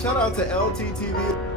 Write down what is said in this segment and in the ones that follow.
Shout out to LTTV.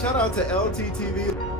Shout out to LTTV.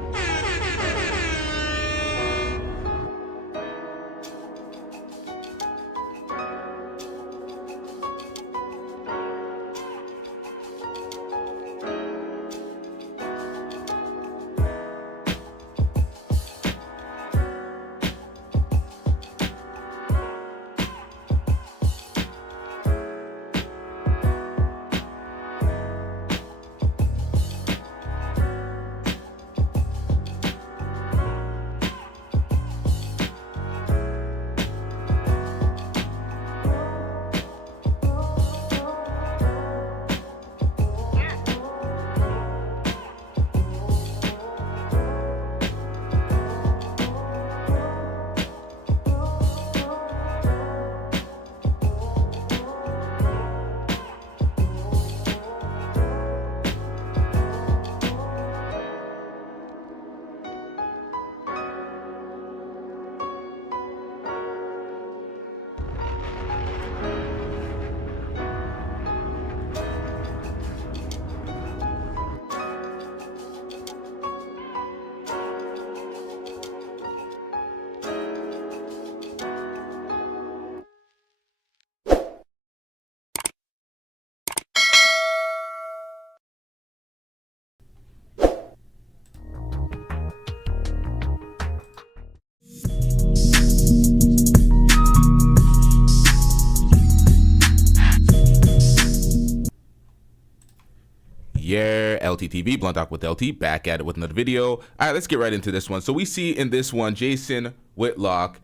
Yeah, LTTV, Blunt Talk with LT, back at it with another video. All right, let's get right into this one. So we see in this one, Jason Whitlock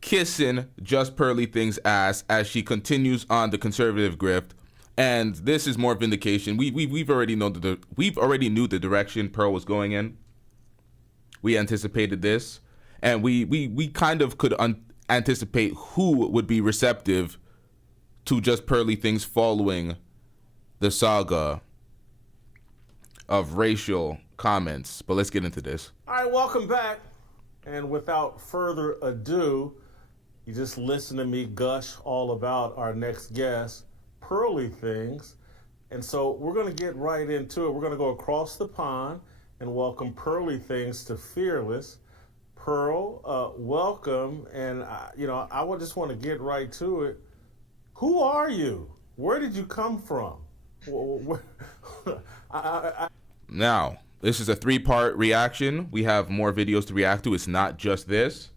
kissing Just Pearly Thing's ass as she continues on the conservative grift. And this is more vindication. We've already knew the direction Pearl was going in. We anticipated this, and we kind of could anticipate who would be receptive to Just Pearly Things following the saga of racial comments. But let's get into this. All right, welcome back. And without further ado, you just listen to me gush all about our next guest, Pearly Things. And so we're going to get right into it. We're going to go across the pond and welcome Pearly Things to Fearless. Pearl, welcome. And, I just want to get right to it. Who are you? Where did you come from? Now, this is a 3-part reaction. We have more videos to react to. It's not just this.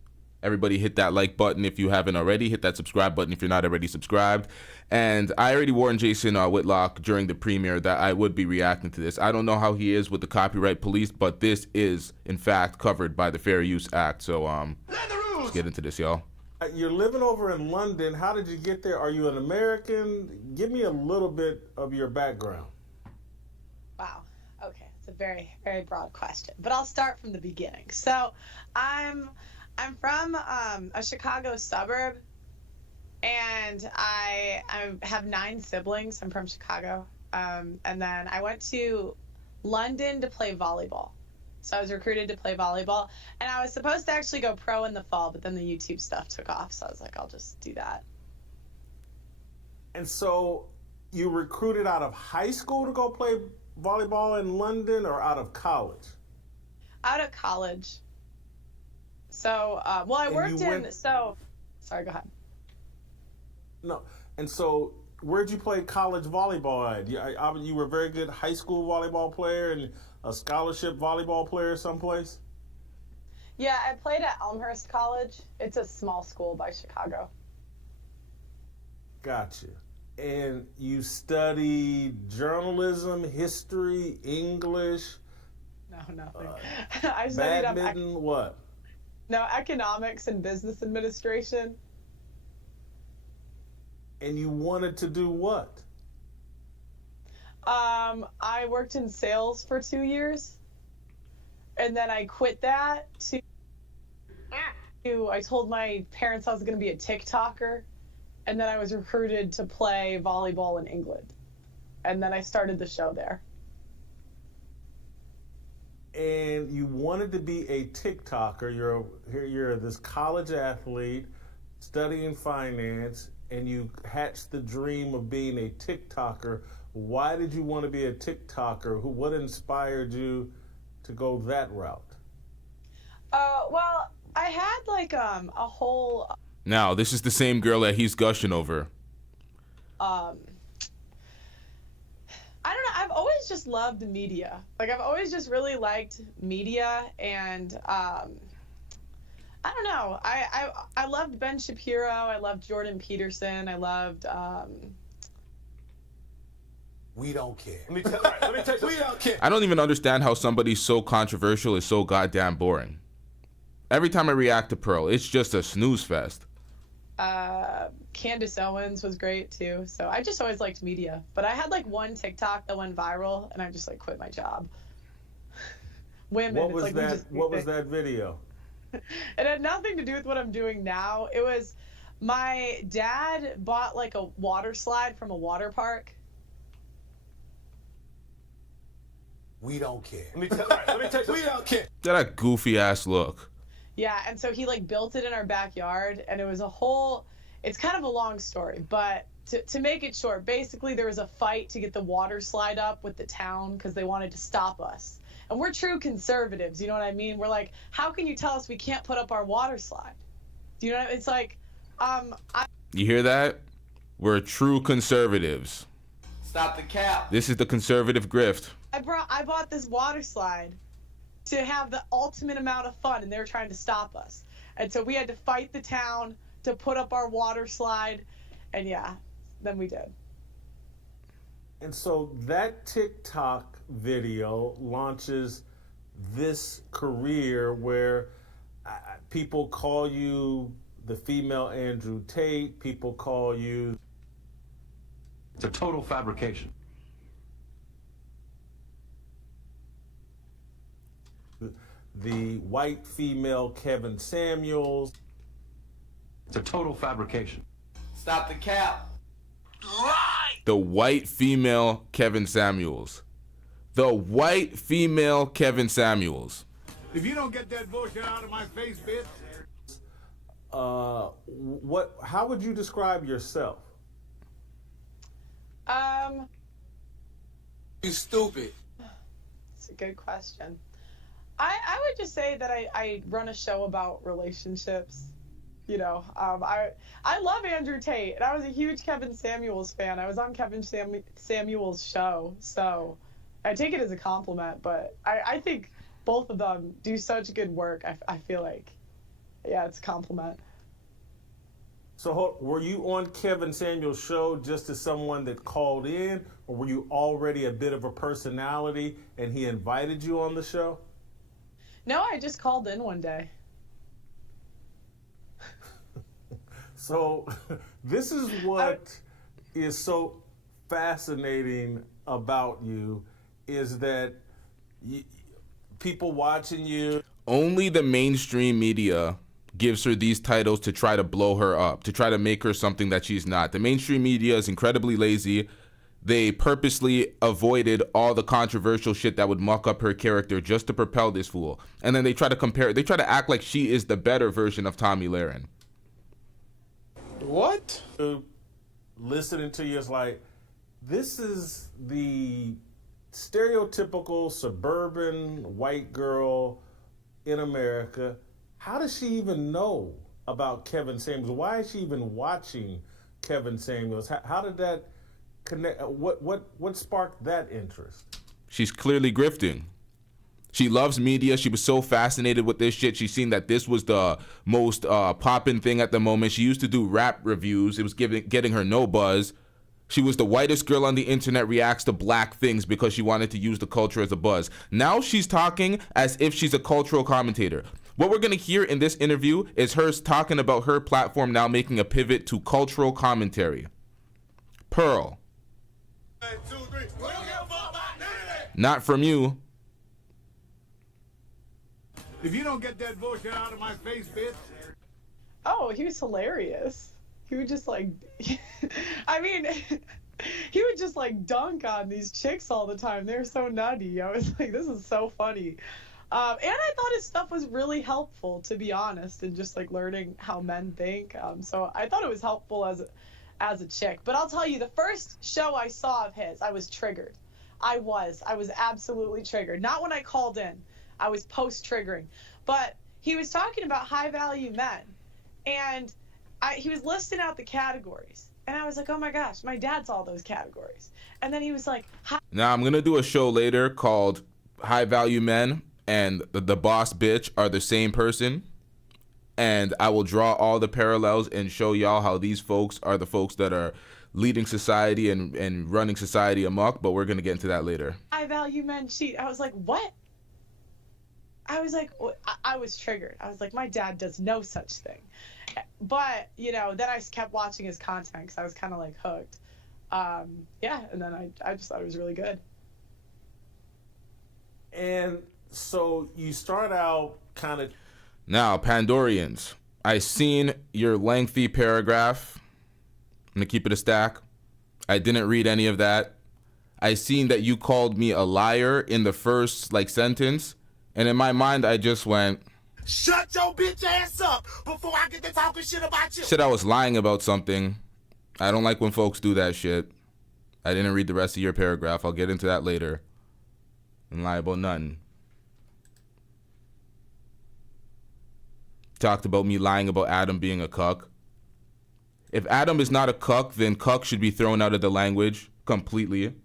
Everybody hit that like button if you haven't already. Hit that subscribe button if you're not already subscribed. And I already warned Jason Whitlock during the premiere that I would be reacting to this. I don't know how he is with the copyright police, but this is, in fact, covered by the Fair Use Act. So let's get into this, y'all. You're living over in London. How did you get there? Are you an American? Give me a little bit of your background. Wow. Okay, it's a very, very broad question, but I'll start from the beginning. So, I'm from a Chicago suburb, and I have 9 siblings. I'm from Chicago, and then I went to London to play volleyball. So I was recruited to play volleyball, and I was supposed to actually go pro in the fall, but then the YouTube stuff took off, so I was like, I'll just do that. And so you recruited out of high school to go play volleyball in London, or out of college? Out of college. So, I worked in, sorry, go ahead. No. And so, where'd you play college volleyball at? You were a very good high school volleyball player and a scholarship volleyball player someplace? Yeah, I played at Elmhurst College. It's a small school by Chicago. Gotcha. And you studied journalism, history, English, No, nothing. I studied badminton, what? economics and business administration. And you wanted to do what? I worked in sales for 2 years, and then I quit that I told my parents I was going to be a TikToker, and then I was recruited to play volleyball in England, and then I started the show there. And you wanted to be a TikToker. You're this college athlete studying finance, and you hatched the dream of being a TikToker. Why did you want to be a TikToker? What inspired you to go that route? Well, I had like a whole Now, this is the same girl that he's gushing over. I don't know. I've always just loved media. Like, I've always just really liked media, and I don't know. I loved Ben Shapiro. I loved Jordan Peterson. I loved. We don't care. Let me tell you, we don't care. I don't even understand how somebody so controversial is so goddamn boring. Every time I react to Pearl, it's just a snooze fest. Candace Owens was great too. So I just always liked media. But I had like one TikTok that went viral, and I just like quit my job. Women. What was that? What was that video? It had nothing to do with what I'm doing now. It was my dad bought like a water slide from a water park. We don't care. Let me tell you, we don't care. That goofy ass look. Yeah, and so he like built it in our backyard, and it was a whole, it's kind of a long story, but to make it short, basically there was a fight to get the water slide up with the town because they wanted to stop us. And we're true conservatives, you know what I mean? We're like, how can you tell us we can't put up our water slide? Do you know what I mean? It's like, You hear that? We're true conservatives. Stop the cap. This is the conservative grift. I bought this water slide to have the ultimate amount of fun, and they were trying to stop us. And so we had to fight the town to put up our water slide, and yeah, then we did. And so that TikTok video launches this career where people call you the female Andrew Tate, people call you... It's a total fabrication. the white female Kevin Samuels. It's a total fabrication. Stop the cap. The white female Kevin Samuels. The white female Kevin Samuels. If you don't get that bullshit out of my face, bitch. How would you describe yourself? You stupid. It's a good question. I would just say that I run a show about relationships. You know, I love Andrew Tate, and I was a huge Kevin Samuels fan. I was on Kevin Samuels' show, so I take it as a compliment, but I think both of them do such good work. I feel like, yeah, it's a compliment. So were you on Kevin Samuels' show just as someone that called in, or were you already a bit of a personality and he invited you on the show? No, I just called in one day. So this is what is so fascinating about you, is that people watching you. Only the mainstream media gives her these titles to try to blow her up, to try to make her something that she's not. The mainstream media is incredibly lazy. They purposely avoided all the controversial shit that would muck up her character just to propel this fool. And then they try to compare, they try to act like she is the better version of Tomi Lahren. What? Listening to you is like, this is the stereotypical suburban white girl in America. How does she even know about Kevin Samuels? Why is she even watching Kevin Samuels. How did that connect? What sparked that interest? She's clearly grifting. She loves media. She was so fascinated with this shit. She's seen that this was the most poppin' thing at the moment. She used to do rap reviews. It was getting her no buzz. She was the whitest girl on the internet, reacts to black things because she wanted to use the culture as a buzz. Now she's talking as if she's a cultural commentator. What we're going to hear in this interview is her talking about her platform now making a pivot to cultural commentary. Pearl. 1, 2, 3. We don't give a fuck about none of that. Not from you. If you don't get that bullshit out of my face, bitch. Oh, he was hilarious. He would just like, I mean, he would just like dunk on these chicks all the time. They're so nutty. I was like, this is so funny. And I thought his stuff was really helpful, to be honest, and just like learning how men think. So I thought it was helpful as a chick. But I'll tell you, the first show I saw of his, I was triggered. I was absolutely triggered. Not when I called in. I was post-triggering. But he was talking about high-value men. And he was listing out the categories. And I was like, oh my gosh, my dad's all those categories. And then he was like... Now I'm going to do a show later called High Value Men and the boss bitch are the same person. And I will draw all the parallels and show y'all how these folks are the folks that are leading society and running society amok. But we're going to get into that later. High value men cheat. I was like, what? I was like, I was triggered. I was like, my dad does no such thing. But, you know, then I kept watching his content because I was kind of like hooked. Yeah, and then I just thought it was really good. And so you start out kind of... Now, Pandorians, I seen your lengthy paragraph. I'm going to keep it a stack. I didn't read any of that. I seen that you called me a liar in the first, sentence. And in my mind, I just went... Shut your bitch ass up before I get to talking shit about you. Said I was lying about something. I don't like when folks do that shit. I didn't read the rest of your paragraph. I'll get into that later. And lie about nothing. Talked about me lying about Adam being a cuck. If Adam is not a cuck, then cuck should be thrown out of the language completely.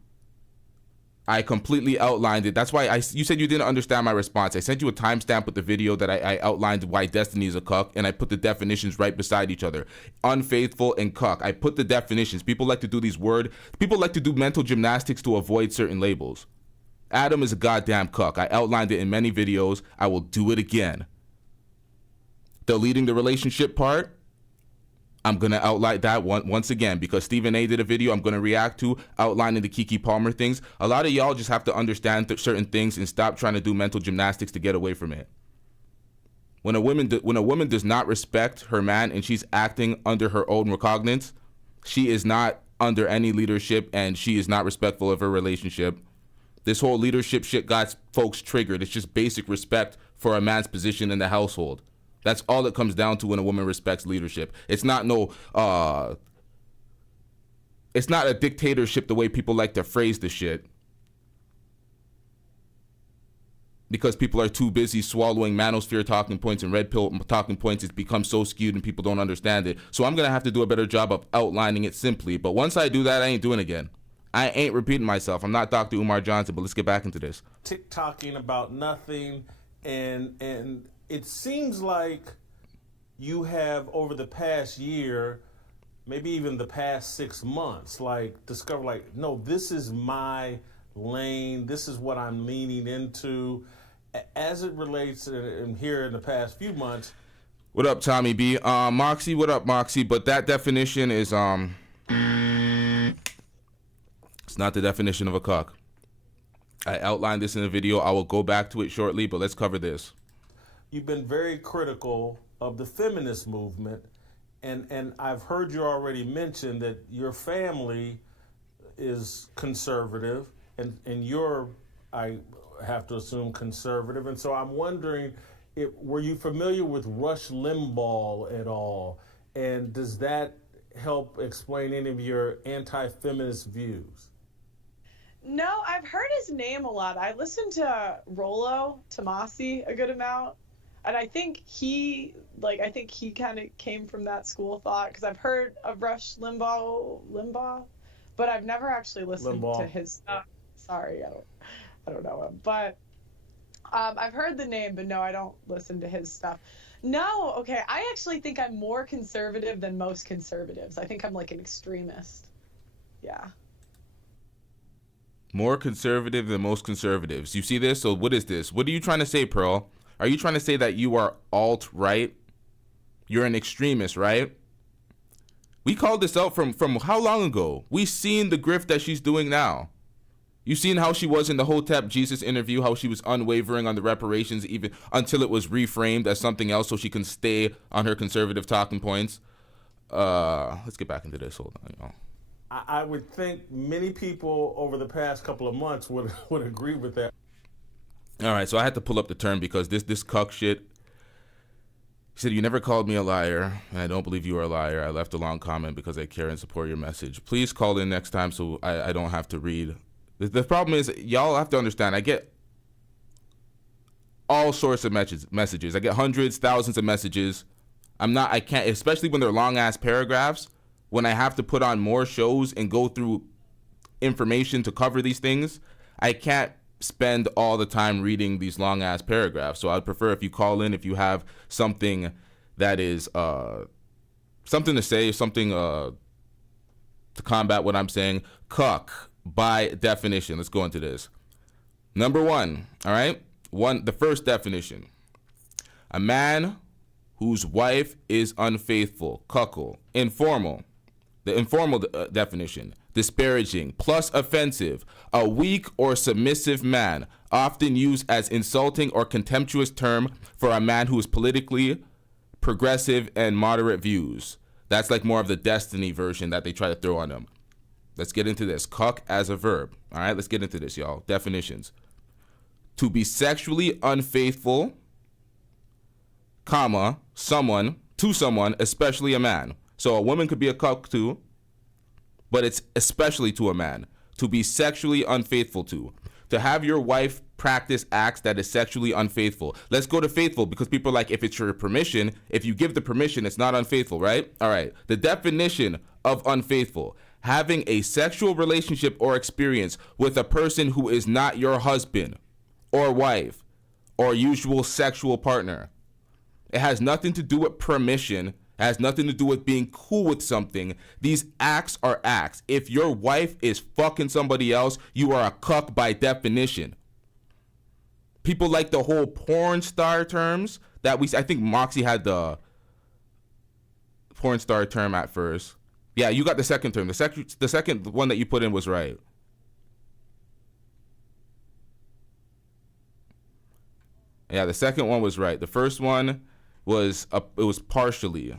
I completely outlined it. That's why you said you didn't understand my response. I sent you a timestamp with the video that I outlined why Destiny is a cuck, and I put the definitions right beside each other. Unfaithful and cuck. I put the definitions. People like to do mental gymnastics to avoid certain labels. Adam is a goddamn cuck. I outlined it in many videos. I will do it again. Deleting the relationship part, I'm going to outline that once again because Stephen A did a video I'm going to react to outlining the Keke Palmer things. A lot of y'all just have to understand certain things and stop trying to do mental gymnastics to get away from it. When a woman does not respect her man and she's acting under her own recognizance, she is not under any leadership and she is not respectful of her relationship. This whole leadership shit got folks triggered. It's just basic respect for a man's position in the household. That's all it comes down to when a woman respects leadership. It's not it's not a dictatorship the way people like to phrase the shit. Because people are too busy swallowing manosphere talking points and red pill talking points, it's become so skewed and people don't understand it. So I'm going to have to do a better job of outlining it simply. But once I do that, I ain't doing it again. I ain't repeating myself. I'm not Dr. Umar Johnson, but let's get back into this. TikToking about nothing, and it seems like you have, over the past year, maybe even the past 6 months, discovered, no, this is my lane. This is what I'm leaning into. As it relates to here in the past few months. What up, Tommy B? Moxie, what up, Moxie? But that definition is, it's not the definition of a cuck. I outlined this in the video. I will go back to it shortly, but let's cover this. You've been very critical of the feminist movement, and I've heard you already mention that your family is conservative, and you're, I have to assume, conservative. And so I'm wondering, were you familiar with Rush Limbaugh at all? And does that help explain any of your anti-feminist views? No, I've heard his name a lot. I listened to Rollo Tomasi a good amount. And I think he kind of came from that school of thought, because I've heard of Rush Limbaugh, but I've never actually listened to his stuff. Sorry, I don't know him, but I've heard the name, but no, I don't listen to his stuff. No, okay, I actually think I'm more conservative than most conservatives. I think I'm like an extremist. Yeah. More conservative than most conservatives. You see this? So what is this? What are you trying to say, Pearl? Are you trying to say that you are alt-right? You're an extremist, right? We called this out from how long ago? We've seen the grift that she's doing now. You've seen how she was in the Hotep Jesus interview, how she was unwavering on the reparations even until it was reframed as something else so she can stay on her conservative talking points. Let's get back into this. Hold on, y'all. I would think many people over the past couple of months would agree with that. All right, so I had to pull up the term because this cuck shit. He said, "You never called me a liar, and I don't believe you are a liar. I left a long comment because I care and support your message. Please call in next time so I don't have to read." The problem is, y'all have to understand, I get all sorts of messages. I get hundreds, thousands of messages. I can't, especially when they're long-ass paragraphs, when I have to put on more shows and go through information to cover these things, I can't spend all the time reading these long-ass paragraphs. So I'd prefer if you call in, if you have something that is something to say, something to combat what I'm saying. Cuck, by definition. Let's go into this. Number one, all right? The first definition. A man whose wife is unfaithful. Cuckold. Informal. The informal definition. Disparaging plus offensive. A weak or submissive man, often used as insulting or contemptuous term for a man who is politically progressive and moderate views. That's like more of the Destiny version that they try to throw on them. Let's get into this. Cuck as a verb. All right, let's get into this, y'all. Definitions. To be sexually unfaithful, comma, to someone, especially a man. So a woman could be a cuck too, but it's especially to a man. To be sexually unfaithful to. To have your wife practice acts that is sexually unfaithful. Let's go to faithful, because people are like, if it's your permission, if you give the permission, it's not unfaithful, right? All right. The definition of unfaithful. Having a sexual relationship or experience with a person who is not your husband or wife or usual sexual partner. It has nothing to do with permission. It has nothing to do with being cool with something. These acts are acts. If your wife is fucking somebody else, you are a cuck by definition. People like the whole porn star terms that I think Moxie had the porn star term at first. Yeah, you got the second term. The second one that you put in was right. Yeah, the second one was right. The first one was it was partially.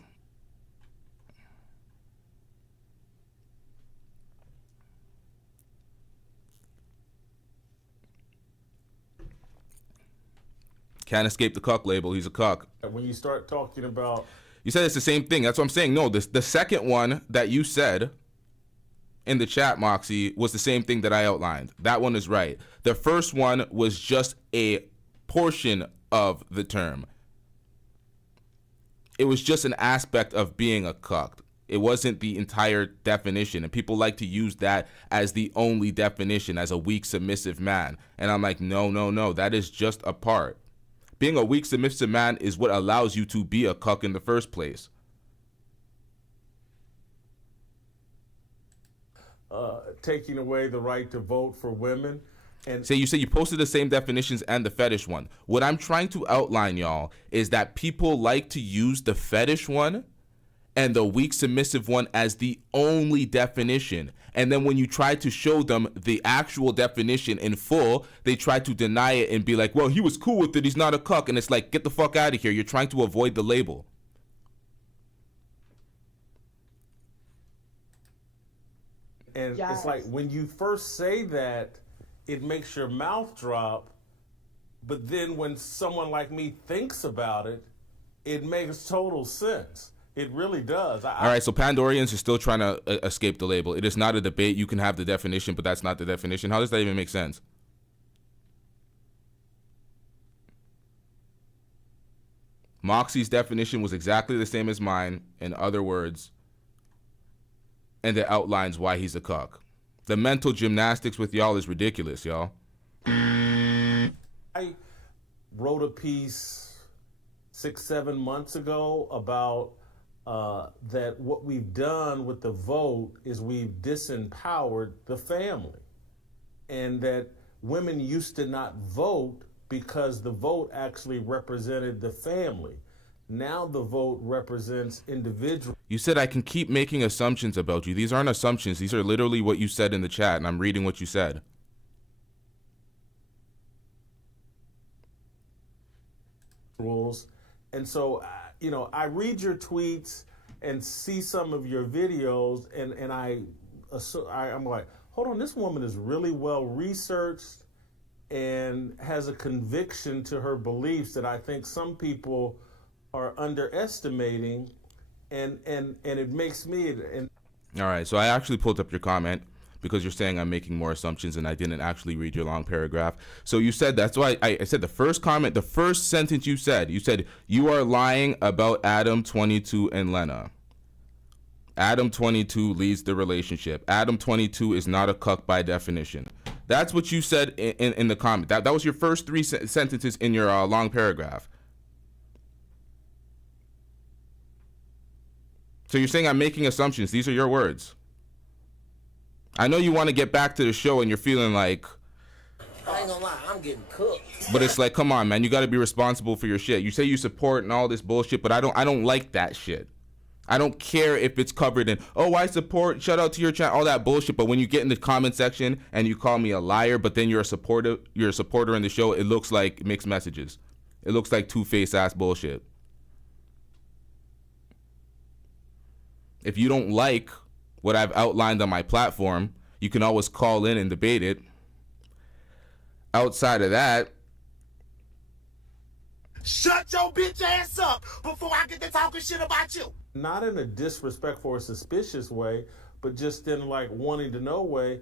Can't escape the cuck label. He's a cuck. When you start talking about... You said it's the same thing. That's what I'm saying. No, the second one that you said in the chat, Moxie, was the same thing that I outlined. That one is right. The first one was just a portion of the term. It was just an aspect of being a cuck. It wasn't the entire definition. And people like to use that as the only definition, as a weak, submissive man. And I'm like, no. That is just a part. Being a weak, submissive man is what allows you to be a cuck in the first place. Taking away the right to vote for women. And you say you posted the same definitions and the fetish one. What I'm trying to outline, y'all, is that people like to use the fetish one and the weak, submissive one as the only definition. And then when you try to show them the actual definition in full, they try to deny it and be like, well, he was cool with it. He's not a cuck. And it's like, get the fuck out of here. You're trying to avoid the label. And Yes. It's like when you first say that, it makes your mouth drop. But then when someone like me thinks about it, it makes total sense. It really does. All right, so Pandorians are still trying to escape the label. It is not a debate. You can have the definition, but that's not the definition. How does that even make sense? Moxie's definition was exactly the same as mine, in other words, and it outlines why he's a cuck. The mental gymnastics with y'all is ridiculous, y'all. I wrote a piece 6-7 months ago about that what we've done with the vote is we've disempowered the family, and that women used to not vote because the vote actually represented the family. Now the vote represents individuals. You said I can keep making assumptions about you. These aren't assumptions. These are literally what you said in the chat, and I'm reading what you said. Rules. And so, you know, I read your tweets and see some of your videos, and I'm like, hold on, this woman is really well researched and has a conviction to her beliefs that I think some people are underestimating, and it makes me. All right, so I actually pulled up your comment because you're saying I'm making more assumptions and I didn't actually read your long paragraph. So you said, that's why I said the first comment, the first sentence you said, you are lying about Adam 22 and Lena. Adam 22 leads the relationship. Adam 22 is not a cuck by definition. That's what you said in the comment. That was your first three sentences in your long paragraph. So you're saying I'm making assumptions. These are your words. I know you want to get back to the show and you're feeling like, I ain't gonna lie, I'm getting cooked. but it's like, come on, man, you got to be responsible for your shit. You say you support and all this bullshit, but I don't like that shit. I don't care if it's covered in, oh, I support, shout out to your channel, all that bullshit. But when you get in the comment section and you call me a liar, but then you're a supporter in the show, it looks like mixed messages. It looks like two-faced ass bullshit. If you don't like what I've outlined on my platform, you can always call in and debate it. Outside of that, Shut your bitch ass up before I get to talking shit about you. Not in a disrespectful or suspicious way, but just in like wanting to know way.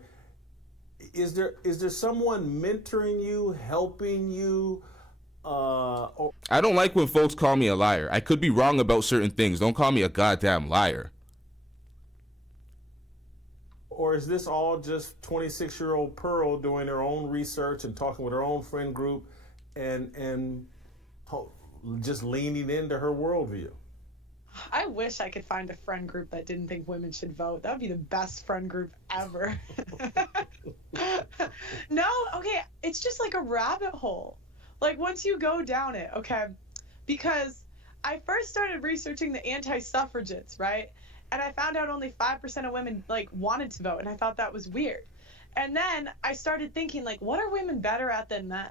Is there someone mentoring you, helping you? I don't like when folks call me a liar. I could be wrong about certain things. Don't call me a goddamn liar. Or is this all just 26-year-old Pearl doing her own research and talking with her own friend group and just leaning into her worldview? I wish I could find a friend group that didn't think women should vote. That would be the best friend group ever. No, okay, it's just like a rabbit hole. Like once you go down it, okay, because I first started researching the anti-suffragettes, right? And I found out only 5% of women like wanted to vote, and I thought that was weird. And then I started thinking, like, what are women better at than men?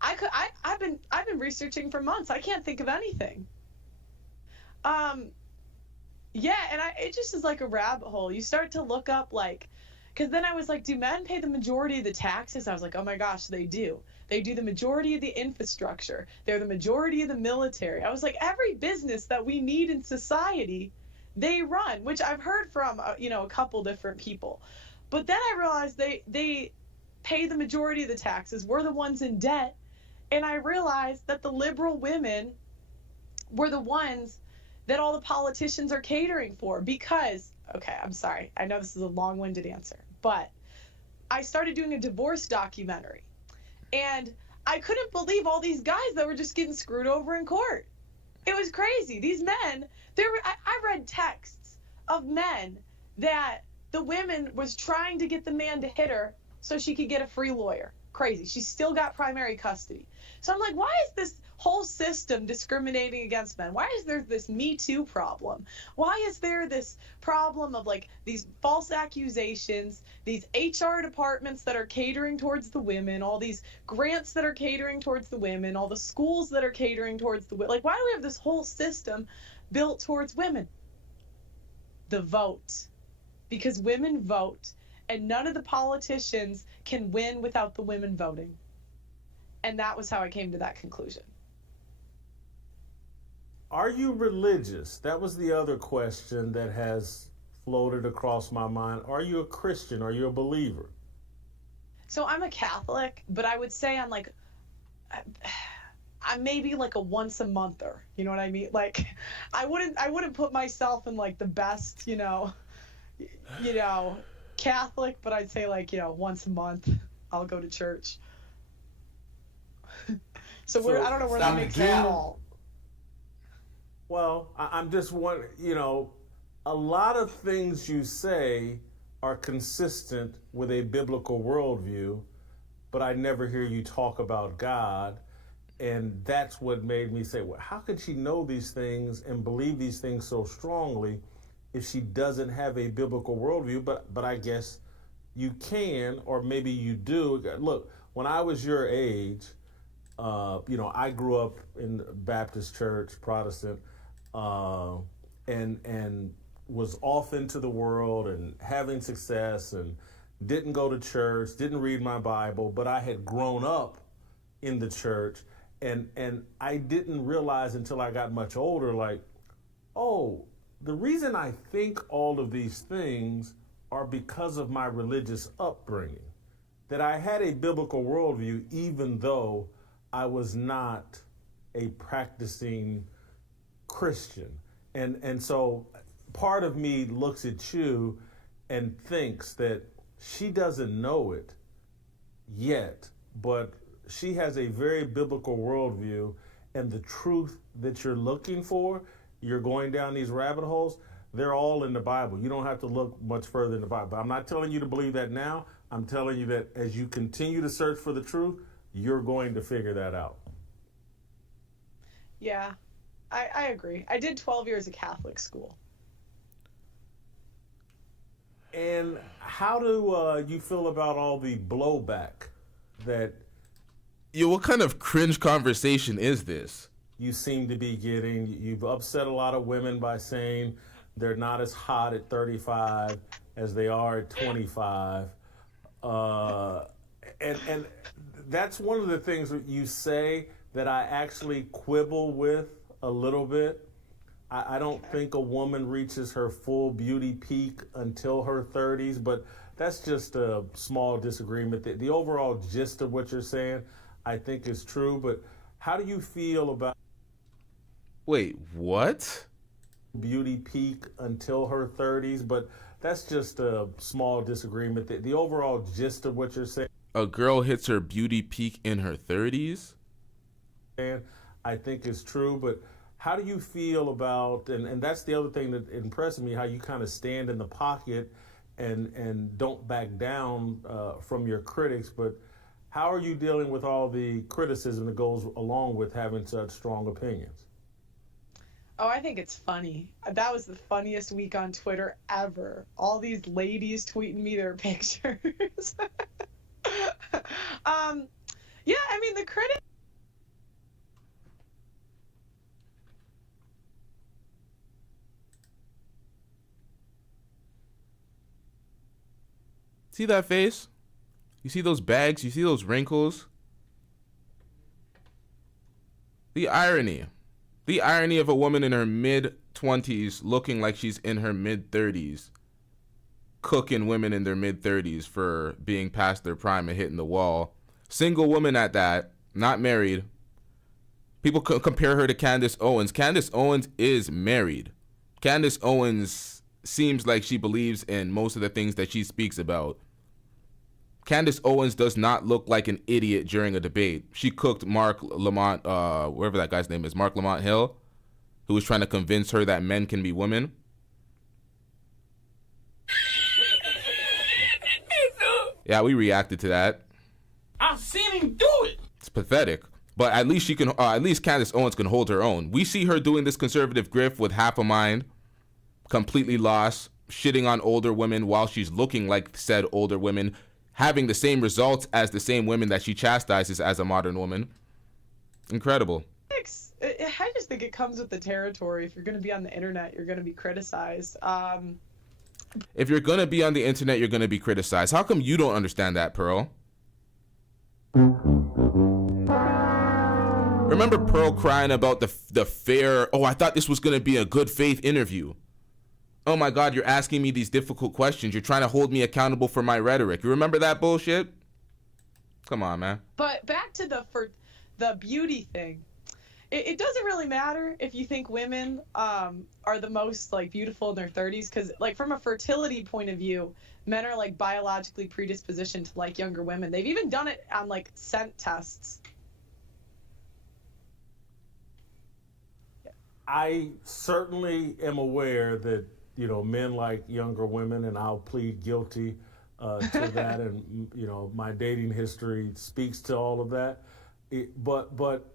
I've been researching for months. I can't think of anything. Yeah, and it just is like a rabbit hole. You start to look up, like, because then I was like, do men pay the majority of the taxes? I was like, oh my gosh, they do. They do the majority of the infrastructure. They're the majority of the military. I was like, every business that we need in society, they run, which I've heard from, a couple different people. But then I realized they pay the majority of the taxes. We're the ones in debt. And I realized that the liberal women were the ones that all the politicians are catering for because, okay, I'm sorry. I know this is a long-winded answer, but I started doing a divorce documentary. And I couldn't believe all these guys that were just getting screwed over in court. It was crazy. These men, I read texts of men that the woman was trying to get the man to hit her so she could get a free lawyer. Crazy. She's still got primary custody. So I'm like, why is this whole system discriminating against men? Why is there this Me Too problem? Why is there this problem of like these false accusations, these HR departments that are catering towards the women, all these grants that are catering towards the women, all the schools that are catering towards the women? Like, why do we have this whole system built towards women? The vote. Because women vote, and none of the politicians can win without the women voting. And that was how I came to that conclusion. Are you religious? That was the other question that has floated across my mind. Are you a Christian? Are you a believer? So I'm a Catholic, but I would say I'm like, I'm maybe like a once a monther. You know what I mean? Like, I wouldn't put myself in like the best, Catholic, but I'd say like, once a month I'll go to church. So I don't know where that makes sense at all. Well, I'm just wondering, a lot of things you say are consistent with a biblical worldview, but I never hear you talk about God. And that's what made me say, well, how could she know these things and believe these things so strongly if she doesn't have a biblical worldview? But I guess you can, or maybe you do. Look, when I was your age, I grew up in Baptist church, Protestant, and was off into the world and having success and didn't go to church, didn't read my Bible, but I had grown up in the church. And I didn't realize until I got much older, like, oh, the reason I think all of these things are because of my religious upbringing, that I had a biblical worldview even though I was not a practicing Christian. And so part of me looks at you and thinks that she doesn't know it yet, but she has a very biblical worldview, and the truth that you're looking for, you're going down these rabbit holes, they're all in the Bible. You don't have to look much further in the Bible. But I'm not telling you to believe that now. I'm telling you that as you continue to search for the truth, you're going to figure that out. Yeah, I agree. I did 12 years of Catholic school. And how do you feel about all the blowback that what kind of cringe conversation is this? You seem to be getting? You've upset a lot of women by saying they're not as hot at 35 as they are at 25. And that's one of the things that you say that I actually quibble with a little bit. I don't think a woman reaches her full beauty peak until her 30s, but that's just a small disagreement. The overall gist of what you're saying, I think, is true. But how do you feel about... Wait, what? Beauty peak until her 30s, but that's just a small disagreement. The overall gist of what you're saying... A girl hits her beauty peak in her 30s? And I think is true, but how do you feel about, and that's the other thing that impressed me, how you kind of stand in the pocket and don't back down from your critics, but how are you dealing with all the criticism that goes along with having such strong opinions? Oh, I think it's funny. That was the funniest week on Twitter ever. All these ladies tweeting me their pictures. Yeah, I mean, the critics... See that face? You see those bags? You see those wrinkles? The irony. The irony of a woman in her mid-20s looking like she's in her mid-30s. Cooking women in their mid-30s for being past their prime and hitting the wall. Single woman at that, not married. People compare her to Candace Owens. Candace Owens is married. Candace Owens seems like she believes in most of the things that she speaks about. Candace Owens does not look like an idiot during a debate. She cooked Mark Lamont, wherever that guy's name is, Mark Lamont Hill, who was trying to convince her that men can be women. Yeah, we reacted to that. I've seen him do it. It's pathetic. But at least she can. At least Candace Owens can hold her own. We see her doing this conservative grift with half a mind, completely lost, shitting on older women while she's looking like said older women, having the same results as the same women that she chastises as a modern woman. Incredible. I just think it comes with the territory. If you're going to be on the internet, you're going to be criticized. If you're going to be on the internet, you're going to be criticized. How come you don't understand that, Pearl? Remember Pearl crying about the fair, oh, I thought this was going to be a good faith interview. Oh my God, you're asking me these difficult questions. You're trying to hold me accountable for my rhetoric. You remember that bullshit? Come on, man. But back to the beauty thing. It doesn't really matter if you think women are the most like beautiful in their 30s, because like from a fertility point of view, men are like biologically predispositioned to like younger women. They've even done it on like scent tests. I certainly am aware that, you know, men like younger women, and I'll plead guilty to that. And, you know, my dating history speaks to all of that. But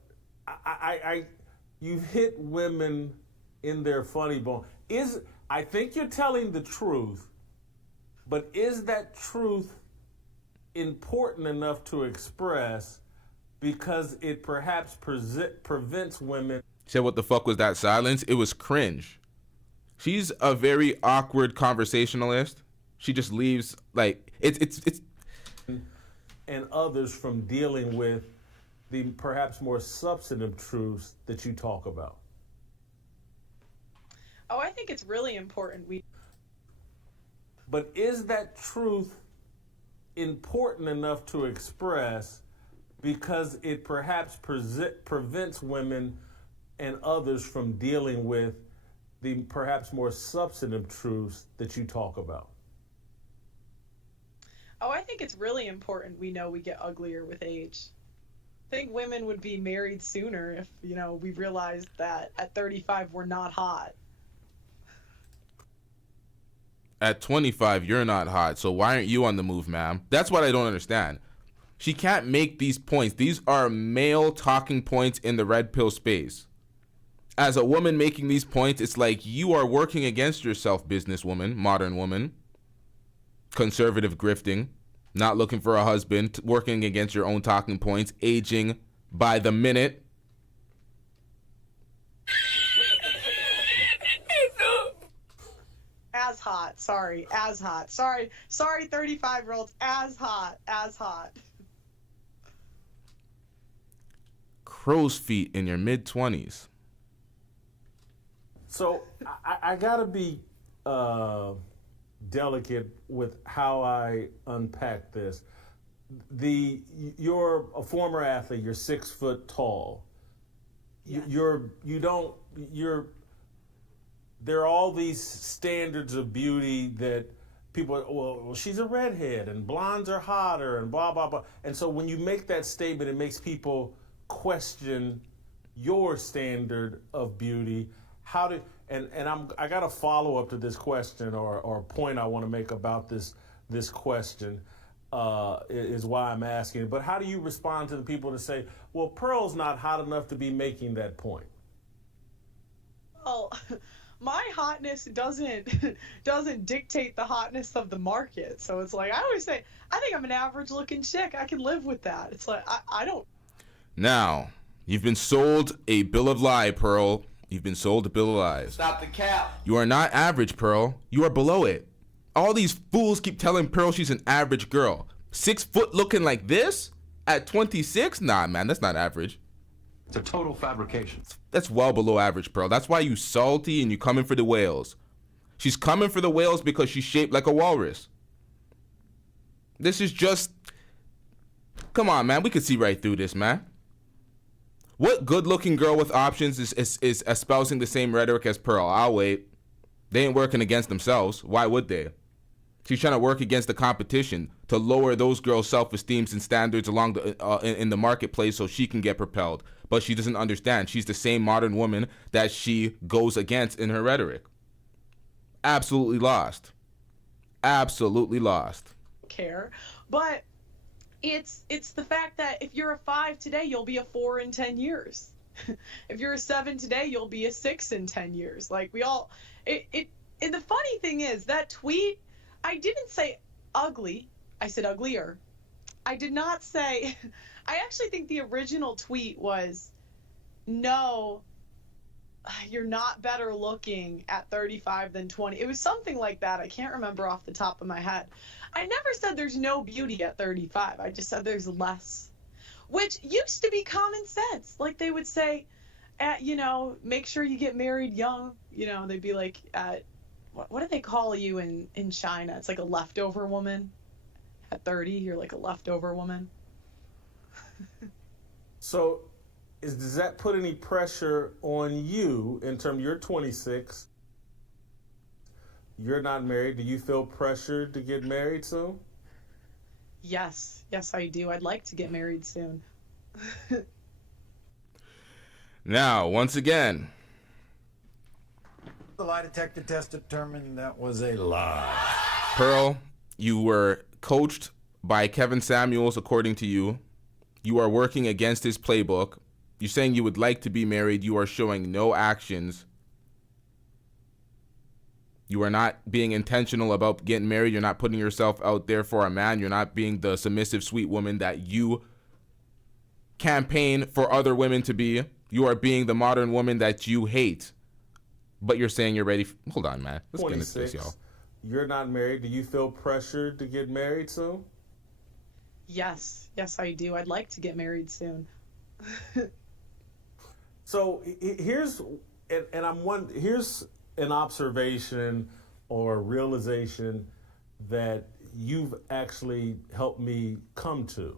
you've hit women in their funny bone. I think you're telling the truth, but is that truth important enough to express because it perhaps prevents women? Said, what the fuck was that silence? It was cringe. She's a very awkward conversationalist. She just leaves like it's and others from dealing with the perhaps more substantive truths that you talk about. Oh, I think it's really important. But is that truth important enough to express because it perhaps prevents women and others from dealing with the perhaps more substantive truths that you talk about? Oh, I think it's really important. We know we get uglier with age. I think women would be married sooner if, you know, we realized that at 35 we're not hot. At 25, you're not hot, so why aren't you on the move, ma'am? That's what I don't understand. She can't make these points. These are male talking points in the red pill space. As a woman making these points, it's like you are working against yourself, businesswoman, modern woman, conservative grifting, not looking for a husband, working against your own talking points, aging by the minute. As hot, sorry, 35-year-olds, as hot. Crow's feet in your mid-20s. So I gotta be delicate with how I unpack this. You're a former athlete. You're 6 foot tall. Yes. There are all these standards of beauty that people, well, she's a redhead and blondes are hotter and blah, blah, blah. And so when you make that statement, it makes people question your standard of beauty. I got a follow up to this question or a point I want to make about this question is why I'm asking. But how do you respond to the people that say, well, Pearl's not hot enough to be making that point? Well, my hotness doesn't dictate the hotness of the market. So it's like I always say, I think I'm an average looking chick. I can live with that. It's like I don't. Now, you've been sold a bill of lie, Pearl. You've been sold a bill of lies. Stop the cap. You are not average, Pearl. You are below it. All these fools keep telling Pearl she's an average girl. 6 foot looking like this at 26? Nah, man, that's not average. It's a total fabrication. That's well below average, Pearl. That's why you salty and you coming for the whales. She's coming for the whales because she's shaped like a walrus. This is just... Come on, man. We could see right through this, man. What good-looking girl with options is espousing the same rhetoric as Pearl? I'll wait. They ain't working against themselves. Why would they? She's trying to work against the competition to lower those girls' self-esteems and standards along in the marketplace so she can get propelled. But she doesn't understand. She's the same modern woman that she goes against in her rhetoric. Absolutely lost. Absolutely lost. Care, but it's the fact that if you're a 5 today, you'll be a 4 in 10 years. If you're a 7 today, you'll be a 6 in 10 years. Like we all, and the funny thing is that tweet, I didn't say ugly. I said uglier. I did not say. I actually think the original tweet was, no, you're not better looking at 35 than 20. It was something like that. I can't remember off the top of my head. I never said there's no beauty at 35. I just said there's less, which used to be common sense. Like they would say, make sure you get married young. They'd be like, what do they call you in China? It's like a leftover woman. At 30, you're like a leftover woman. So does that put any pressure on you in terms, you're 26, you're not married, do you feel pressured to get married soon? Yes, I do. I'd like to get married soon. Now, once again, The lie detector test determined that was a lie. Pearl, you were coached by Kevin Samuels, according to you. You are working against his playbook. You're saying you would like to be married. You are showing no actions. You are not being intentional about getting married. You're not putting yourself out there for a man. You're not being the submissive, sweet woman that you campaign for other women to be. You are being the modern woman that you hate. But you're saying you're ready. Hold on, man. Let's get into this, y'all. You're not married. Do you feel pressured to get married soon? Yes, I do. I'd like to get married soon. So here's an observation or a realization that you've actually helped me come to,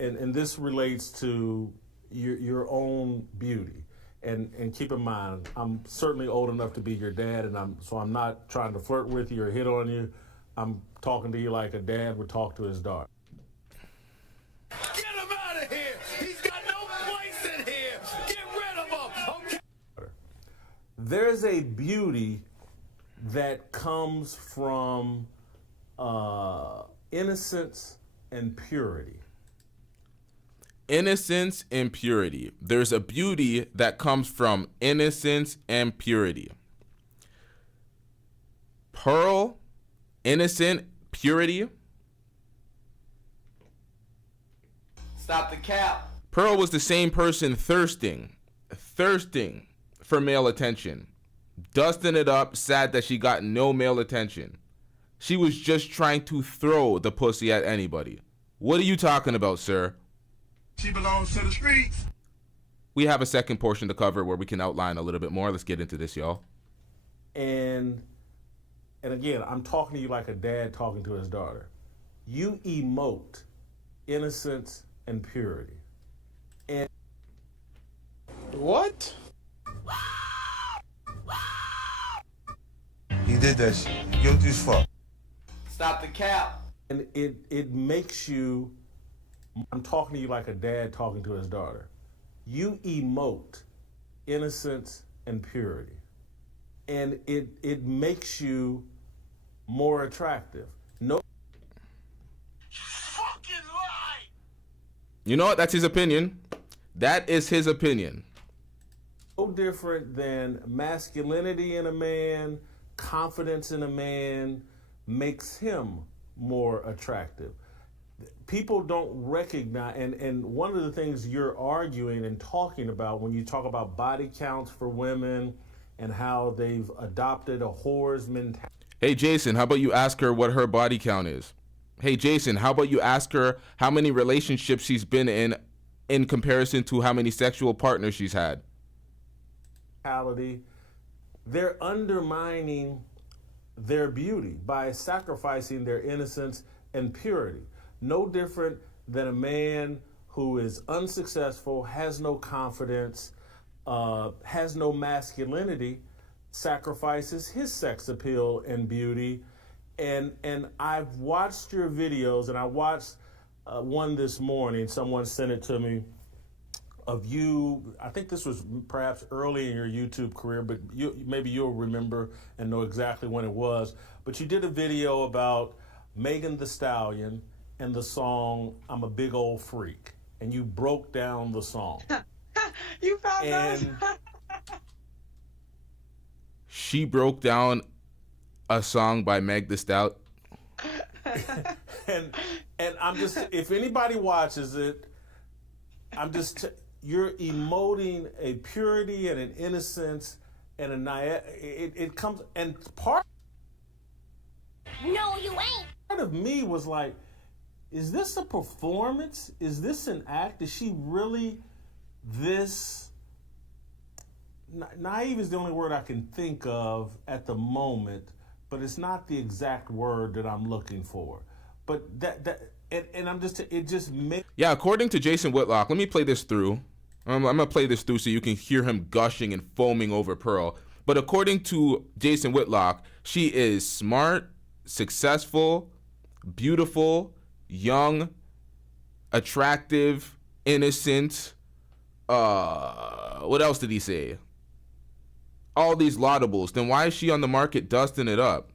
and this relates to your own beauty. And keep in mind, I'm certainly old enough to be your dad, and I'm not trying to flirt with you or hit on you. I'm talking to you like a dad would talk to his daughter. Get him out of here! He's got no place in here! Get rid of him! Okay. There's a beauty that comes from innocence and purity. Innocence and purity. There's a beauty that comes from innocence and purity. Pearl, innocent, purity. Stop the cap. Pearl was the same person thirsting for male attention, dusting it up, sad that she got no male attention. She was just trying to throw the pussy at anybody. What are you talking about, sir? She belongs to the streets. We have a second portion to cover where we can outline a little bit more. Let's get into this, y'all. And again, I'm talking to you like a dad talking to his daughter. You emote innocence and purity. And What? He did that shit. Guilty as fuck. Stop the cap. and it makes you, I'm talking to you like a dad talking to his daughter. You emote innocence and purity. And it makes you more attractive. No Fucking lie! You know what? That's his opinion. That is his opinion. different than masculinity in a man, confidence in a man makes him more attractive. People don't recognize, and one of the things you're arguing and talking about when you talk about body counts for women and how they've adopted a whore's mentality. Hey, Jason, how about you ask her what her body count is? Hey, Jason, how about you ask her how many relationships she's been in comparison to how many sexual partners she's had? They're undermining their beauty by sacrificing their innocence and purity. No different than a man who is unsuccessful, has no confidence, has no masculinity, sacrifices his sex appeal and beauty. And I've watched your videos, and I watched one this morning. Someone sent it to me of you. I think this was perhaps early in your YouTube career, but maybe you'll remember and know exactly when it was. But you did a video about Megan Thee Stallion and the song "I'm a Big Old Freak," and you broke down the song. You found those? She broke down a song by Meg Thee Stallion. and I'm just, if anybody watches it, I'm just, you're emoting a purity and an innocence and a it comes, and part No, you ain't. of me was like, is this a performance? Is this an act? Is she really this? Naive is the only word I can think of at the moment, but it's not the exact word that I'm looking for. But and I'm just, it just makes. Yeah, according to Jason Whitlock, let me play this through. I'm gonna play this through so you can hear him gushing and foaming over Pearl. But according to Jason Whitlock, she is smart, successful, beautiful, young, attractive, innocent. What else did he say? All these laudables. Then why is she on the market dusting it up?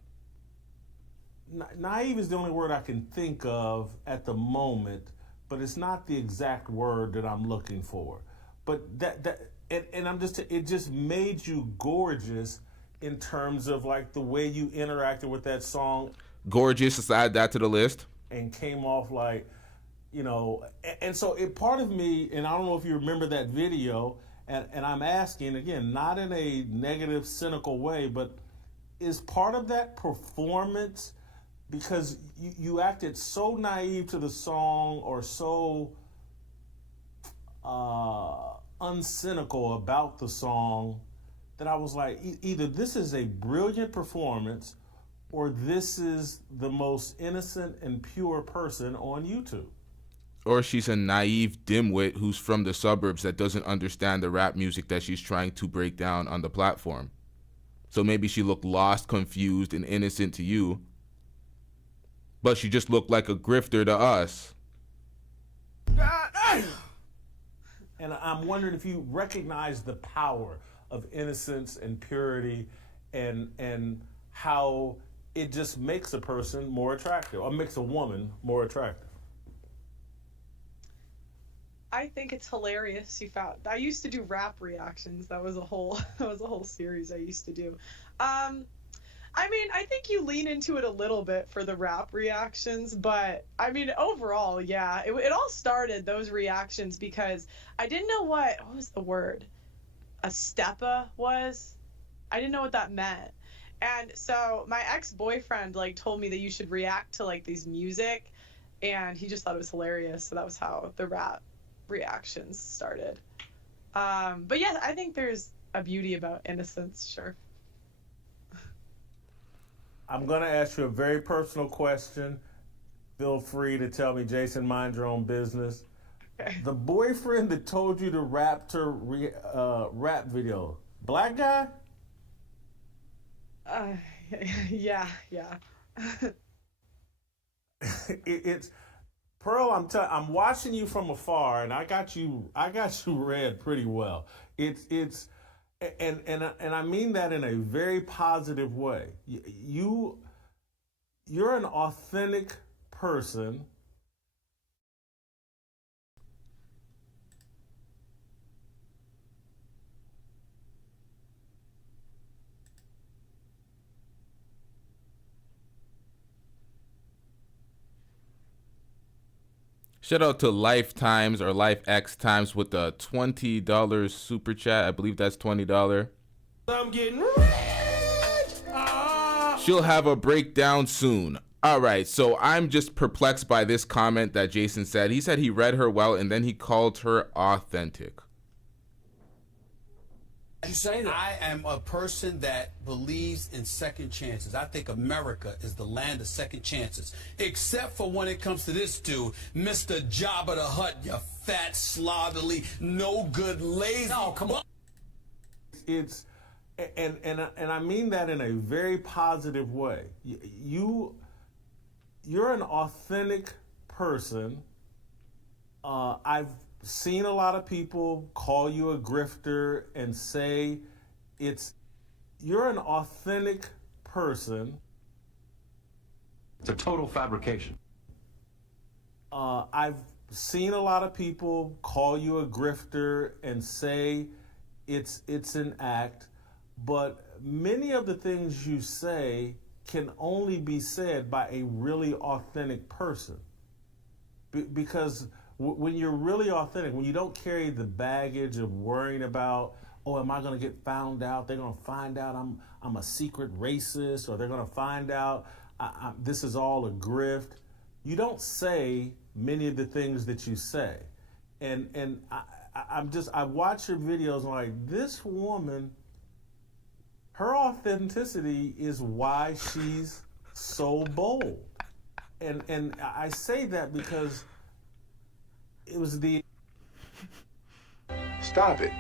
Naive is the only word I can think of at the moment, but it's not the exact word that I'm looking for. But it just made you gorgeous in terms of like the way you interacted with that song. Gorgeous, let's add that to the list. And came off like, you know, and so part of me, and I don't know if you remember that video, and I'm asking again, not in a negative, cynical way, but is part of that performance because you acted so naive to the song or so uncynical about the song that I was like, either this is a brilliant performance or this is the most innocent and pure person on YouTube. Or she's a naive dimwit who's from the suburbs that doesn't understand the rap music that she's trying to break down on the platform. So maybe she looked lost, confused, and innocent to you, but she just looked like a grifter to us. And I'm wondering if you recognize the power of innocence and purity and how it just makes a person more attractive or makes a woman more attractive. I think it's hilarious. I used to do rap reactions. That was a whole series I used to do. I mean, I think you lean into it a little bit for the rap reactions, but I mean, overall, yeah, it all started, those reactions, because I didn't know what was the word? A steppa was? I didn't know what that meant. And so my ex-boyfriend like told me that you should react to like these music, and he just thought it was hilarious. So that was how the rap reactions started. But yeah, I think there's a beauty about innocence, sure. I'm going to ask you a very personal question. Feel free to tell me, Jason, mind your own business. Okay. The boyfriend that told you to rap to rap video, black guy? Yeah. It's Pearl. I'm watching you from afar, and I got you read pretty well. It's. And I mean that in a very positive way. You're an authentic person. Shout out to Lifetimes or LifeX Times with the $20 super chat. I believe that's $20. I'm getting rich. She'll have a breakdown soon. All right, so I'm just perplexed by this comment that Jason said. He said he read her well, and then he called her authentic. You say that? I am a person that believes in second chances. I think America is the land of second chances, except for when it comes to this dude, Mr. Jabba the Hutt, you fat, slovenly, no good, lazy. No, come on. It's and I mean that in a very positive way. You're an authentic person. I've seen a lot of people call you a grifter and say you're an authentic person. It's a total fabrication. I've seen a lot of people call you a grifter and say it's an act, but many of the things you say can only be said by a really authentic person. Because when you're really authentic, when you don't carry the baggage of worrying about, oh, am I going to get found out? They're going to find out I'm a secret racist, or they're going to find out this is all a grift. You don't say many of the things that you say. And I watch your videos and I'm like, this woman, her authenticity is why she's so bold. And I say that because it was the Stop it.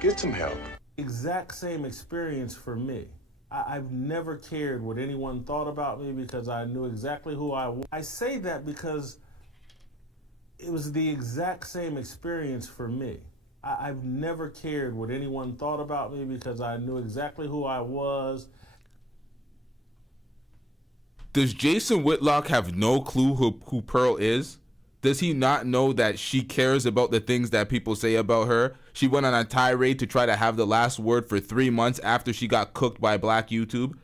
Get some help. Exact same experience for me. I've never cared what anyone thought about me because I knew exactly who I was. I say that because it was the exact same experience for me. I've never cared what anyone thought about me because I knew exactly who I was. Does Jason Whitlock have no clue who Pearl is? Does he not know that she cares about the things that people say about her? She went on a tirade to try to have the last word for 3 months after she got cooked by Black YouTube.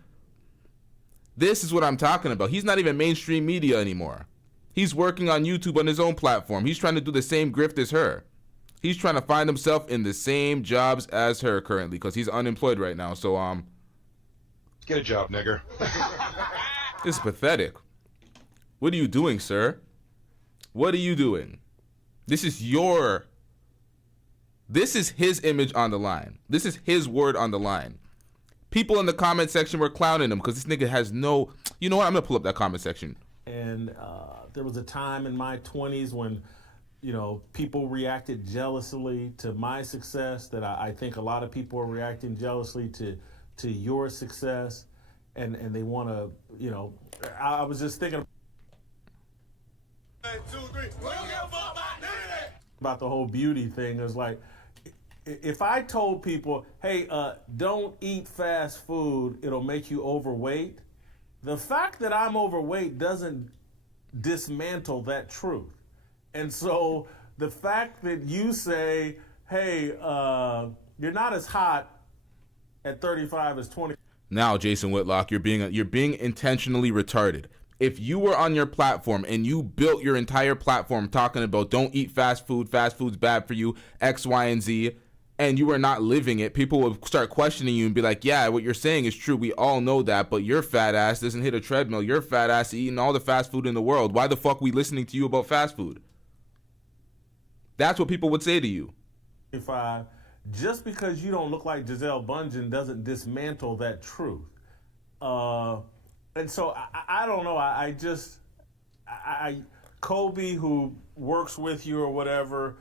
This is what I'm talking about. He's not even mainstream media anymore. He's working on YouTube on his own platform. He's trying to do the same grift as her. He's trying to find himself in the same jobs as her currently because he's unemployed right now. So, Get a job, nigger. this is pathetic. What are you doing, sir? What are you doing? This is his image on the line. This is his word on the line. People in the comment section were clowning him because this nigga has no... You know what? I'm going to pull up that comment section. And there was a time in my 20s when, people reacted jealously to my success, that I think a lot of people are reacting jealously to your success. And they want to, I was just thinking about the whole beauty thing. It was like, if I told people, hey, don't eat fast food, it'll make you overweight. The fact that I'm overweight doesn't dismantle that truth. And so the fact that you say, hey, you're not as hot at 35 as 20. Now, Jason Whitlock, you're being intentionally retarded. If you were on your platform and you built your entire platform talking about don't eat fast food's bad for you, X, Y, and Z, and you are not living it, people would start questioning you and be like, yeah, what you're saying is true. We all know that, but your fat ass doesn't hit a treadmill. Your fat ass eating all the fast food in the world. Why the fuck are we listening to you about fast food? That's what people would say to you. If just because you don't look like Giselle Bundchen doesn't dismantle that truth. And so I don't know. Kobe, who works with you or whatever,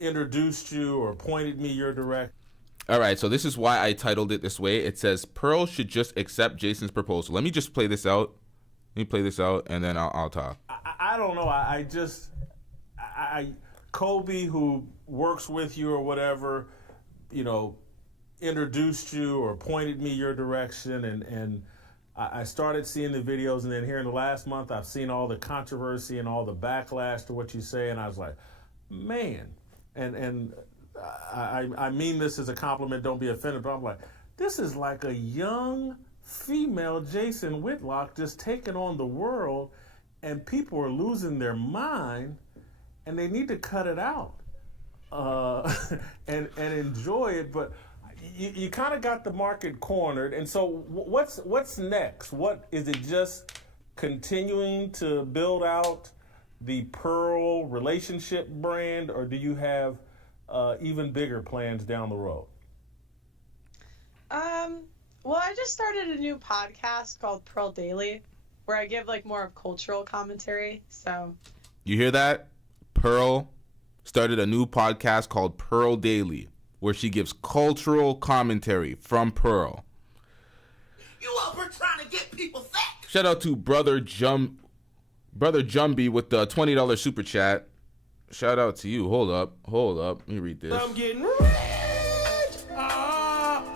introduced you or pointed me your direction. All right, so this is why I titled it this way. It says Pearl should just accept Jason's proposal. Let me just play this out. Let me play this out, and then I'll talk. I don't know. Kobe, who works with you or whatever, introduced you or pointed me your direction, and I started seeing the videos, and then here in the last month, I've seen all the controversy and all the backlash to what you say, and I was like, man, and I mean this as a compliment, don't be offended, but I'm like, this is like a young female Jason Whitlock just taking on the world, and people are losing their mind, and they need to cut it out and enjoy it, but you kind of got the market cornered, and so what's next? What is it? Just continuing to build out the Pearl relationship brand, or do you have even bigger plans down the road? Well, I just started a new podcast called Pearl Daily, where I give more of cultural commentary. So you hear that? Pearl started a new podcast called Pearl Daily, where she gives cultural commentary from Pearl. You up here trying to get people sick. Shout out to Brother Jumby with the $20 super chat. Shout out to you. Hold up. Let me read this. I'm getting rich.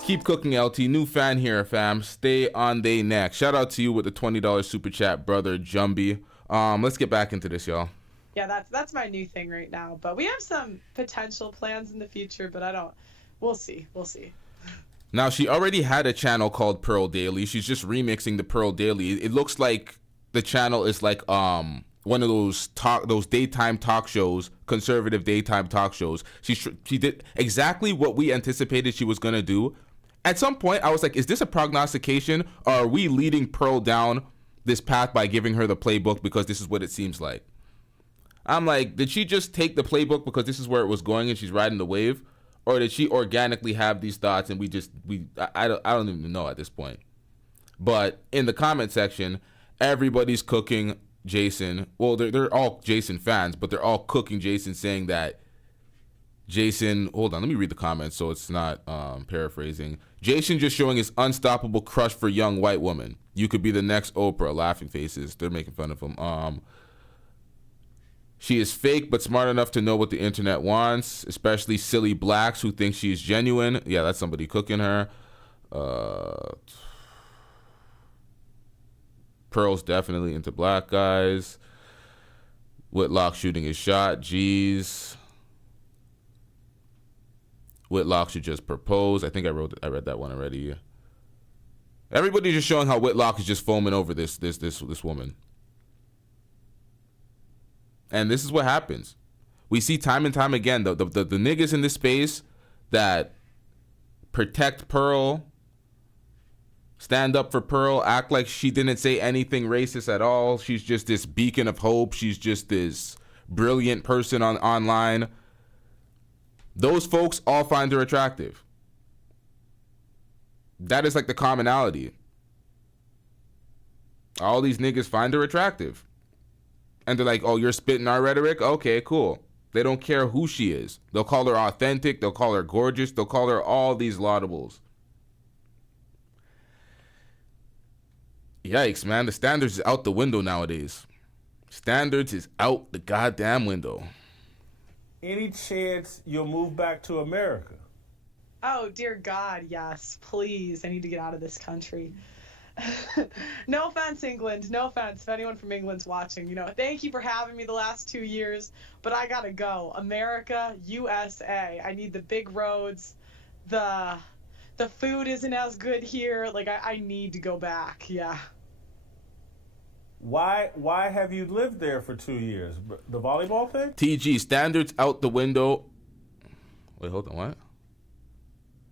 Keep cooking, LT. New fan here, fam. Stay on they neck. Shout out to you with the $20 super chat, Brother Jumby. Let's get back into this, y'all. Yeah, that's my new thing right now. But we have some potential plans in the future, but we'll see. Now, she already had a channel called Pearl Daily. She's just remixing the Pearl Daily. It looks like the channel is like one of those daytime talk shows, conservative daytime talk shows. She did exactly what we anticipated she was gonna do. At some point, I was like, is this a prognostication, or are we leading Pearl down this path by giving her the playbook because this is what it seems like? I'm like, did she just take the playbook because this is where it was going and she's riding the wave? Or did she organically have these thoughts and I don't even know at this point. But in the comment section, everybody's cooking Jason. Well, they're all Jason fans, but they're all cooking Jason, saying that Jason, hold on, let me read the comments so it's not paraphrasing. Jason just showing his unstoppable crush for young white woman. You could be the next Oprah. Laughing faces. They're making fun of him. She is fake but smart enough to know what the internet wants, especially silly blacks who think she's genuine. Yeah, that's somebody cooking her. Pearl's definitely into black guys. Whitlock shooting his shot. Jeez. Whitlock should just propose. I think I read that one already. Everybody's just showing how Whitlock is just foaming over this woman. And this is what happens. We see time and time again the niggas in this space that protect Pearl, stand up for Pearl, act like she didn't say anything racist at all. She's just this beacon of hope. She's just this brilliant person online. Those folks all find her attractive. That is like the commonality. All these niggas find her attractive. And they're like, oh, you're spitting our rhetoric? Okay, cool. They don't care who she is. They'll call her authentic. They'll call her gorgeous. They'll call her all these laudables. Yikes, man. The standards is out the window nowadays. Standards is out the goddamn window. Any chance you'll move back to America? Oh, dear God, yes. Please, I need to get out of this country. No offense, England. No offense if anyone from England's watching. Thank you for having me the last 2 years, but I gotta go. America, USA. I need the big roads. The food isn't as good here. Like, I need to go back. Yeah. Why have you lived there for 2 years? The volleyball thing? TG, standards out the window. Wait, hold on, what?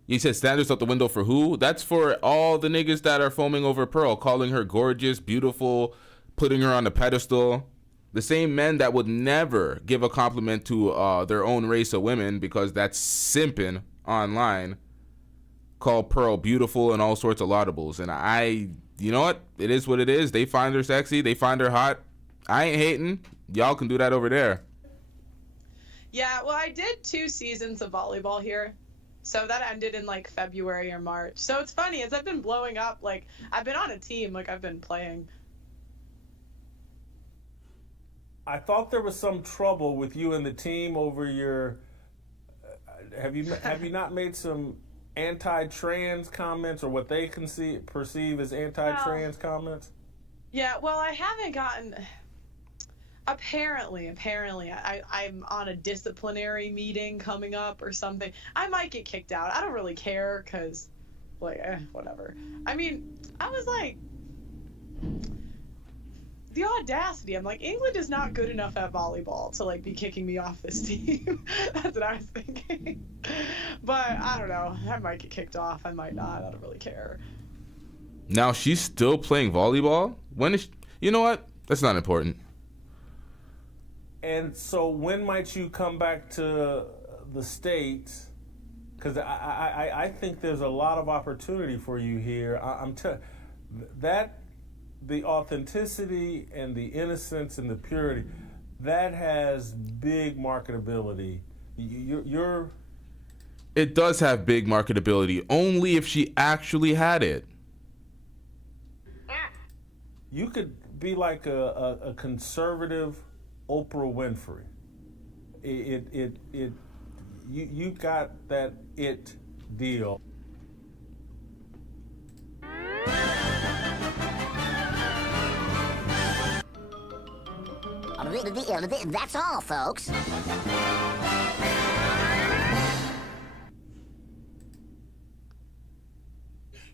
You said standards out the window for who? That's for all the niggas that are foaming over Pearl, calling her gorgeous, beautiful, putting her on a pedestal. The same men that would never give a compliment to their own race of women because that's simping online, call Pearl beautiful and all sorts of laudables. And you know what? It is what it is. They find her sexy. They find her hot. I ain't hating. Y'all can do that over there. Yeah, well, I did 2 seasons of volleyball here. So that ended in like February or March. So it's funny, as I've been blowing up, like I've been on a team, like I've been playing. I thought there was some trouble with you and the team over your. Have you not made some anti-trans comments or what they perceive as anti-trans comments? Yeah, well, I haven't gotten. Apparently, I'm on a disciplinary meeting coming up or something. I might get kicked out. I don't really care because, whatever. I mean, I was like, the audacity. I'm like, England is not good enough at volleyball to, be kicking me off this team. That's what I was thinking. But, I don't know. I might get kicked off. I might not. I don't really care. Now, she's still playing volleyball? When is you know what? That's not important. And so when might you come back to the States? Because I think there's a lot of opportunity for you here. The authenticity and the innocence and the purity, that has big marketability. It does have big marketability, only if she actually had it. You could be like a conservative Oprah Winfrey. You got that it deal. That's all, folks.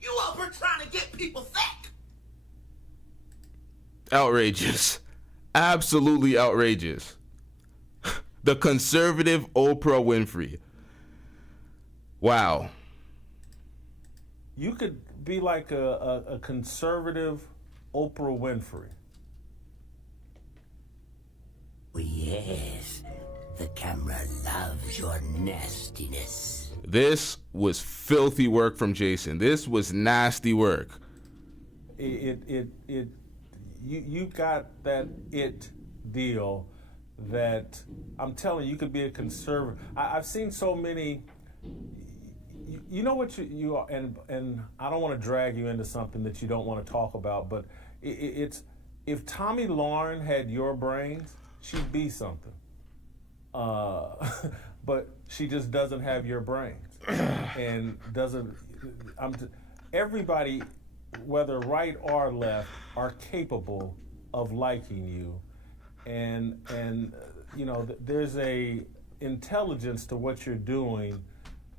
You over trying to get people sick. Outrageous. Absolutely outrageous. The conservative Oprah Winfrey. Wow. You could be like a conservative Oprah Winfrey. Yes, the camera loves your nastiness. This was filthy work from Jason. This was nasty work. You got that it deal. that I'm telling you, you could be a conservative. I've seen so many. You know what you are, and I don't want to drag you into something that you don't want to talk about, but it's if Tommy Lauren had your brains, she'd be something. But she just doesn't have your brains, and doesn't. Everybody, whether right or left, are capable of liking you, and you know there's a intelligence to what you're doing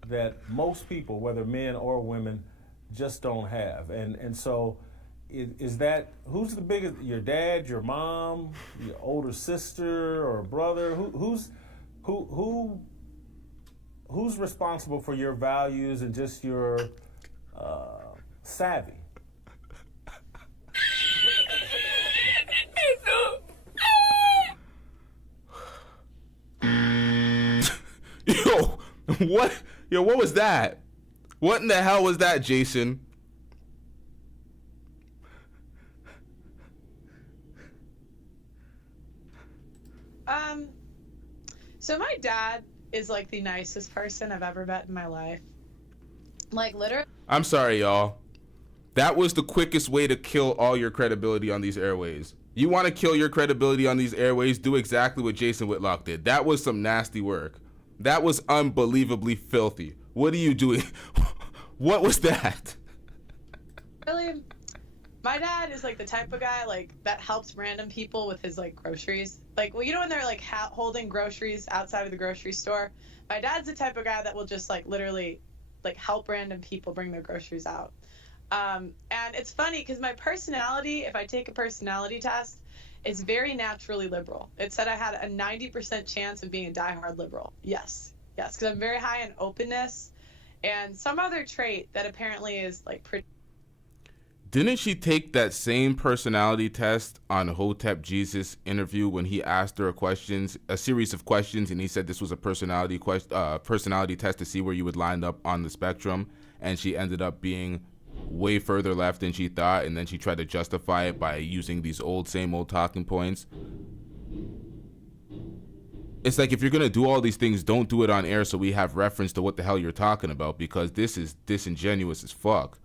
that most people, whether men or women, just don't have. And so is that, who's the biggest, your dad, your mom, your older sister or brother? Who's responsible for your values and just your savvy? Yo, what was that? What in the hell was that, Jason? So my dad is like the nicest person I've ever met in my life. Like, literally. I'm sorry, y'all. That was the quickest way to kill all your credibility on these airways. You want to kill your credibility on these airways, do exactly what Jason Whitlock did. That was some nasty work. That was unbelievably filthy. What are you doing? What was that? Really, my dad is like the type of guy like that helps random people with his like groceries. Like, well, you know when they're like holding groceries outside of the grocery store? My dad's the type of guy that will just like literally like help random people bring their groceries out. And it's funny because my personality, if I take a personality test, is very naturally liberal. It said I had a 90% chance of being a diehard liberal. Yes, because I'm very high in openness and some other trait that apparently is like pretty. Didn't she take that same personality test on Hotep Jesus' interview when he asked her a series of questions, and he said this was a personality test to see where you would line up on the spectrum, and she ended up being way further left than she thought, and then she tried to justify it by using these same old talking points. It's like, if you're gonna do all these things, don't do it on air so we have reference to what the hell you're talking about, because this is disingenuous as fuck.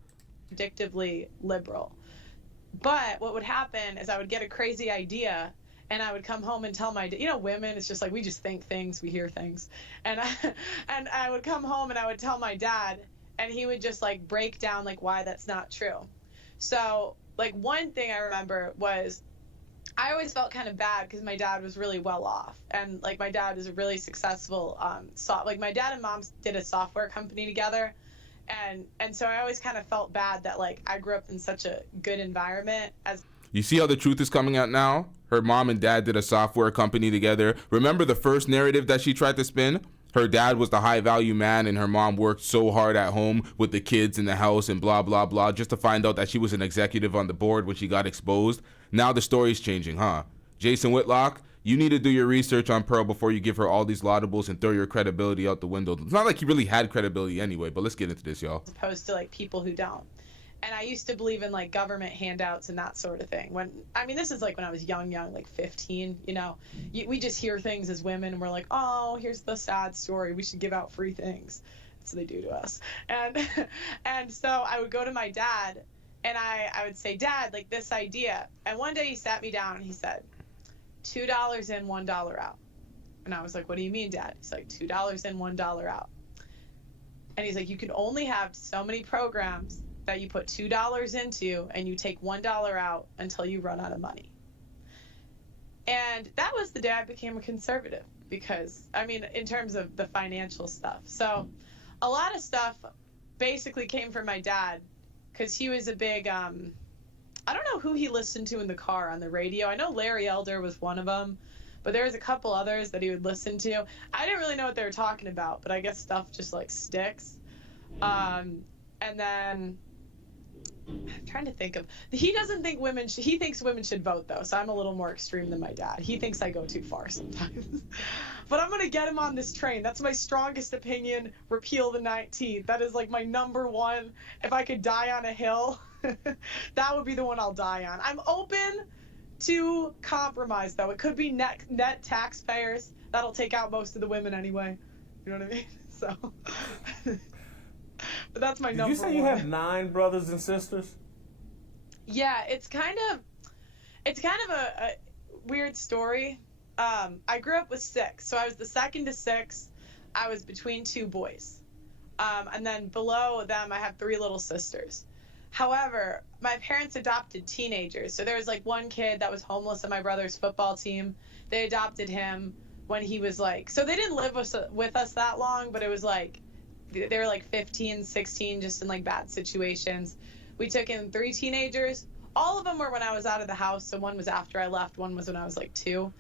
Predictably liberal. But what would happen is I would get a crazy idea and I would come home and tell my, women, it's just like we just think things, we hear things. And I would come home and I would tell my dad, and he would just like break down like why that's not true. So like one thing I remember was I always felt kind of bad because my dad was really well off, and like my dad is a really successful like my dad and mom did a software company together. And so I always kind of felt bad that like I grew up in such a good environment. You see how the truth is coming out now? Her mom and dad did a software company together. Remember the first narrative that she tried to spin? Her dad was the high value man and her mom worked so hard at home with the kids in the house and blah, blah, blah, just to find out that she was an executive on the board when she got exposed. Now the story's changing, huh? Jason Whitlock, you need to do your research on Pearl before you give her all these laudables and throw your credibility out the window. It's not like he really had credibility anyway, but let's get into this, y'all. As opposed to like people who don't. And I used to believe in like government handouts and that sort of thing. This is like when I was young, like 15, we just hear things as women and we're like, oh, here's the sad story. We should give out free things. That's what they do to us. And so I would go to my dad and I would say, Dad, like this idea. And one day he sat me down and he said, $2 in, $1 out. And I was like, what do you mean, Dad? He's like, $2 in, $1 out. And he's like, you can only have so many programs that you put $2 into and you take $1 out until you run out of money. And that was the day I became a conservative because, in terms of the financial stuff. So a lot of stuff basically came from my dad because he was a big, I don't know who he listened to in the car on the radio. I know Larry Elder was one of them, but there was a couple others that he would listen to. I didn't really know what they were talking about, but I guess stuff just like sticks. And then I'm trying to think of, he doesn't think he thinks women should vote though, so I'm a little more extreme than my dad. He thinks I go too far sometimes. But I'm gonna get him on this train. That's my strongest opinion. Repeal the 19th. That is like my number one. If I could die on a hill, that would be the one I'll die on. I'm open too compromised, though. It could be net taxpayers. That'll take out most of the women anyway. You know what I mean? So, but that's my number one. Did you say you have 9 brothers and sisters? Yeah, it's kind of a weird story. I grew up with 6, so I was the second to 6. I was between 2 boys. And then below them, I have 3 little sisters. However, my parents adopted teenagers. So there was like one kid that was homeless on my brother's football team. They adopted him when he was like, so they didn't live with us that long, but it was like, they were like 15, 16, just in like bad situations. We took in 3 teenagers. All of them were when I was out of the house. So one was after I left, one was when I was like 2.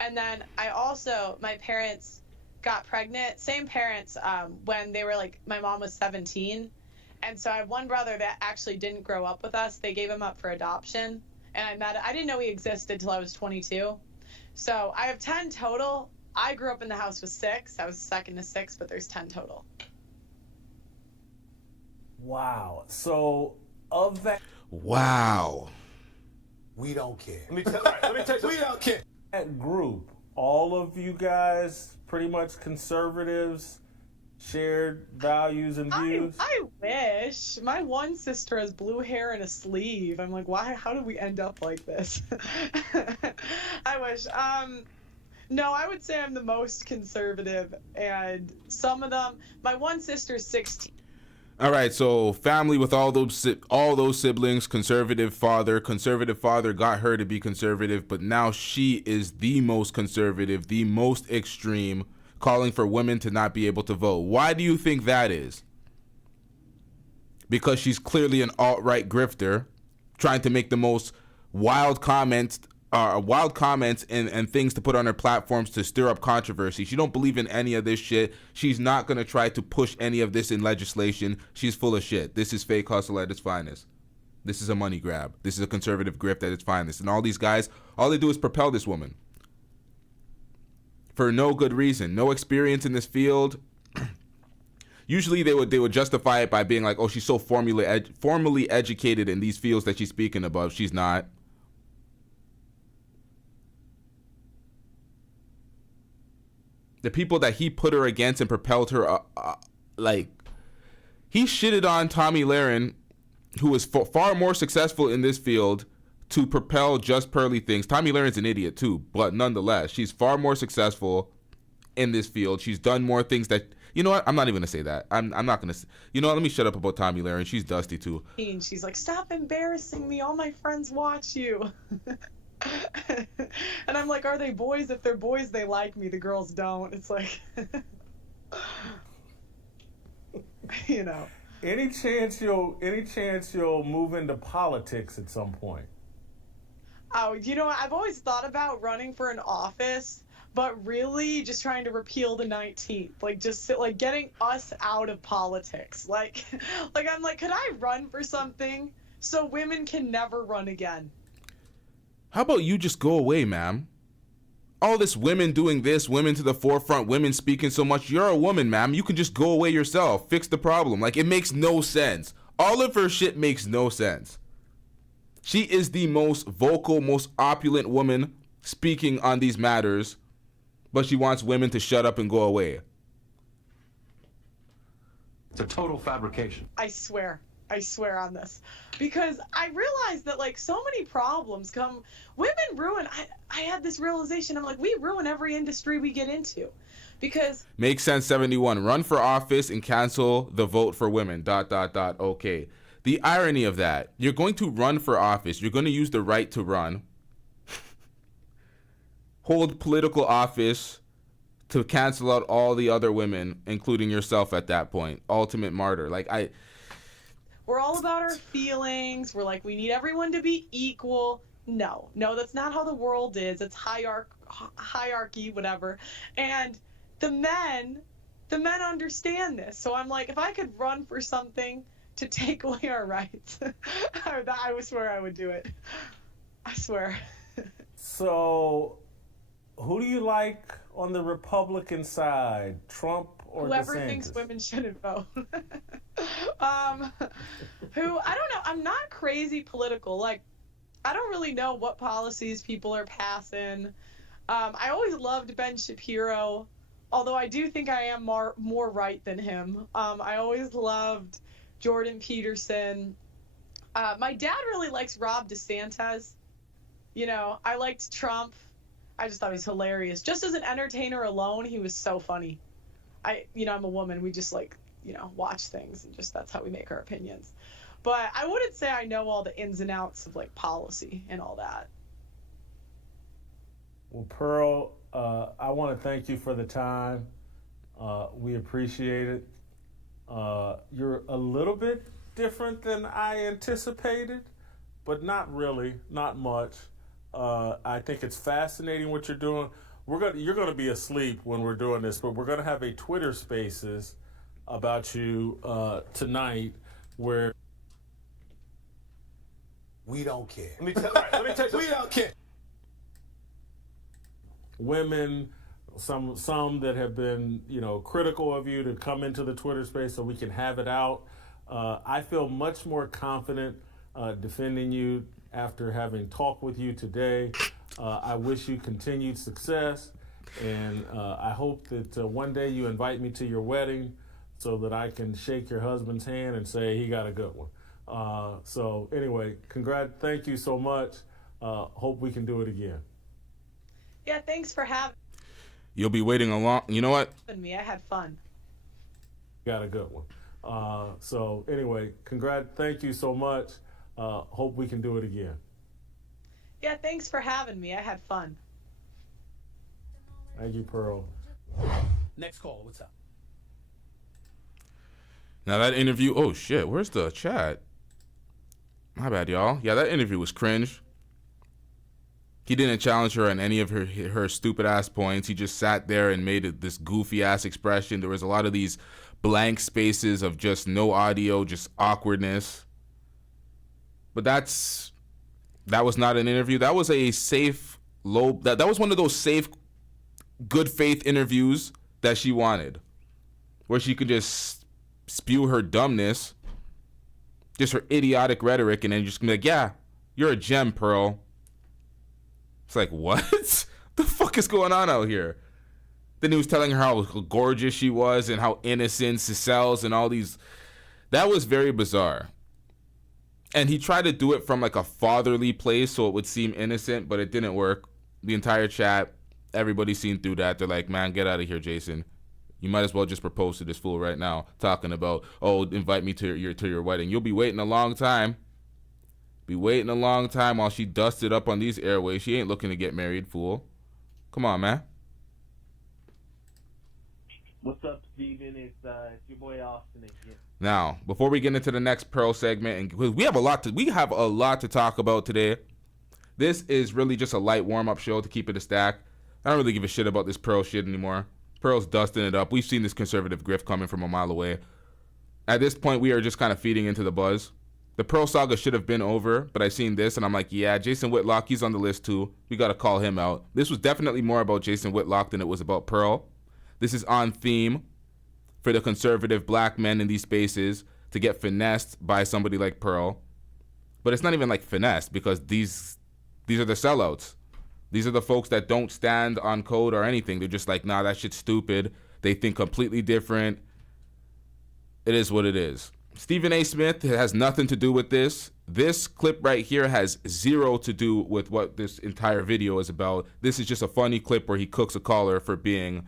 And then my parents got pregnant, same parents, when they were like, my mom was 17. And so I have one brother that actually didn't grow up with us. They gave him up for adoption. And I didn't know he existed till I was 22. So I have 10 total. I grew up in the house with 6. I was second to 6, but there's 10 total. Wow. So of that. Wow. We don't care. Let me tell you, we don't care. That group, all of you guys pretty much conservatives, shared values and views? I wish. My one sister has blue hair and a sleeve. I'm like, why? How did we end up like this? I wish. No, I would say I'm the most conservative, and some of them. My one sister's 16. All right, so family with all those siblings, conservative father got her to be conservative, but now she is the most conservative, the most extreme, calling for women to not be able to vote. Why do you think that is? Because she's clearly an alt-right grifter, trying to make the most wild comments and things to put on her platforms to stir up controversy. She don't believe in any of this shit. She's not going to try to push any of this in legislation. She's full of shit. This is fake hustle at its finest. This is a money grab. This is a conservative grift at its finest. And all these guys, all they do is propel this woman for no good reason. No experience in this field. Usually they would justify it by being like, oh, she's so formally educated in these fields that she's speaking about. She's not. The people that he put her against and propelled her, he shitted on Tomi Lahren, who is far more successful in this field, to propel just Pearly things. Tomi Lahren's an idiot too, but nonetheless, she's far more successful in this field. She's done more things that, you know what? I'm not even gonna say that. I'm not gonna. You know what? Let me shut up about Tomi Lahren. She's dusty too. She's like, stop embarrassing me. All my friends watch you. And I'm like, are they boys? If they're boys, they like me. The girls don't. It's like, you know. Any chance you'll move into politics at some point? Oh, you know what? I've always thought about running for an office, but really just trying to repeal the 19th. Like, just getting us out of politics. Like I'm like, could I run for something so women can never run again? How about you just go away, ma'am? All this women doing this, women to the forefront, women speaking so much. You're a woman, ma'am. You can just go away yourself. Fix the problem. Like, it makes no sense. All of her shit makes no sense. She is the most vocal, most opulent woman speaking on these matters, but she wants women to shut up and go away. It's a total fabrication. I swear on this, because I realized that like so many problems come, women ruin. I had this realization. I'm like, we ruin every industry we get into, because Makes sense. 71. Run for office and cancel the vote for women. ... Okay. The irony of that, you're going to run for office. You're going to use the right to run, hold political office to cancel out all the other women, including yourself at that point. Ultimate martyr. we're all about our feelings. We're like, we need everyone to be equal. No, that's not how the world is. It's hierarchy, whatever. And the men understand this. So I'm like, if I could run for something to take away our rights, I would swear I would do it. I swear. So, who do you like on the Republican side, Trump or Whoever DeSantis? thinks women shouldn't vote. I don't know. I'm not crazy political. Like, I don't really know what policies people are passing. I always loved Ben Shapiro, although I do think I am more right than him. I always loved Jordan Peterson. My dad really likes Rob DeSantis. You know, I liked Trump. I just thought he was hilarious. Just as an entertainer alone, he was so funny. I'm a woman. We just watch things and just that's how we make our opinions. But I wouldn't say I know all the ins and outs of policy and all that. Well, Pearl, I want to thank you for the time. We appreciate it. You're a little bit different than I anticipated, but not really, not much. I think it's fascinating what you're doing. You're gonna be asleep when we're doing this, but we're gonna have a Twitter Spaces about you tonight where We don't care. Let me tell you. We don't care. women, some that have been critical of you to come into the Twitter space so we can have it out. I feel much more confident defending you after having talked with you today. I wish you continued success, and I hope that one day you invite me to your wedding so that I can shake your husband's hand and say he got a good one. So anyway, thank you so much. Hope we can do it again. Yeah, thanks for having You'll be waiting a long. You know what? me. I had fun. Got a good one. So anyway, thank you so much. Hope we can do it again. Yeah, thanks for having me. I had fun. Thank you, Pearl. Next call. What's up? Now that interview. Oh shit, where's the chat? My bad, y'all. Yeah, that interview was cringe. He didn't challenge her on any of her stupid ass points. He just sat there and made this goofy ass expression. There was a lot of these blank spaces of just no audio, just awkwardness. But that was not an interview. That was a safe that was one of those safe, good faith interviews that she wanted, where she could just spew her dumbness, just her idiotic rhetoric, and then just be like, yeah, you're a gem, Pearl. It's like, what? The fuck is going on out here? Then he was telling her how gorgeous she was and how innocent Cicels and all these. That was very bizarre. And he tried to do it from a fatherly place so it would seem innocent, but it didn't work. The entire chat, everybody seen through that. They're like, man, get out of here, Jason. You might as well just propose to this fool right now, talking about, oh, invite me to your wedding. You'll be waiting a long time. Be waiting a long time while she dusted up on these airways. She ain't looking to get married, fool. Come on, man. What's up, Steven? It's your boy Austin again. Now, before we get into the next Pearl segment, and we have a lot to talk about today. This is really just a light warm-up show to keep it a stack. I don't really give a shit about this Pearl shit anymore. Pearl's dusting it up. We've seen this conservative grift coming from a mile away. At this point, we are just kind of feeding into the buzz. The Pearl saga should have been over, but I seen this and I'm like, yeah, Jason Whitlock, he's on the list too. We got to call him out. This was definitely more about Jason Whitlock than it was about Pearl. This is on theme for the conservative black men in these spaces to get finessed by somebody like Pearl. But it's not even finessed, because these are the sellouts. These are the folks that don't stand on code or anything. They're just like, nah, that shit's stupid. They think completely different. It is what it is. Stephen A. Smith has nothing to do with this. This clip right here has zero to do with what this entire video is about. This is just a funny clip where he cooks a caller for being...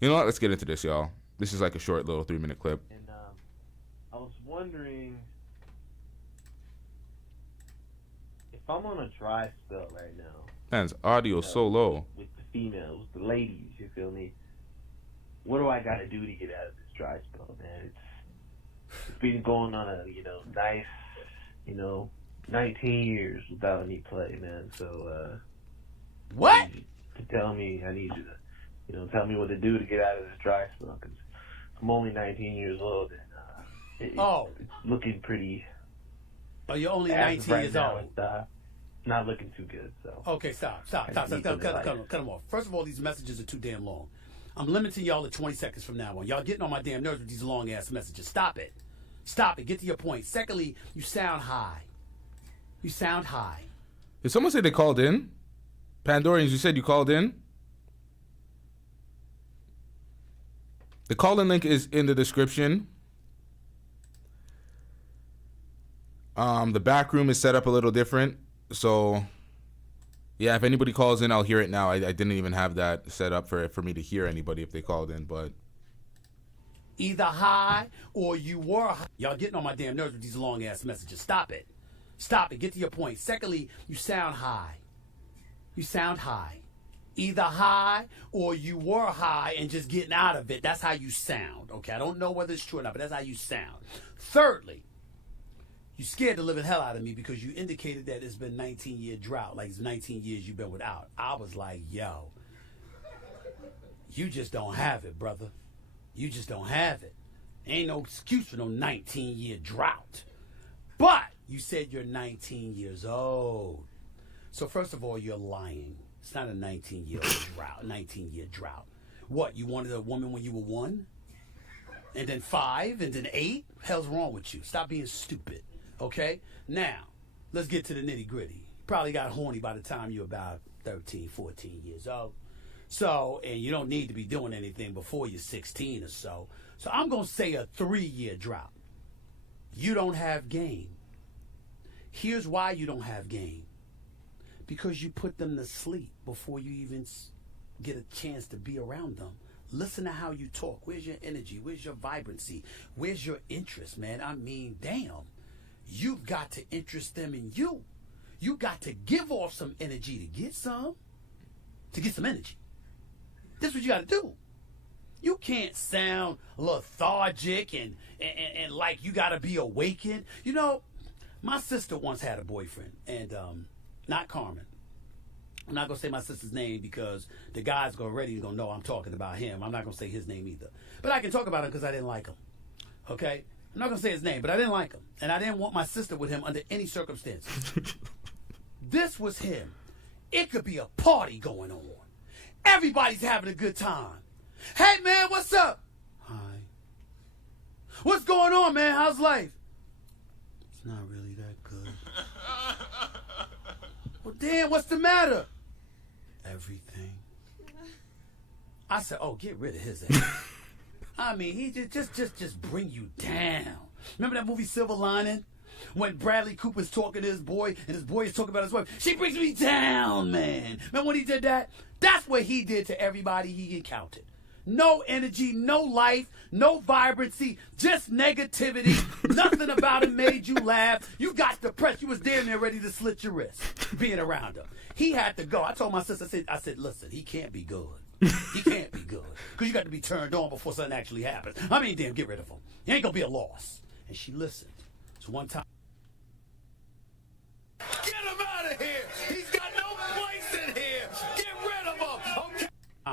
You know what? Let's get into this, y'all. This is a short little 3-minute clip. And I was wondering if I'm on a dry spell right now. Man's audio so low. With the females, the ladies, you feel me? What do I got to do to get out of this dry spell, man? It's been going on a, nice, 19 years without any play, man. So, What? To tell me, I need you to, tell me what to do to get out of this dry spell, because I'm only 19 years old, and it's looking pretty. Oh, you're only 19 years old. It's not looking too good. So. Okay, stop. Cut them off. First of all, these messages are too damn long. I'm limiting y'all to 20 seconds from now on. Y'all getting on my damn nerves with these long-ass messages. Stop it. Get to your point. Secondly, you sound high. Did someone say they called in? Pandorians, you said you called in? The call-in link is in the description. The back room is set up a little different. So, yeah, if anybody calls in, I'll hear it now. I didn't even have that set up for me to hear anybody if they called in, but... Either high or you were high. Y'all getting on my damn nerves with these long-ass messages. Stop it. Stop it. Get to your point. Secondly, you sound high. You sound high. Either high or you were high and just getting out of it. That's how you sound, okay? I don't know whether it's true or not, but that's how you sound. Thirdly, you scared the living hell out of me because you indicated that it's been 19-year drought. Like it's 19 years you've been without. I was like, yo, you just don't have it, brother. You just don't have it. Ain't no excuse for no 19-year drought. But you said you're 19 years old. So first of all, you're lying. It's not a 19-year drought. 19-year drought. What? You wanted a woman when you were 1, and then 5, and then 8? Hell's wrong with you? Stop being stupid. Okay. Now, let's get to the nitty gritty. Probably got horny by the time you're about 13, 14 years old. So, and you don't need to be doing anything before you're 16 or so. So I'm going to say a 3-year drought. You don't have game. Here's why you don't have game. Because you put them to sleep before you even get a chance to be around them. Listen to how you talk. Where's your energy? Where's your vibrancy? Where's your interest, man? I mean, damn. You've got to interest them in you. You got to give off some energy to get some energy. That's what you got to do. You can't sound lethargic and like you got to be awakened. You know, my sister once had a boyfriend, and not Carmen. I'm not going to say my sister's name because the guy's already going to know I'm talking about him. I'm not going to say his name either. But I can talk about him because I didn't like him. Okay? I'm not going to say his name, but I didn't like him. And I didn't want my sister with him under any circumstances. This was him. It could be a party going on. Everybody's having a good time. Hey, man, what's up? Hi. What's going on, man? How's life? It's not really that good. Well, damn, what's the matter? Everything. I said, oh, get rid of his ass. I mean, he just bring you down. Remember that movie Silver Lining? When Bradley Cooper's talking to his boy, and his boy is talking about his wife. She brings me down, man. Remember when he did that? That's what he did to everybody he encountered. No energy, no life, no vibrancy, just negativity. Nothing about him made you laugh. You got depressed. You was damn near ready to slit your wrist being around him. He had to go. I told my sister, I said, listen, he can't be good. He can't be good. Because you got to be turned on before something actually happens. I mean, damn, get rid of him. He ain't going to be a loss. And she listened. So one time. Get him out of here! He's got no place in here! Get rid of him! Okay.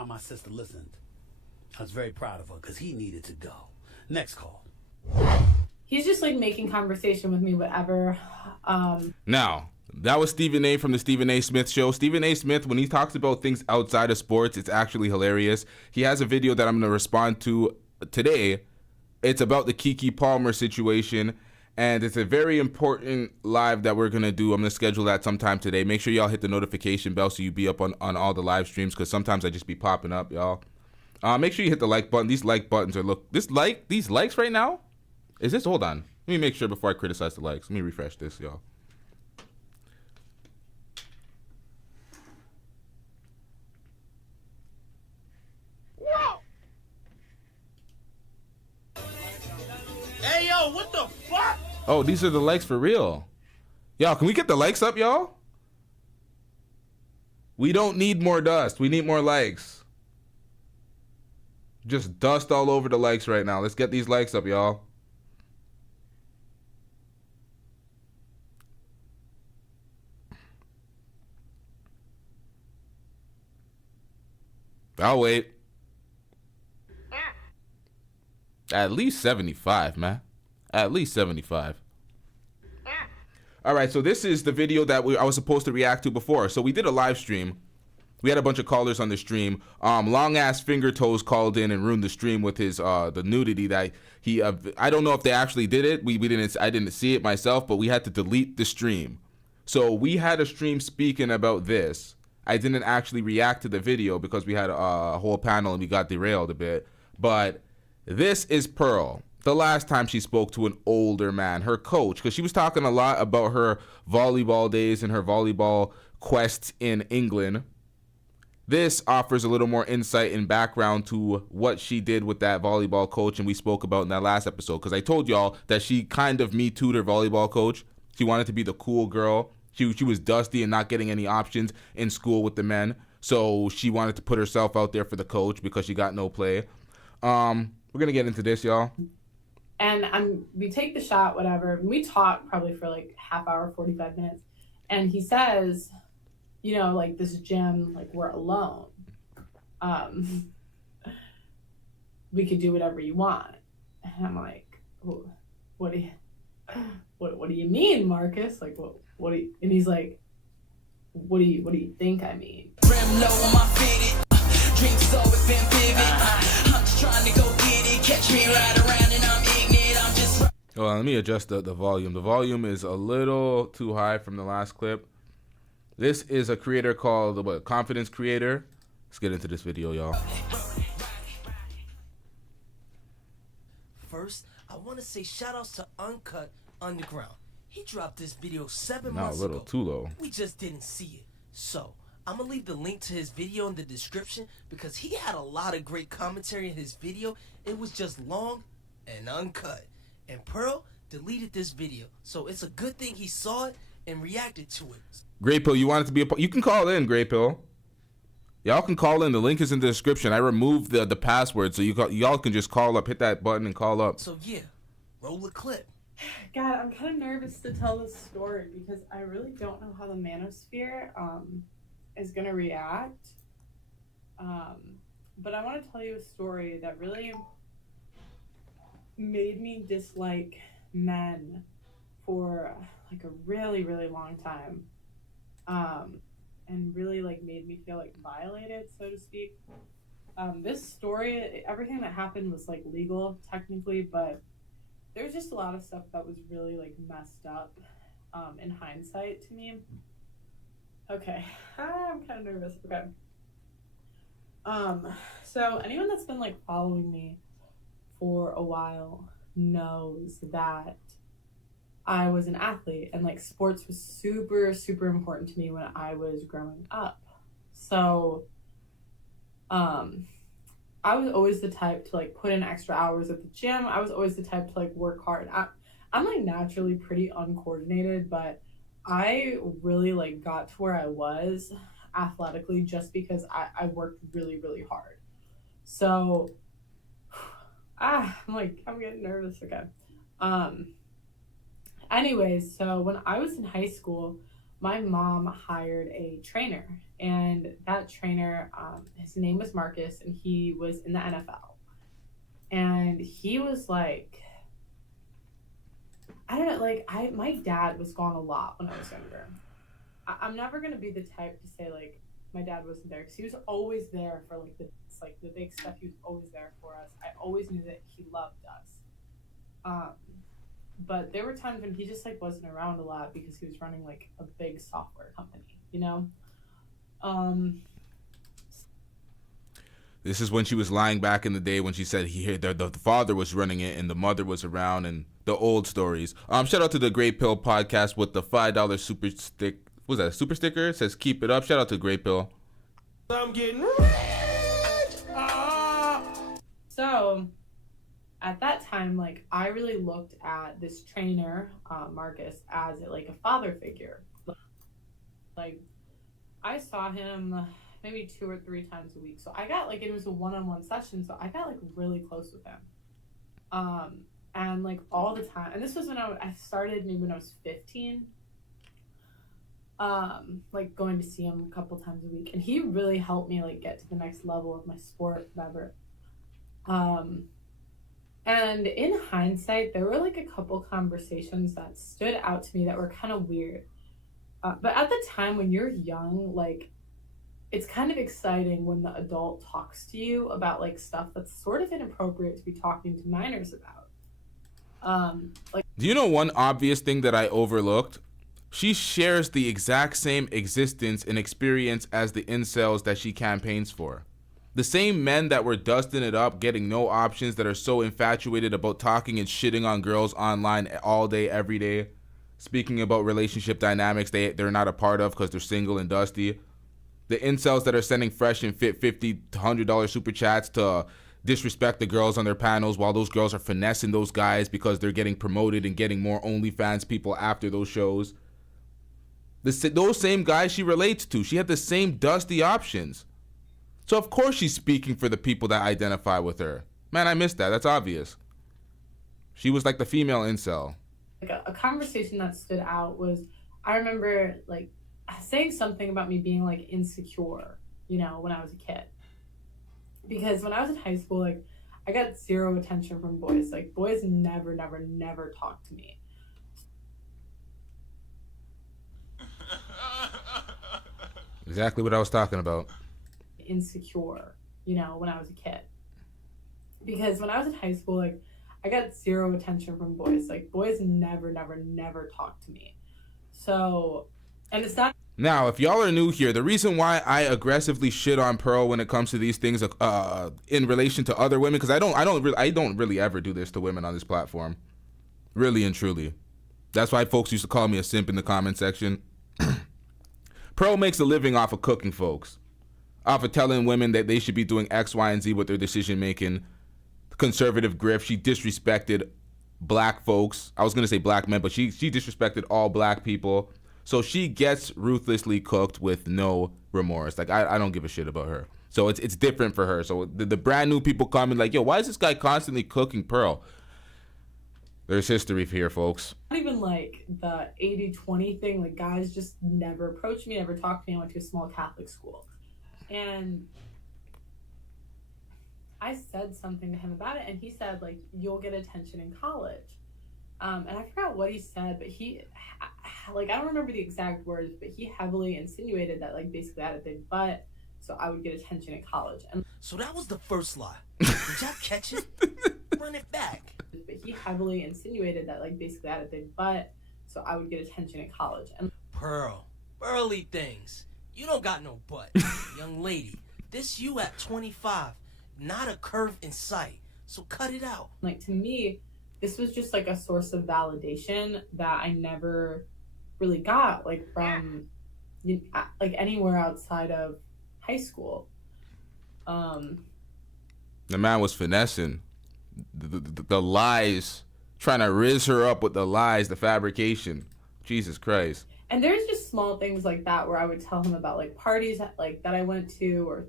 My sister listened. I was very proud of her because he needed to go. Next call. He's just like making conversation with me, whatever. Now, that was Stephen A. from the Stephen A. Smith Show. Stephen A. Smith, when he talks about things outside of sports, it's actually hilarious. He has a video that I'm going to respond to today. It's about the Keke Palmer situation. And it's a very important live that we're going to do. I'm going to schedule that sometime today. Make sure y'all hit the notification bell so you be up on all the live streams, because sometimes I just be popping up, y'all. Make sure you hit the like button. These like buttons are, these likes right now? Is this, hold on. Let me make sure before I criticize the likes. Let me refresh this, y'all. Whoa! Hey, yo, what the fuck? Oh, these are the likes for real. Y'all, can we get the likes up, y'all? We don't need more dust. We need more likes. Just dust all over the likes right now. Let's get these likes up, y'all. I'll wait. At least 75, man. At least 75. All right, so this is the video that I was supposed to react to before. So we did a live stream. We had a bunch of callers on the stream. Long ass finger toes called in and ruined the stream with his the nudity that he. I don't know if they actually did it. I didn't see it myself, but we had to delete the stream. So we had a stream speaking about this. I didn't actually react to the video because we had a whole panel and we got derailed a bit. But this is Pearl. The last time she spoke to an older man, her coach, because she was talking a lot about her volleyball days and her volleyball quest in England. This offers a little more insight and background to what she did with that volleyball coach, and we spoke about in that last episode, because I told y'all that she kind of Me Too'd her volleyball coach. She wanted to be the cool girl. She was dusty and not getting any options in school with the men, so she wanted to put herself out there for the coach because she got no play. We're going to get into this, y'all. And we take the shot, whatever. And we talk probably for like half hour, 45 minutes. And he says, you know, like this gym, like we're alone. We could do whatever you want. And I'm like, what do you mean, Marcus? Like, what do you, and he's like, what do you think I mean? Rim low on my fitted. Dreams always been vivid. I'm just trying to go get it. Catch me right around and I'm ignorant. I'm just. Well, let me adjust the volume. The volume is a little too high from the last clip. This is a creator called Confidence Creator. Let's get into this video, y'all. First, I want to say shout outs to Uncut Underground. He dropped this video 7 Not months a little ago. too low. We just didn't see it. So, I'm going to leave the link to his video in the description because he had a lot of great commentary in his video. It was just long and uncut. And Pearl deleted this video. So, it's a good thing he saw it and reacted to it. Grey Pill, you want it to be you can call in, Grey Pill. Y'all can call in. The link is in the description. I removed the password, so y'all can just call up, hit that button and call up. So yeah, roll the clip. God, I'm kind of nervous to tell this story because I really don't know how the manosphere is gonna react. But I want to tell you a story that really made me dislike men for like a really, really long time. And really like made me feel like violated, so to speak. This story, everything that happened was like legal technically, but there's just a lot of stuff that was really like messed up in hindsight to me. Okay, I'm kind of nervous. Okay. So anyone that's been like following me for a while knows that I was an athlete and like sports was super, super important to me when I was growing up. So, I was always the type to like put in extra hours at the gym. I was always the type to like work hard. I'm like naturally pretty uncoordinated, but I really like got to where I was athletically just because I worked really, really hard. So, I'm getting nervous. Okay. Anyways, so when I was in high school, my mom hired a trainer, and that trainer, his name was Marcus, and he was in the NFL. And he was like, I don't know, like my dad was gone a lot when I was younger. I'm never gonna be the type to say like my dad wasn't there because he was always there for like the big stuff. He was always there for us. I always knew that he loved us. But there were times when he just like wasn't around a lot because he was running like a big software company, you know? This is when she was lying back in the day when she said the father was running it and the mother was around, and the old stories. Shout out to the Grey Pill podcast with the $5 super stick. What was that, a super sticker? It says keep it up. Shout out to Grey Pill. I'm getting rich. So at that time, like I really looked at this trainer, Marcus, as like a father figure. Like I saw him maybe 2 or 3 times a week. So I got like, it was a one-on-one session. So I got like really close with him. And like all the time, and this was when I started maybe when I was 15, like going to see him a couple times a week. And he really helped me like get to the next level of my sport, whatever. And in hindsight, there were like a couple conversations that stood out to me that were kind of weird. But at the time when you're young, like it's kind of exciting when the adult talks to you about like stuff that's sort of inappropriate to be talking to minors about. Do you know one obvious thing that I overlooked? she shares the exact same existence and experience as the incels that she campaigns for. The same men that were dusting it up, getting no options, that are so infatuated about talking and shitting on girls online all day, every day, speaking about relationship dynamics they're not a part of because they're single and dusty. The incels that are sending fresh and fit $50 to $100 super chats to disrespect the girls on their panels while those girls are finessing those guys because they're getting promoted and getting more OnlyFans people after those shows. Those same guys she relates to. She had the same dusty options. So of course she's speaking for the people that identify with her. Man, I missed that. That's obvious. She was like the female incel. Like a conversation that stood out was, I remember like saying something about me being like insecure, you know, when I was a kid. Because when I was in high school, like I got zero attention from boys. Like boys never talked to me. Exactly what I was talking about. Insecure, you know, when I was a kid. Because when I was in high school, like I got zero attention from boys. Like boys never talked to me. So, and it's not. Now, if y'all are new here, the reason why I aggressively shit on Pearl when it comes to these things in relation to other women, because I don't really ever do this to women on this platform, really and truly. That's why folks used to call me a simp in the comment section. Pearl makes a living off of cooking folks, off of telling women that they should be doing X, Y, and Z with their decision making. Conservative grift. She disrespected black folks. I was gonna say black men, but she disrespected all black people. So she gets ruthlessly cooked with no remorse. Like I don't give a shit about her. So it's different for her. So the brand new people coming like, yo, why is this guy constantly cooking Pearl? There's history here, folks. Not even like the 80-20 thing. Like guys just never approached me, never talked to me. I went to a small Catholic school, and I said something to him about it, and he said like, you'll get attention in college. And I forgot what he said, but he, like, I don't remember the exact words, but he heavily insinuated that, like, basically I had a big butt, so I would get attention in college. And so that was the first lie. Did y'all catch it? Run it back. But he heavily insinuated that, like, basically I had a big butt, so I would get attention in college. And Pearly things. You don't got no butt, young lady. This you at 25, not a curve in sight. So cut it out. Like, to me, this was just like a source of validation that I never really got, like from like anywhere outside of high school. The man was finessing the lies, trying to riz her up with the lies, the fabrication. Jesus Christ. And there's just small things like that where I would tell him about like parties like that I went to, or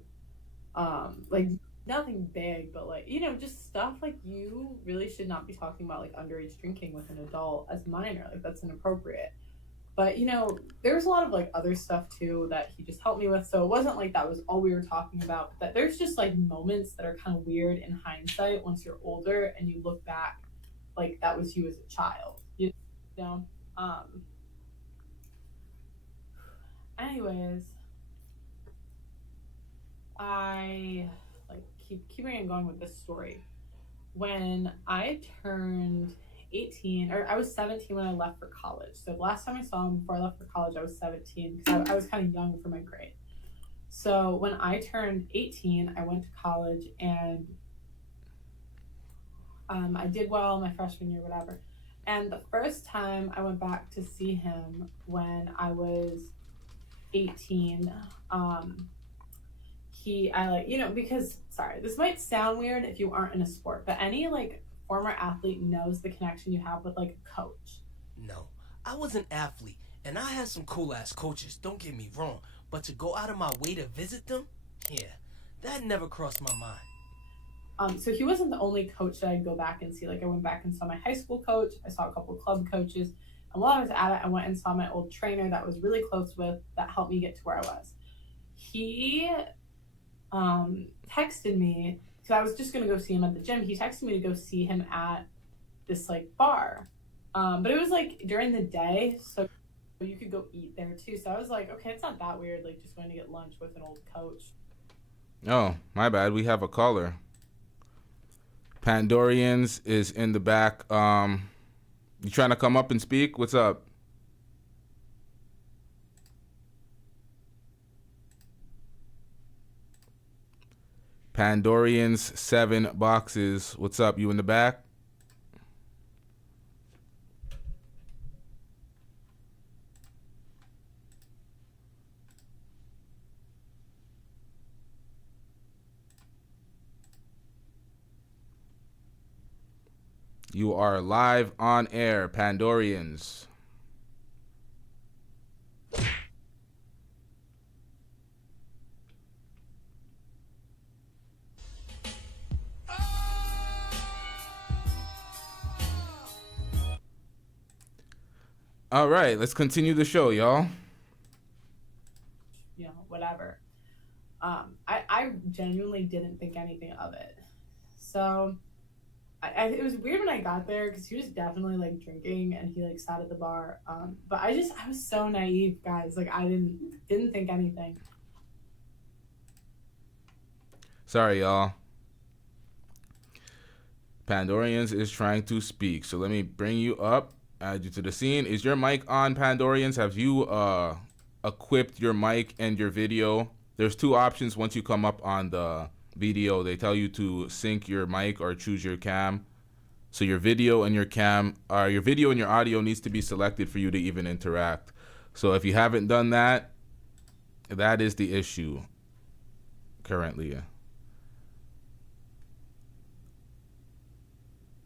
like nothing big, but like, you know, just stuff like you really should not be talking about like underage drinking with an adult as a minor. Like that's inappropriate. But you know, there's a lot of like other stuff too that he just helped me with. So it wasn't like that was all we were talking about. That there's just like moments that are kind of weird in hindsight once you're older and you look back, like that was you as a child. You know? Anyways, I keeping it going with this story. When I turned 18, or I was 17 when I left for college. So the last time I saw him before I left for college, I was 17 because I was kind of young for my grade. So when I turned 18, I went to college and I did well my freshman year, whatever. And the first time I went back to see him when I was 18, because sorry, this might sound weird if you aren't in a sport, but any like former athlete knows the connection you have with like a coach. No, I was an athlete and I had some cool ass coaches, don't get me wrong, but to go out of my way to visit them, yeah, that never crossed my mind. So he wasn't the only coach that I'd go back and see. Like I went back and saw my high school coach, I saw a couple of club coaches, and while I was at it, I went and saw my old trainer that I was really close with that helped me get to where I was. He texted me, because I was just going to go see him at the gym. He texted me to go see him at this like bar. But it was like during the day, so you could go eat there too. So I was like, okay, it's not that weird, like just going to get lunch with an old coach. Oh, my bad. We have a caller. Pandorians is in the back. You trying to come up and speak? What's up? Pandorians 7 boxes. What's up? You in the back? You are live on air, Pandorians. All right, let's continue the show, y'all. You know, whatever. I genuinely didn't think anything of it. So it was weird when I got there because he was definitely like drinking and he like sat at the bar. But I was so naive, guys. Like I didn't think anything. Sorry, y'all. Pandorians is trying to speak, so let me bring you up, add you to the scene. Is your mic on, Pandorians? Have you equipped your mic and your video? There's 2 options once you come up on the video. They tell you to sync your mic or choose your cam. So your video and your cam, your video and your audio needs to be selected for you to even interact. So if you haven't done that, that is the issue currently.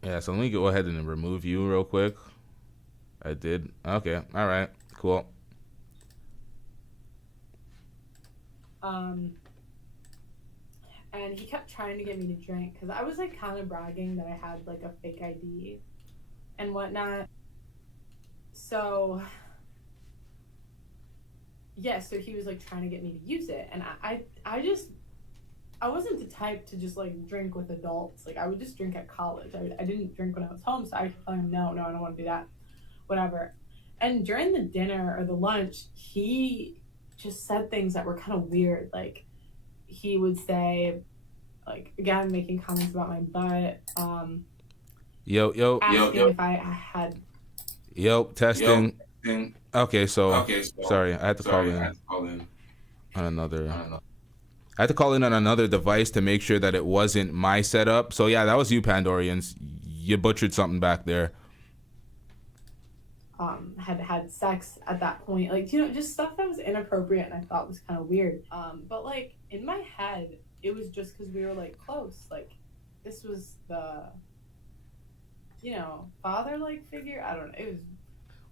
Yeah, so let me go ahead and remove you real quick. I did. Okay, all right, cool. And he kept trying to get me to drink because I was like kind of bragging that I had like a fake ID and whatnot. So yeah, so he was like trying to get me to use it, and I wasn't the type to just like drink with adults. Like I would just drink at college. I didn't drink when I was home, so I kept telling him no, I don't want to do that, whatever. And during the dinner or the lunch, he just said things that were kind of weird. Like he would say, like, again, making comments about my butt. Asking if I had. Testing. Okay, so sorry, I had to call in on another. I had to call in on another device to make sure that it wasn't my setup. So yeah, that was you, Pandorians. You butchered something back there. Had sex at that point, like, you know, just stuff that was inappropriate and I thought was kind of weird. But like in my head, it was just because we were like close. Like this was the, you know, father-like figure. I don't know. It was.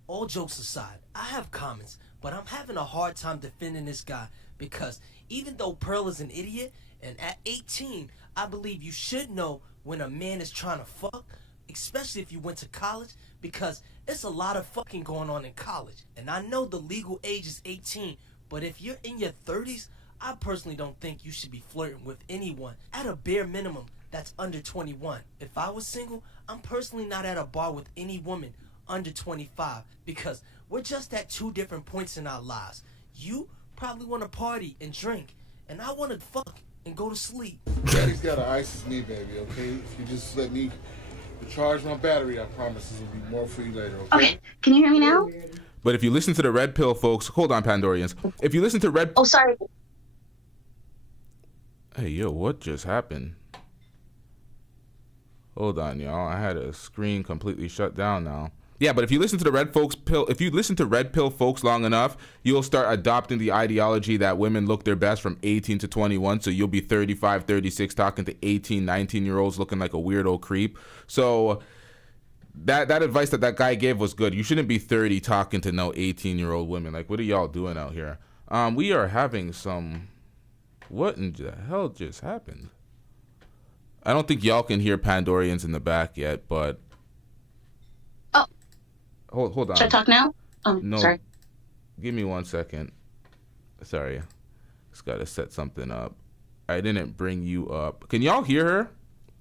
All jokes aside, I have comments, but I'm having a hard time defending this guy because even though Pearl is an idiot, and at 18, I believe you should know when a man is trying to fuck, especially if you went to college, because it's a lot of fucking going on in college. And I know the legal age is 18, but if you're in your 30s, I personally don't think you should be flirting with anyone at a bare minimum that's under 21. If I was single, I'm personally not at a bar with any woman under 25 because we're just at 2 different points in our lives. You probably want to party and drink, and I want to fuck and go to sleep. Daddy's got an ISIS knee, baby, okay? If you just let me recharge my battery, I promise this will be more for you later, okay? Can you hear me now? But if you listen to the Red Pill folks, hold on, Pandorians. If you listen to Red... Oh, sorry. Hey, yo, what just happened? Hold on, y'all. I had a screen completely shut down now. Yeah, but if you listen to the Red Pill folks long enough, you'll start adopting the ideology that women look their best from 18 to 21. So you'll be 35, 36 talking to 18, 19-year-olds looking like a weirdo creep. So that advice that guy gave was good. You shouldn't be 30 talking to no 18-year-old women. Like, what are y'all doing out here? We are having some... What in the hell just happened? I don't think y'all can hear Pandorians in the back yet, but... Hold on. Should I talk now? No. Sorry. Give me 1 second. Sorry. Just gotta set something up. I didn't bring you up. Can y'all hear her?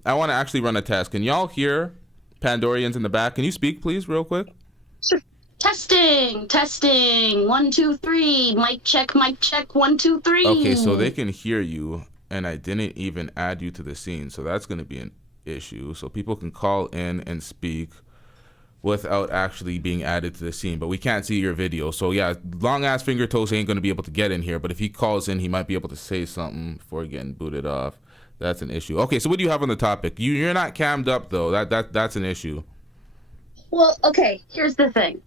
I want to actually run a test. Can y'all hear Pandorians in the back? Can you speak, please, real quick? Sure. Testing. 1, 2, 3. Mic check. 1, 2, 3. Okay, so they can hear you, and I didn't even add you to the scene, so that's gonna be an issue. So people can call in and speak without actually being added to the scene, but we can't see your video. So yeah, long ass finger toes ain't gonna be able to get in here, but if he calls in, he might be able to say something before getting booted off. That's an issue. Okay, so what do you have on the topic? You're not cammed up though. That's an issue. Well, okay, here's the thing.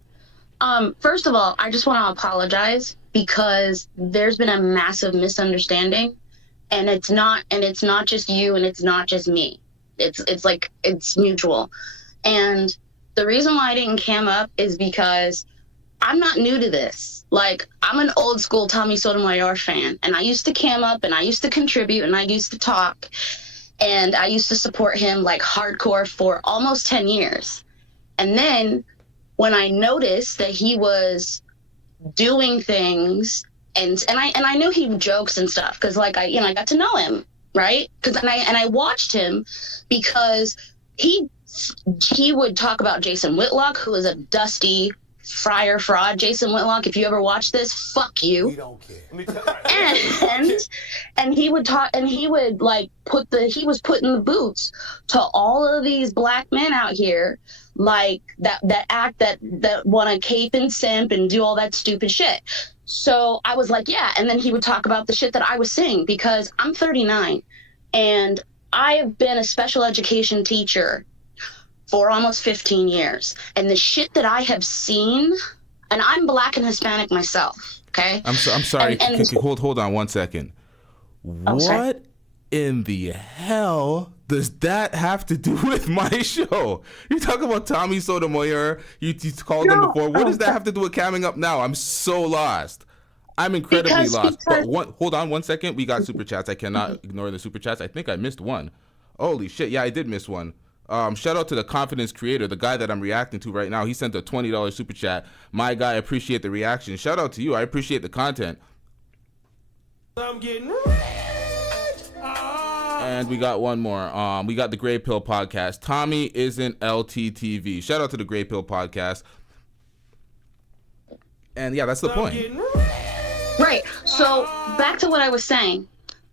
First of all, I just want to apologize because there's been a massive misunderstanding, and it's not just you and it's not just me. It's like it's mutual. And the reason why I didn't cam up is because I'm not new to this. Like, I'm an old school Tommy Sotomayor fan, and I used to cam up and I used to contribute and I used to talk and I used to support him like hardcore for almost 10 years. And then when I noticed that he was doing things and I knew he jokes and stuff because like I got to know him, right? Because I watched him because he would talk about Jason Whitlock, who is a dusty fryer fraud. Jason Whitlock, if you ever watch this, fuck you. We don't care. And he would talk, and he would like he was putting the boots to all of these black men out here, like that want to cape and simp and do all that stupid shit. So I was like, yeah. And then he would talk about the shit that I was saying because I'm 39 and I have been a special education teacher for almost 15 years. And the shit that I have seen, and I'm Black and Hispanic myself, okay? I'm sorry. Hold on 1 second. Oh, what in the hell does that have to do with my show? You talk about Tommy Sotomayor. You called him before. What does that have to do with camming up now? I'm so lost. I'm incredibly lost. But hold on 1 second. We got super chats. I cannot ignore the super chats. I think I missed one. Holy shit. Yeah, I did miss one. Shout out to the confidence creator, the guy that I'm reacting to right now. He sent a $20 super chat. My guy, appreciate the reaction. Shout out to you. I appreciate the content. I'm getting rich. And we got one more. We got the Gray Pill podcast. Tommy isn't LTTV. Shout out to the Gray Pill podcast. And yeah, that's the point. Right. So back to what I was saying.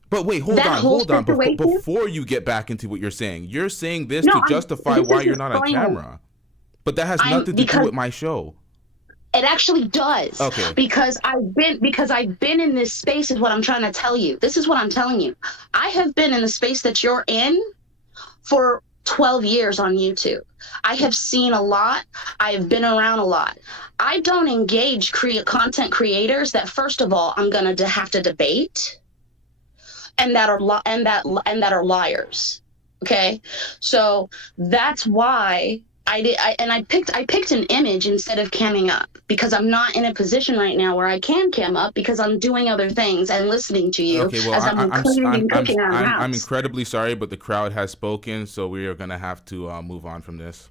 But wait, hold on. Before you get back into what you're saying this to justify why you're not on camera. But that has nothing to do with my show. It actually does. Okay. Because I've been in this space is what I'm trying to tell you. This is what I'm telling you. I have been in the space that you're in for 12 years on YouTube. I have seen a lot. I have been around a lot. I don't engage content creators that, first of all, I'm going to have to debate. And that are liars. Okay, so that's why I picked an image instead of camming up because I'm not in a position right now where I can cam up because I'm doing other things and listening to you as I'm cleaning and cooking our house. I'm incredibly sorry, but the crowd has spoken, so we are gonna have to move on from this.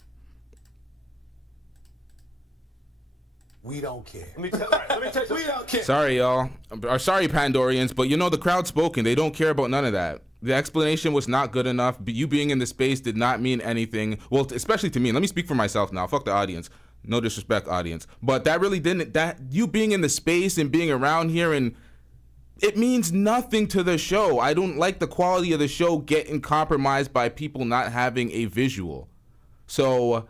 We don't care. Let me tell you, we don't care. Sorry, y'all. Or sorry, Pandorians, but the crowd spoken. They don't care about none of that. The explanation was not good enough. You being in the space did not mean anything. Well, especially to me. Let me speak for myself now. Fuck the audience. No disrespect, audience. But that really didn't. That you being in the space and being around here, and it means nothing to the show. I don't like the quality of the show getting compromised by people not having a visual. So.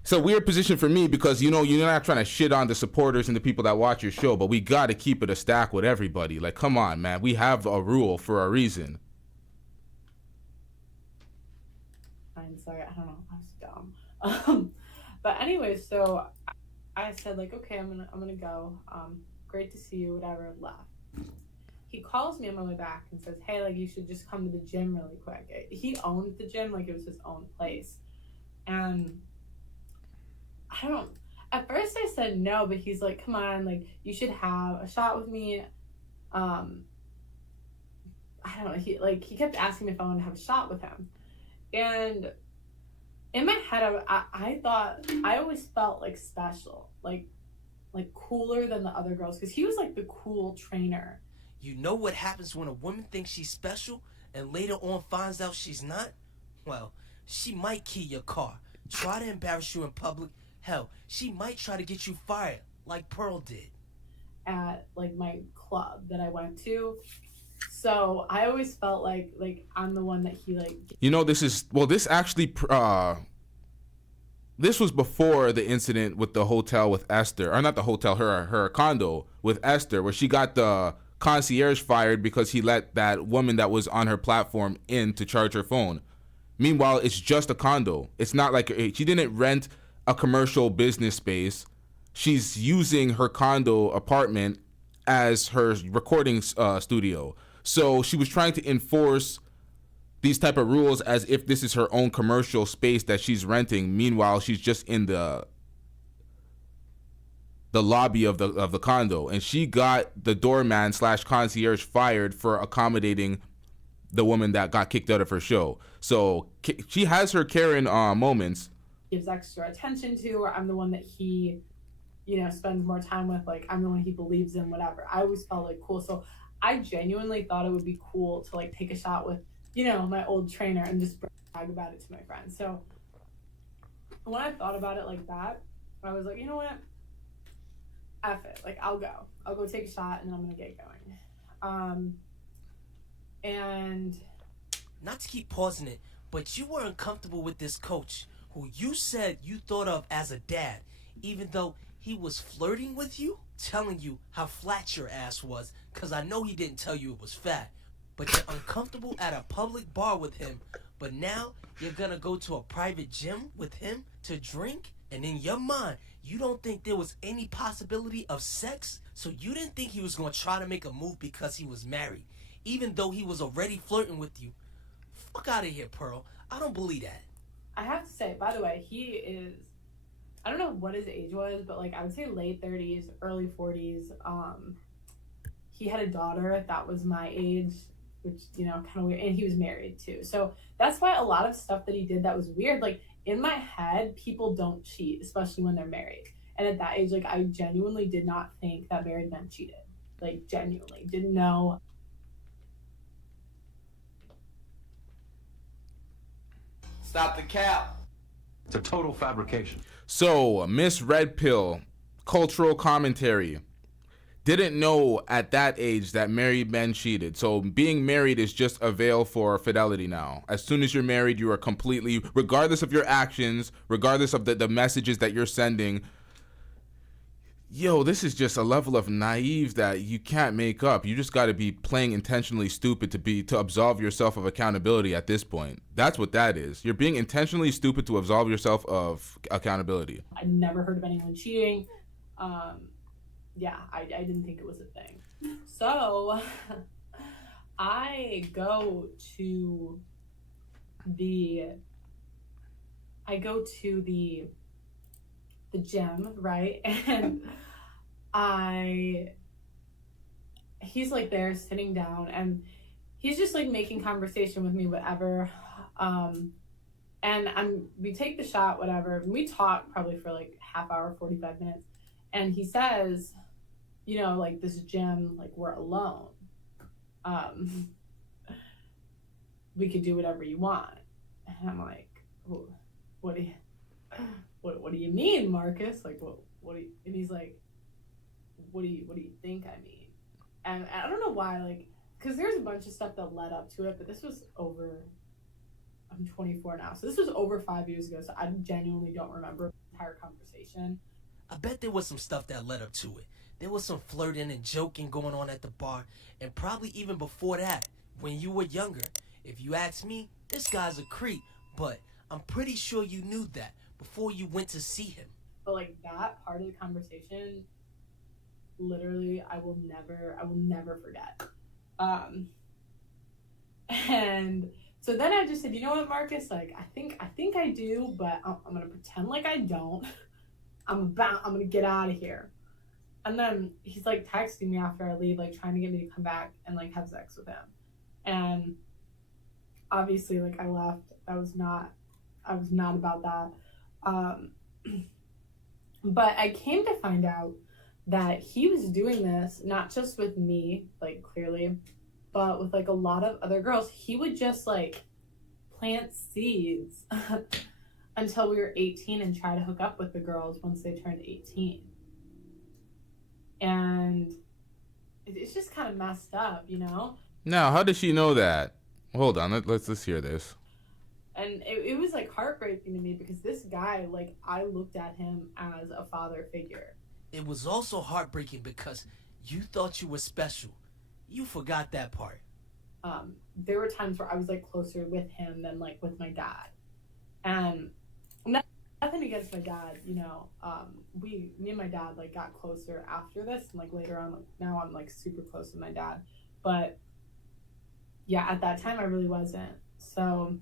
It's a weird position for me because, you're not trying to shit on the supporters and the people that watch your show, but we got to keep it a stack with everybody. Like, come on, man. We have a rule for a reason. I'm sorry. I don't know. I was dumb. But anyway, so I said, like, okay, I'm gonna go. Great to see you, whatever, left. He calls me on my way back and says, hey, like, you should just come to the gym really quick. He owned the gym like it was his own place. And I don't. At first, I said no, but he's like, "Come on, like you should have a shot with me." I don't know. He kept asking me if I wanted to have a shot with him, and in my head, I thought I always felt like special, like cooler than the other girls, because he was like the cool trainer. You know what happens when a woman thinks she's special and later on finds out she's not? Well, she might key your car, try to embarrass you in public. Hell, she might try to get you fired, like Pearl did. At, like, my club that I went to. So I always felt like I'm the one that he, like... This was before the incident with the hotel with Esther. Or not the hotel, her condo with Esther, where she got the concierge fired because he let that woman that was on her platform in to charge her phone. Meanwhile, it's just a condo. It's not like she didn't rent a commercial business space. She's using her condo apartment as her recording studio. So she was trying to enforce these type of rules as if this is her own commercial space that she's renting. Meanwhile, she's just in the lobby of the condo, and she got the doorman / concierge fired for accommodating the woman that got kicked out of her show. So she has her Karen moments. Gives extra attention to, or I'm the one that he, spends more time with. Like, I'm the one he believes in, whatever. I always felt like cool. So I genuinely thought it would be cool to like take a shot with, my old trainer and just brag about it to my friends. So when I thought about it like that, I was like, you know what? F it. Like, I'll go take a shot, and then I'm going to get going. And not to keep pausing it, but you were uncomfortable with this coach who you said you thought of as a dad, even though he was flirting with you, telling you how flat your ass was, because I know he didn't tell you it was fat, but you're uncomfortable at a public bar with him, but now you're going to go to a private gym with him to drink, and in your mind, you don't think there was any possibility of sex, so you didn't think he was going to try to make a move because he was married, even though he was already flirting with you. Fuck out of here, Pearl. I don't believe that. I have to say, by the way, he is, I don't know what his age was, but like I would say late 30s, early 40s. He had a daughter that was my age, which, kind of weird, and he was married too. So that's why a lot of stuff that he did that was weird, like in my head, people don't cheat, especially when they're married. And at that age, like I genuinely did not think that married men cheated. Like genuinely didn't know. Stop the cap. It's a total fabrication. So, Miss Red Pill, cultural commentary. Didn't know at that age that married men cheated. So being married is just a veil for fidelity now. As soon as you're married, you are completely, regardless of your actions, regardless of the messages that you're sending. Yo, this is just a level of naive that you can't make up. You just got to be playing intentionally stupid to absolve yourself of accountability at this point. That's what that is. You're being intentionally stupid to absolve yourself of accountability. I never heard of anyone cheating. Yeah, I didn't think it was a thing. So I go to the gym, right? And he's like there sitting down, and he's just like making conversation with me, whatever. And we take the shot, whatever. And we talk probably for like half hour, 45 minutes. And he says, like this gym, like we're alone. We could do whatever you want. And I'm like, what do you mean, Marcus? Like, what do you, and he's like, what do you think I mean? And I don't know why, like, because there's a bunch of stuff that led up to it, but this was I'm 24 now, so this was over 5 years ago, so I genuinely don't remember the entire conversation. I bet there was some stuff that led up to it. There was some flirting and joking going on at the bar, and probably even before that, when you were younger. If you ask me, this guy's a creep, but I'm pretty sure you knew that before you went to see him. But like that part of the conversation, literally, I will never forget. And so then I just said, you know what, Marcus? Like, I think I do, but I'm gonna pretend like I don't. I'm gonna get out of here. And then he's like texting me after I leave, like trying to get me to come back and like have sex with him. And obviously, like I left. I was not about that. But I came to find out that he was doing this not just with me, like clearly, but with like a lot of other girls. He would just like plant seeds until we were 18 and try to hook up with the girls once they turned 18. And it's just kind of messed up, Now, how does she know that? Hold on, let's hear this. And it was like heartbreaking to me because this guy, like, I looked at him as a father figure. It was also heartbreaking because you thought you were special. You forgot that part. There were times where I was like closer with him than like with my dad, and nothing against my dad, you know. Me and my dad like got closer after this, and like later on, like, now I'm like super close with my dad, but yeah, at that time I really wasn't. So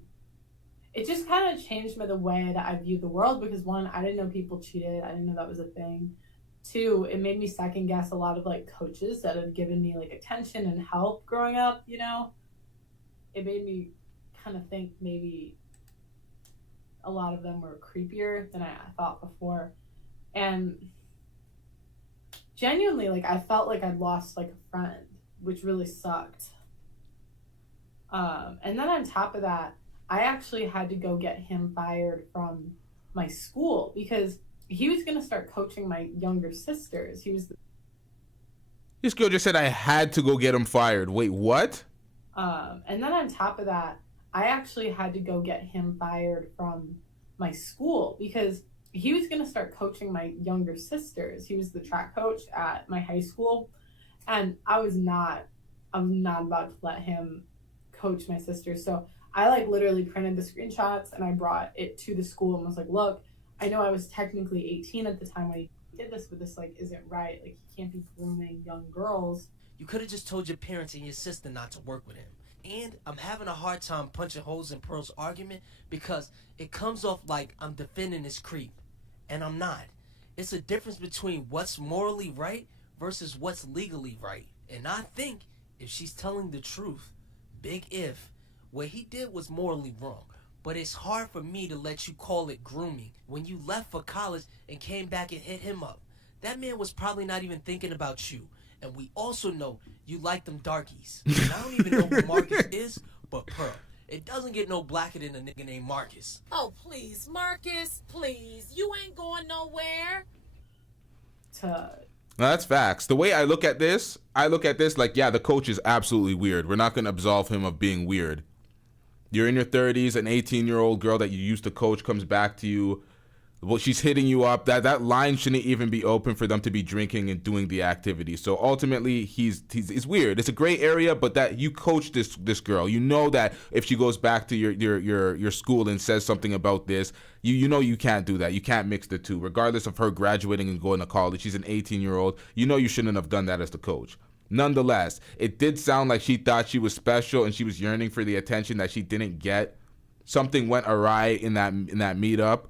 it just kind of changed the way that I viewed the world, because one, I didn't know people cheated. I didn't know that was a thing. Two, it made me second guess a lot of like coaches that had given me like attention and help growing up, you know. It made me kind of think maybe a lot of them were creepier than I thought before. And genuinely, like, I felt like I'd lost like a friend, which really sucked. And then on top of that, I actually had to go get him fired from my school because he was going to start coaching my younger sisters. This girl just said I had to go get him fired. Wait, what? And then on top of that, I actually had to go get him fired from my school because he was going to start coaching my younger sisters. He was the track coach at my high school, and I was not about to let him coach my sisters. So I like literally printed the screenshots and I brought it to the school and was like, look, I know I was technically 18 at the time when he did this, but this like isn't right. Like, he can't be grooming young girls. You could have just told your parents and your sister not to work with him. And I'm having a hard time punching holes in Pearl's argument because it comes off like I'm defending this creep, and I'm not. It's a difference between what's morally right versus what's legally right. And I think if she's telling the truth, big if, what he did was morally wrong. But it's hard for me to let you call it grooming when you left for college and came back and hit him up. That man was probably not even thinking about you. And we also know you like them darkies. And I don't even know who Marcus is, but Pearl, it doesn't get no blacker than a nigga named Marcus. Oh, please, Marcus, please. You ain't going nowhere. No, that's facts. The way I look at this like, yeah, the coach is absolutely weird. We're not going to absolve him of being weird. You're in your 30s, an 18-year-old girl that you used to coach comes back to you. Well, she's hitting you up. That line shouldn't even be open for them to be drinking and doing the activity. So ultimately, he's weird. It's a gray area, but that you coach this girl. You know that if she goes back to your school and says something about this, you know you can't do that. You can't mix the two. Regardless of her graduating and going to college, she's an 18-year-old. You know you shouldn't have done that as the coach. Nonetheless, it did sound like she thought she was special and she was yearning for the attention that she didn't get. Something went awry in that meetup.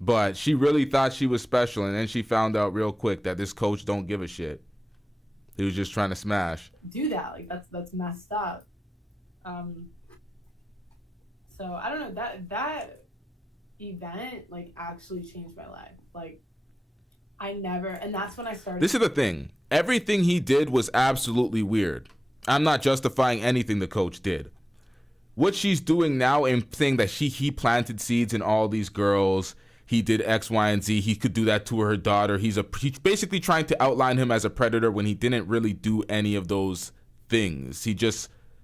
But she really thought she was special, and then she found out real quick that this coach don't give a shit. He was just trying to smash. Do that, like that's messed up. So I don't know, that event like actually changed my life. Like, and that's when I started. This is the thing. Everything he did was absolutely weird. I'm not justifying anything the coach did. What she's doing now and saying that he planted seeds in all these girls. He did X, Y, and Z. He could do that to her daughter. He's basically trying to outline him as a predator when he didn't really do any of those things.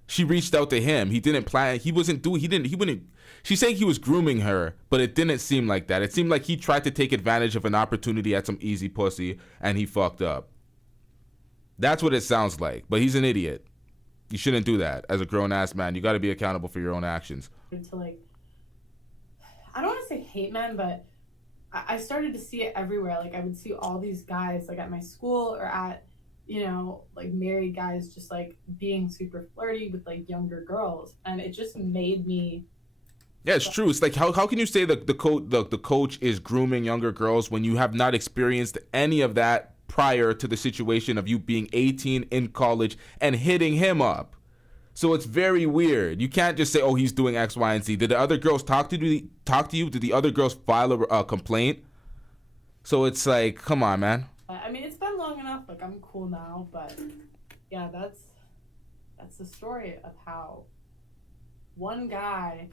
She reached out to him. He didn't plan. He wouldn't. She's saying he was grooming her, but it didn't seem like that. It seemed like he tried to take advantage of an opportunity at some easy pussy, and he fucked up. That's what it sounds like. But he's an idiot. You shouldn't do that as a grown-ass man. You got to be accountable for your own actions. To like, I don't want to say hate men, but I started to see it everywhere. Like, I would see all these guys like at my school or at, you know, like married guys just like being super flirty with like younger girls, and it just made me. Yeah, it's true. It's like how can you say that the coach is grooming younger girls when you have not experienced any of that prior to the situation of you being 18 in college and hitting him up? So it's very weird. You can't just say, oh, he's doing X, Y, and Z. Did the other girls talk to you? Did the other girls file a complaint? So it's like, come on, man. I mean, it's been long enough. Like, I'm cool now, but yeah, that's the story of how one guy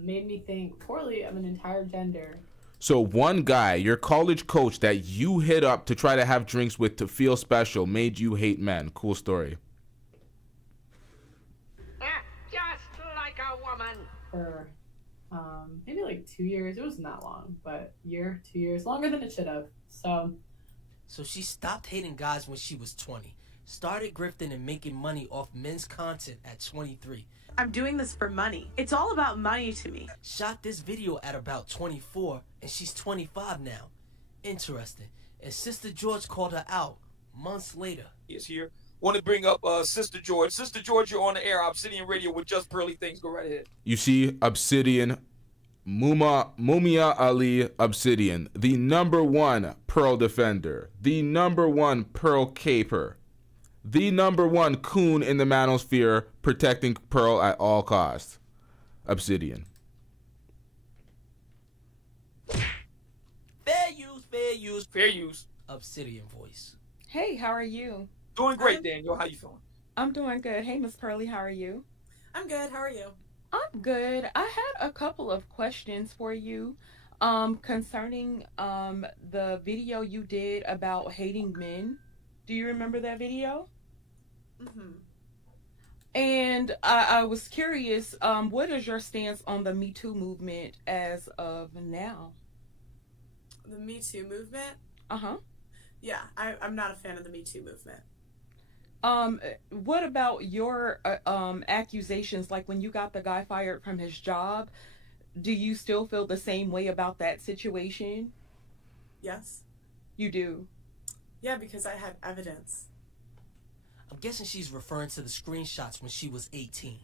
made me think poorly of an entire gender. So one guy, your college coach that you hit up to try to have drinks with to feel special, made you hate men. Cool story. Just like a woman. For maybe like 2 years. It wasn't that long, but 2 years, longer than it should have. So she stopped hating guys when she was 20. started grifting and making money off men's content at 23. I'm doing this for money. It's all about money to me. Shot this video at about 24, and she's 25 now. Interesting. And Sister George called her out months later. Is here. Want to bring up Sister George. Sister George, you're on the air. Obsidian Radio with Just Pearly Things. Go right ahead. You see Obsidian, Mumia Ali Obsidian, the #1 Pearl defender, the #1 Pearl caper, the #1 coon in the manosphere, protecting Pearl at all costs. Obsidian. Fair use, fair use, fair use. Obsidian voice. Hey, how are you? Doing great, Daniel. How you feeling? I'm doing good. Hey, Miss Pearly, how are you? I'm good. How are you? I'm good. I had a couple of questions for you concerning the video you did about hating men. Do you remember that video? Mm-hmm. And I was curious, what is your stance on the Me Too movement as of now? The Me Too movement? Uh-huh. Yeah, I'm not a fan of the Me Too movement. What about your accusations, like when you got the guy fired from his job? Do you still feel the same way about that situation? Yes. You do? Yeah, because I had evidence. I'm guessing she's referring to the screenshots when she was 18.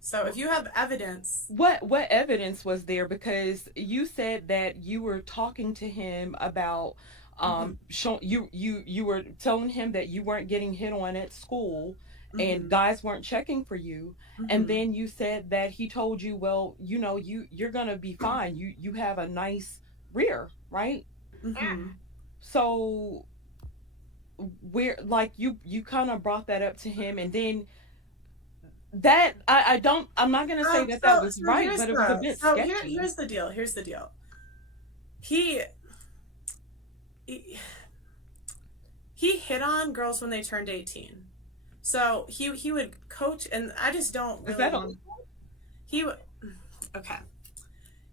So if you have evidence... What evidence was there? Because you said that you were talking to him about... you were telling him that you weren't getting hit on at school and guys weren't checking for you, and then you said that he told you, well, you know, you're gonna be fine, you have a nice rear, right? So where, like, you kind of brought that up to him, and then that I'm not gonna say that was right, but it was a bit sketchy. Here's the deal. He hit on girls when they turned 18. So he would coach, and I just don't really... Is that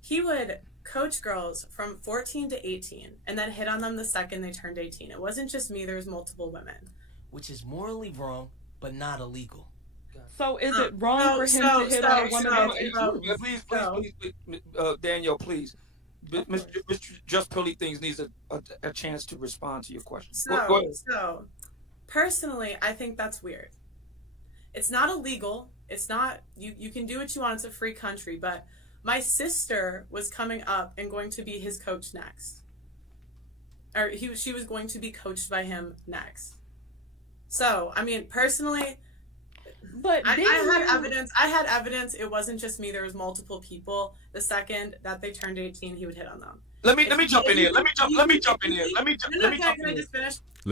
He would coach girls from 14 to 18 and then hit on them the second they turned 18. It wasn't just me, there was multiple women. Which is morally wrong, but not illegal. So is it wrong for him to hit on a woman that's 18? Please, Daniel, please. Mr. Just Pearly Things needs a chance to respond to your question. Go ahead. So, personally, I think that's weird. It's not illegal. It's not, you can do what you want. It's a free country. But my sister was coming up and going to be his coach next. Or she was going to be coached by him next. So, I mean, personally... But I had evidence. It wasn't just me. There was multiple people. The second that they turned 18, he would hit on them. Let me jump in here. Let me jump in here. Let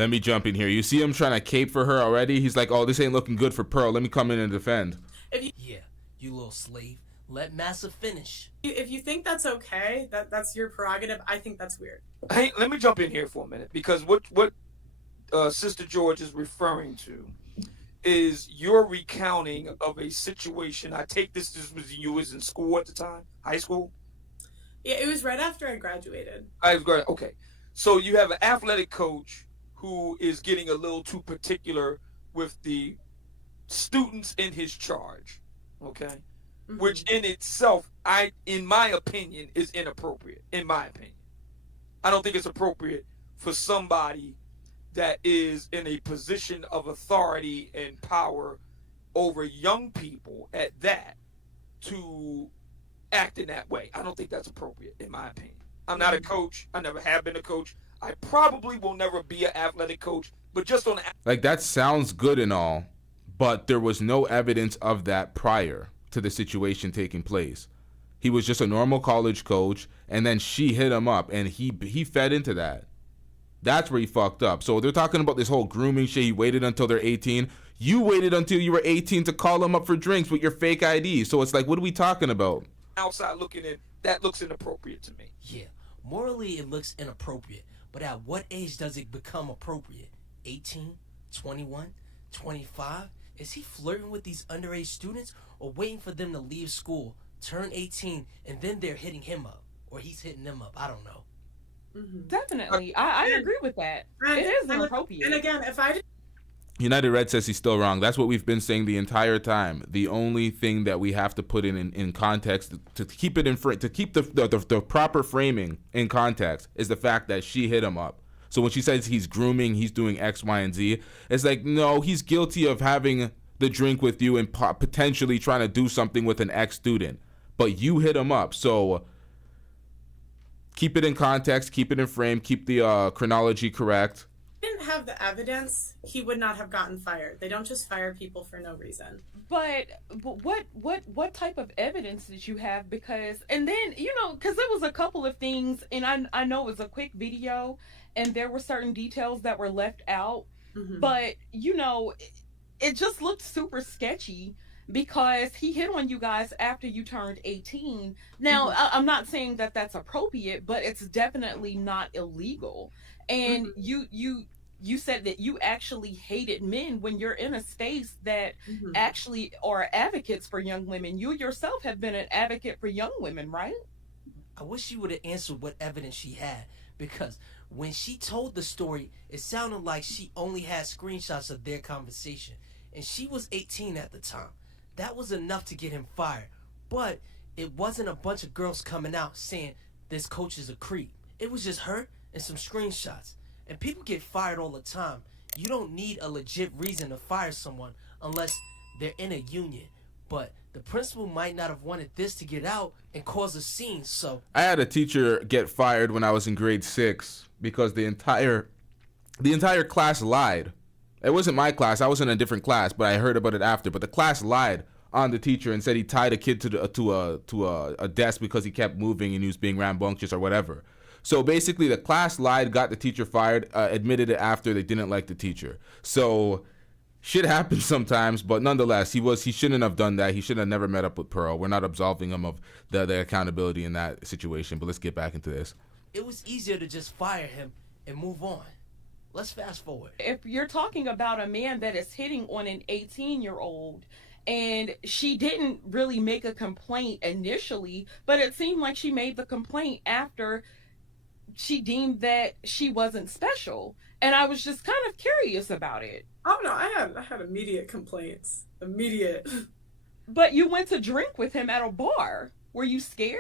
me jump in here. You see him trying to cape for her already? He's like, oh, this ain't looking good for Pearl. Let me come in and defend. Yeah, you little slave. Let Massa finish. If you think that's okay, that's your prerogative. I think that's weird. Hey, let me jump in here for a minute, because what Sister George is referring to is your recounting of a situation. I take this was you was in school at the time, high school? Yeah, it was right after I graduated. Okay. So you have an athletic coach who is getting a little too particular with the students in his charge, okay? Which in itself, in my opinion, is inappropriate, in my opinion. I don't think it's appropriate for somebody that is in a position of authority and power over young people at that to act in that way. I don't think that's appropriate, in my opinion. I'm not a coach. I never have been a coach. I probably will never be an athletic coach, but just on... Like, that sounds good and all, but there was no evidence of that prior to the situation taking place. He was just a normal college coach, and then she hit him up, and he fed into that. That's where he fucked up. So they're talking about this whole grooming shit. He waited until they're 18. You waited until you were 18 to call him up for drinks with your fake ID. So it's like, what are we talking about? Outside looking in, that looks inappropriate to me. Yeah, morally it looks inappropriate. But at what age does it become appropriate? 18? 21? 25? Is he flirting with these underage students or waiting for them to leave school, turn 18, and then they're hitting him up? Or he's hitting them up? I don't know. Definitely. I agree with that. It is inappropriate. And again, if I United Red says he's still wrong. That's what we've been saying the entire time. The only thing that we have to put in context to keep it to keep the proper framing in context is the fact that she hit him up. So when she says he's grooming, he's doing X, Y, and Z, it's like, no, he's guilty of having the drink with you and potentially trying to do something with an ex-student. But you hit him up. So keep it in context, keep it in frame, keep the chronology correct. Didn't have the evidence, he would not have gotten fired. They don't just fire people for no reason. But what type of evidence did you have? Because, and then, you know, because there was a couple of things, and I know it was a quick video, and there were certain details that were left out, but, you know, it just looked super sketchy because he hit on you guys after you turned 18. Now, I'm not saying that that's appropriate, but it's definitely not illegal. And you said that you actually hated men when you're in a space that actually are advocates for young women. You yourself have been an advocate for young women, right? I wish you would have answered what evidence she had, because when she told the story, it sounded like she only had screenshots of their conversation, and she was 18 at the time. That was enough to get him fired, but it wasn't a bunch of girls coming out saying this coach is a creep. It was just her and some screenshots. And people get fired all the time. You don't need a legit reason to fire someone unless they're in a union. But the principal might not have wanted this to get out and cause a scene, so... I had a teacher get fired when I was in grade 6 because the entire class lied. It wasn't my class. I was in a different class, but I heard about it after. But the class lied on the teacher and said he tied a kid to a desk because he kept moving and he was being rambunctious or whatever. So basically, the class lied, got the teacher fired, admitted it after they didn't like the teacher. So shit happens sometimes, but nonetheless, he shouldn't have done that. He should have never met up with Pearl. We're not absolving him of the accountability in that situation. But let's get back into this. It was easier to just fire him and move on. Let's fast forward. If you're talking about a man that is hitting on an 18-year-old, and she didn't really make a complaint initially, but it seemed like she made the complaint after she deemed that she wasn't special, and I was just kind of curious about it. Oh no, I had immediate complaints. Immediate. But you went to drink with him at a bar. Were you scared?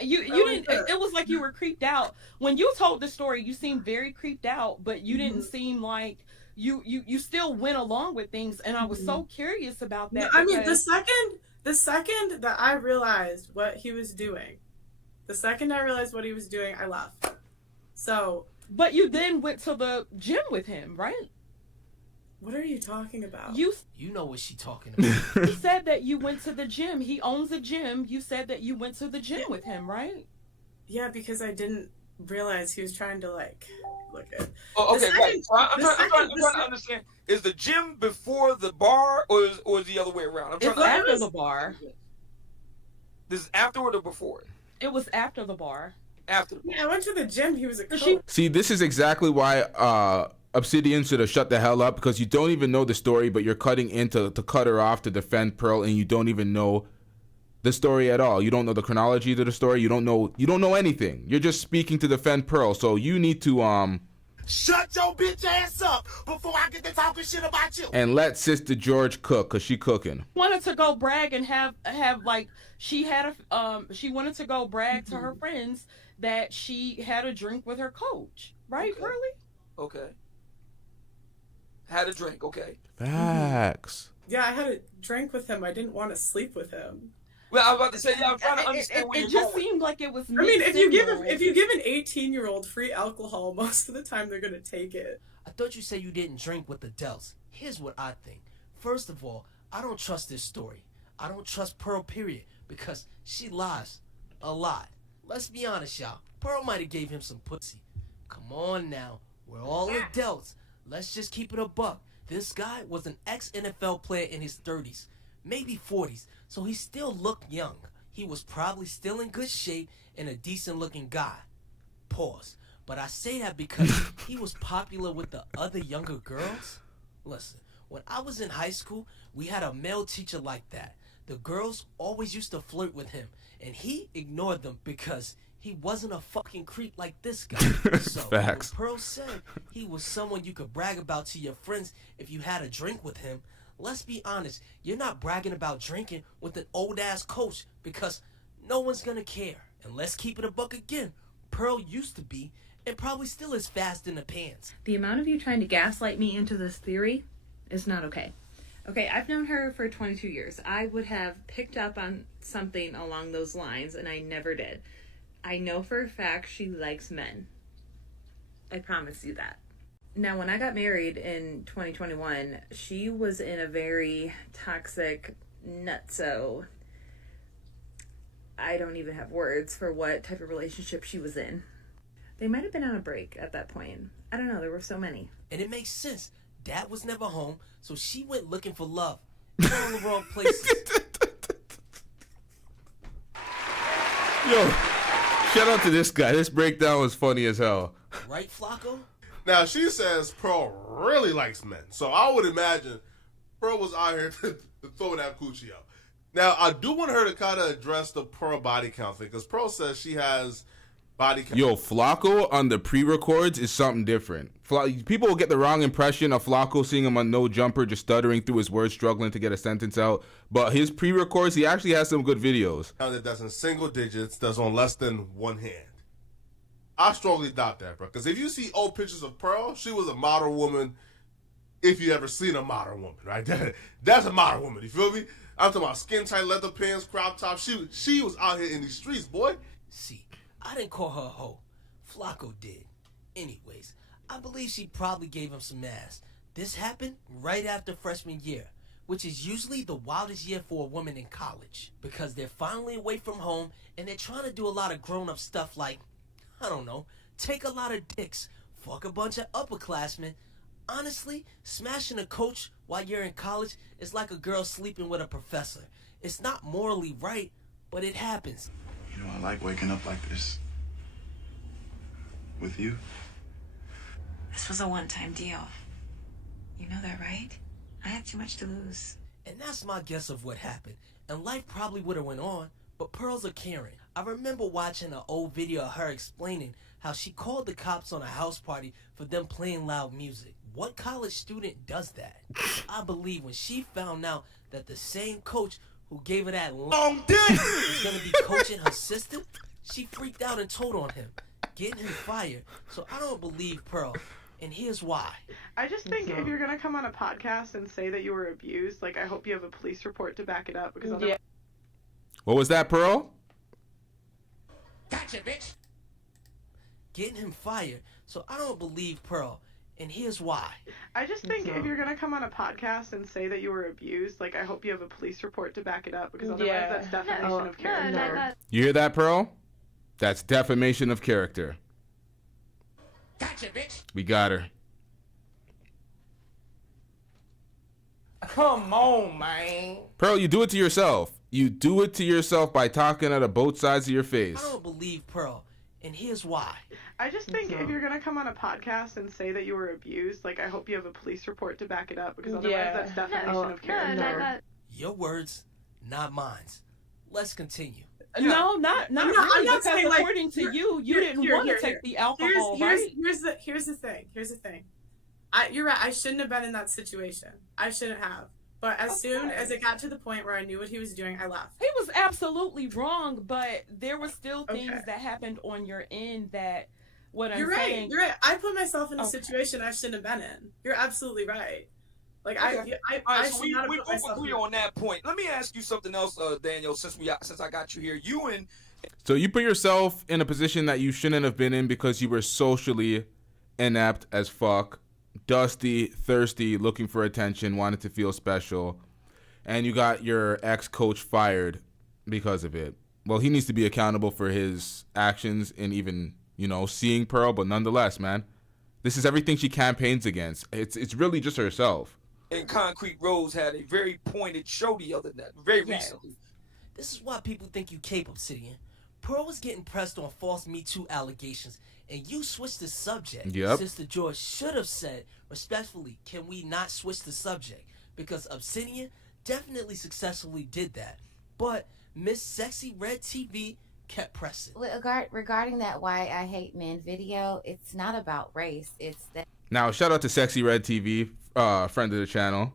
You didn't. It was like you were creeped out when you told the story. You seemed very creeped out, but you didn't seem like you still went along with things, and I was so curious about that. I mean, the second that I realized what he was doing. The second I realized what he was doing, I left. So. But you then went to the gym with him, right? What are you talking about? You know what she's talking about. You said that you went to the gym. He owns a gym. You said that you went to the gym with him, right? Yeah, because I didn't realize he was trying to look at. Oh, okay, right. So I'm trying to understand. Is the gym before the bar, or is the other way around? It's after the bar. This is afterward or before? It was after the bar. After the bar. Yeah, I went to the gym. He was a coach. See, this is exactly why Obsidian should have shut the hell up, because you don't even know the story, but you're cutting in to cut her off to defend Pearl, and you don't even know the story at all. You don't know the chronology to the story. You don't know anything. You're just speaking to defend Pearl. So you need to shut your bitch ass up before I get to talking shit about you. And let Sister George cook, cause she cooking. Wanted to go brag and have like she had she wanted to go brag to her friends that she had a drink with her coach, right, Okay. Pearly? Okay. Had a drink, okay. Facts. Yeah, I had a drink with him. I didn't want to sleep with him. Well, I was about to say, yeah, I'm trying to understand where It you're just going. seemed like it was. I mean, if you give mixed an 18-year-old free alcohol, most of the time they're gonna take it. I thought you said you didn't drink with the Delts. Here's what I think. First of all, I don't trust this story. I don't trust Pearl, period, because she lies a lot. Let's be honest, y'all. Pearl might have gave him some pussy. Come on now. We're all adults. Let's just keep it a buck. This guy was an ex-NFL player in his 30s, maybe 40s, so he still looked young. He was probably still in good shape and a decent-looking guy. Pause. But I say that because he was popular with the other younger girls. Listen, when I was in high school, we had a male teacher like that. The girls always used to flirt with him, and he ignored them because he wasn't a fucking creep like this guy. So Facts. when Pearl said he was someone you could brag about to your friends if you had a drink with him, let's be honest, you're not bragging about drinking with an old-ass coach because no one's gonna care. And let's keep it a buck again. Pearl used to be, and probably still is, fast in the pants. The amount of you trying to gaslight me into this theory is not okay. Okay, I've known her for 22 years. I would have picked up on something along those lines, and I never did. I know for a fact she likes men. I promise you that. Now, when I got married in 2021, she was in a very toxic, nutso, I don't even have words for what type of relationship she was in. They might have been on a break at that point. I don't know, there were so many. And it makes sense. Dad was never home, so she went looking for love. In all the wrong places. Yo, shout out to this guy. This breakdown was funny as hell. Right, Flacco? Now, she says Pearl really likes men. So I would imagine Pearl was out here to throw that coochie out. Now, I do want her to kind of address the Pearl body count thing, because Pearl says she has body count. Yo, Flacco on the pre-records is something different. People will get the wrong impression of Flacco seeing him on No Jumper, just stuttering through his words, struggling to get a sentence out. But his pre-records, he actually has some good videos. That's in single digits, that's on less than one hand. I strongly doubt that, bro. Because if you see old pictures of Pearl, she was a model woman, if you ever seen a modern woman, right? That's a modern woman, you feel me? I'm talking about skin-tight leather pants, crop top. She was out here in these streets, boy. See, I didn't call her a hoe. Flacco did. Anyways, I believe she probably gave him some ass. This happened right after freshman year, which is usually the wildest year for a woman in college, because they're finally away from home and they're trying to do a lot of grown-up stuff like, I don't know, take a lot of dicks, fuck a bunch of upperclassmen. Honestly, smashing a coach while you're in college is like a girl sleeping with a professor. It's not morally right, but it happens. You know, I like waking up like this. With you. This was a one-time deal. You know that, right? I had too much to lose. And that's my guess of what happened. And life probably would have went on, but Pearl's a Karen. I remember watching an old video of her explaining how she called the cops on a house party for them playing loud music. What college student does that? I believe when she found out that the same coach who gave her that long dick was going to be coaching her sister, she freaked out and told on him, getting him fired. So I don't believe Pearl, and here's why. I just think if you're going to come on a podcast and say that you were abused, like, I hope you have a police report to back it up, because otherwise... What was that, Pearl? Gotcha, bitch! Getting him fired, so I don't believe Pearl. And here's why. I just think if you're going to come on a podcast and say that you were abused, like, I hope you have a police report to back it up, because otherwise that's defamation of character. You hear that, Pearl? That's defamation of character. Gotcha, bitch! We got her. Come on, man. Pearl, you do it to yourself. You do it to yourself by talking out of both sides of your face. I don't believe Pearl. And here's why. I just think if you're going to come on a podcast and say that you were abused, like, I hope you have a police report to back it up, because otherwise that's defamation of character. Your words, not mine. Let's continue. No, not really, I'm not because saying, according to you, you didn't want to take the alcohol, right? Here's the thing. You're right. I shouldn't have been in that situation. I shouldn't have. But as soon as it got to the point where I knew what he was doing, I left. He was absolutely wrong, but there were still things that happened on your end that You're right. I put myself in a situation I shouldn't have been in. You're absolutely right. Like All right, so we both agree on that point. Let me ask you something else, Daniel. Since I got you here, So you put yourself in a position that you shouldn't have been in because you were socially inept as fuck, dusty, thirsty, looking for attention, wanted to feel special, and you got your ex-coach fired because of it. Well, he needs to be accountable for his actions and even, seeing Pearl, but nonetheless, man, this is everything she campaigns against. It's really just herself. And Concrete Rose had a very pointed show the other night, recently. This is why people think you Cape Obsidian. Pearl was getting pressed on false Me Too allegations, and you switched the subject. Yep. Sister George should have said, respectfully, can we not switch the subject? Because Obsidian definitely successfully did that. But Miss Sexy Red TV kept pressing. Regarding that Why I Hate Men video, it's not about race. It's that. Now, shout out to Sexy Red TV, friend of the channel.